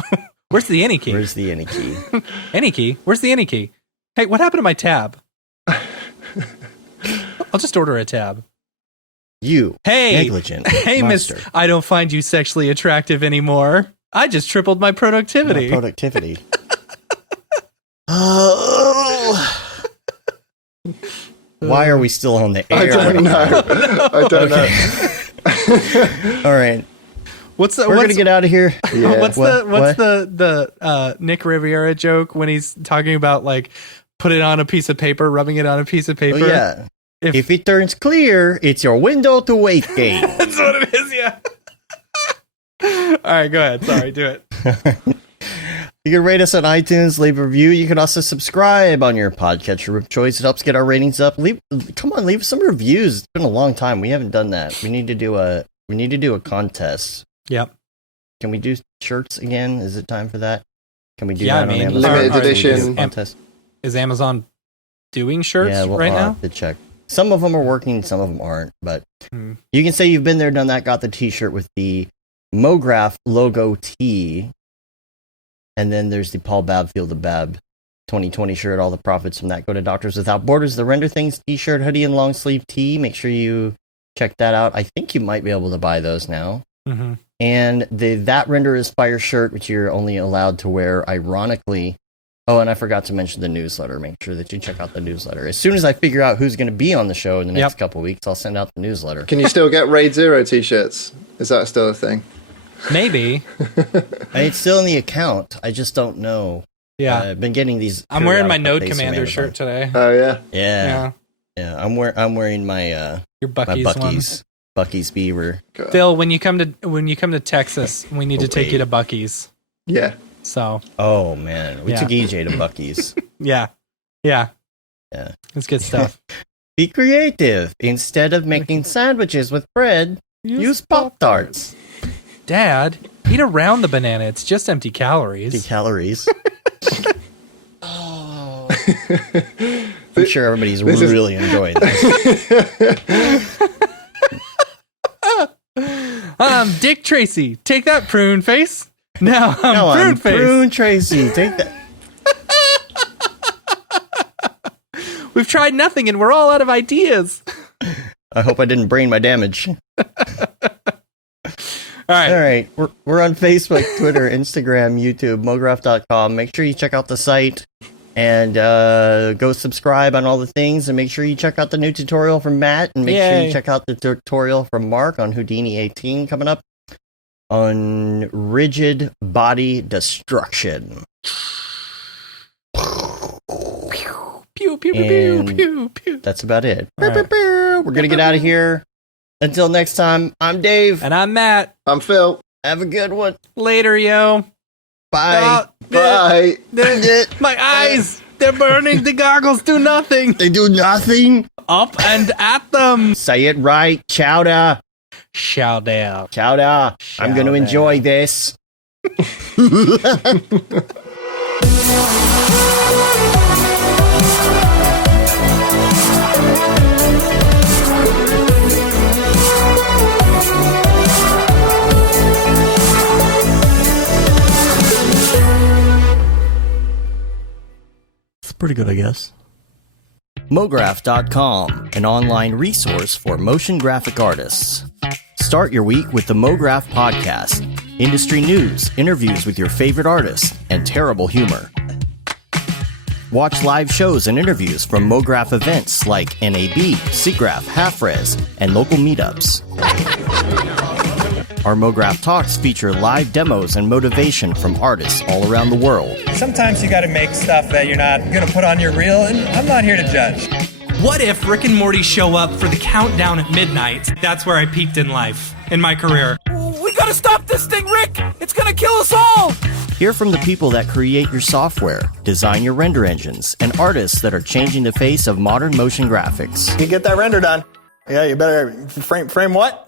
Where's the any key? Where's the any key? Any key? Where's the any key? Hey, what happened to my tab? I'll just order a tab. You negligent monster. Miss, I don't find you sexually attractive anymore. I just tripled my productivity. Why are we still on the air? I don't know. All right. We're gonna get out of here. Yeah. What's the Nick Riviera joke when he's talking about like put it on a piece of paper, rubbing it on a piece of paper? Oh, yeah. If it turns clear, it's your window to weight game. That's what it is. Yeah. All right, go ahead. Sorry, do it. You can rate us on iTunes, leave a review. You can also subscribe on your podcatcher of choice. It helps get our ratings up. Leave some reviews. It's been a long time. We haven't done that. We need to do a contest. Yep. Can we do shirts again? Is it time for that? Can we do that on Amazon? Limited edition contest? Is Amazon doing shirts I'll now? Have to check. Some of them are working, some of them aren't. But you can say you've been there, done that, got the T-shirt with the Mograph logo T. And then there's the Paul Babfield the Bab 2020 shirt. All the profits from that go to Doctors Without Borders. The Render Things T-shirt, hoodie, and long sleeve tee. Make sure you check that out. I think you might be able to buy those now. Mm-hmm. And the That Render is Fire shirt, which you're only allowed to wear, ironically. Oh, and I forgot to mention the newsletter. Make sure that you check out the newsletter. As soon as I figure out who's going to be on the show in the next couple of weeks, I'll send out the newsletter. Can you still get Raid Zero t-shirts? Is that still a thing? Maybe. It's still in the account. I just don't know. Yeah. I've been getting these. I'm wearing my Node Commander shirt today. Oh, yeah? Yeah. I'm wearing my your Bucky's one. Bucky's Beaver. God. Phil, when you come to Texas, we need to take you to Bucky's. Yeah. So. Oh man, we took EJ to Bucky's. Yeah. It's good stuff. Be creative. Instead of making sandwiches with bread, use Pop-Tarts. Dad, eat around the banana. It's just empty calories. Empty calories. Oh. I'm sure everybody's really enjoying this. I'm Dick Tracy. Take that, prune face. Now I'm Prune Tracy. Take that. We've tried nothing and we're all out of ideas. I hope I didn't brain my damage. All right. We're on Facebook, Twitter, Instagram, YouTube, Mograph.com. Make sure you check out the site and go subscribe on all the things. And make sure you check out the new tutorial from Matt. And make sure you check out the tutorial from Mark on Houdini 18 coming up on rigid body destruction. Pew, pew, pew, pew, pew, pew. That's about it. Right. We're going to get out of here. Until next time, I'm Dave. And I'm Matt. I'm Phil. Have a good one. Later, yo. Bye. Bye. My eyes, they're burning. The goggles do nothing. They do nothing. Up and at them. Say it right. Chowder. Chowder. Chowder. I'm going to enjoy this. Pretty good, I guess. Mograph.com, an online resource for motion graphic artists. Start your week with the Mograph podcast. Industry news, interviews with your favorite artists, and terrible humor. Watch live shows and interviews from Mograph events like NAB, SIGGRAPH, Half-Res, and local meetups. Our Mograph Talks feature live demos and motivation from artists all around the world. Sometimes you gotta make stuff that you're not gonna put on your reel, and I'm not here to judge. What if Rick and Morty show up for the countdown at midnight? That's where I peaked in life, in my career. We gotta stop this thing, Rick! It's gonna kill us all! Hear from the people that create your software, design your render engines, and artists that are changing the face of modern motion graphics. You get that render done. Yeah, you better frame what?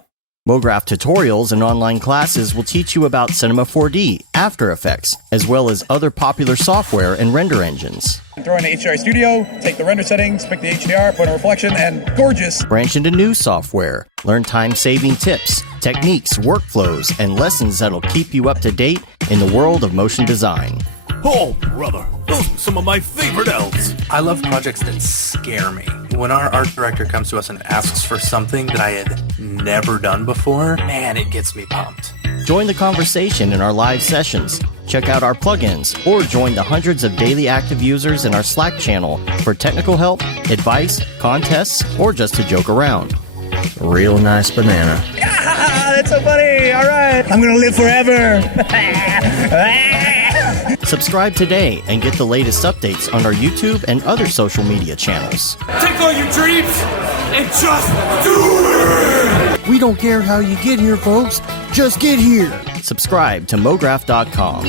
Mograph tutorials and online classes will teach you about Cinema 4D, After Effects, as well as other popular software and render engines. Throw in the HDR Studio, take the render settings, pick the HDR, put in a reflection, and gorgeous. Branch into new software. Learn time-saving tips, techniques, workflows, and lessons that'll keep you up to date in the world of motion design. Oh, brother, those are some of my favorite elves. I love projects that scare me. When our art director comes to us and asks for something that I had never done before, man, it gets me pumped. Join the conversation in our live sessions. Check out our plugins, or join the hundreds of daily active users in our Slack channel for technical help, advice, contests, or just to joke around. Real nice banana. Ah, that's so funny. All right. I'm going to live forever. Subscribe today and get the latest updates on our YouTube and other social media channels. Take all your dreams and just do it! We don't care how you get here, folks. Just get here. Subscribe to Mograph.com.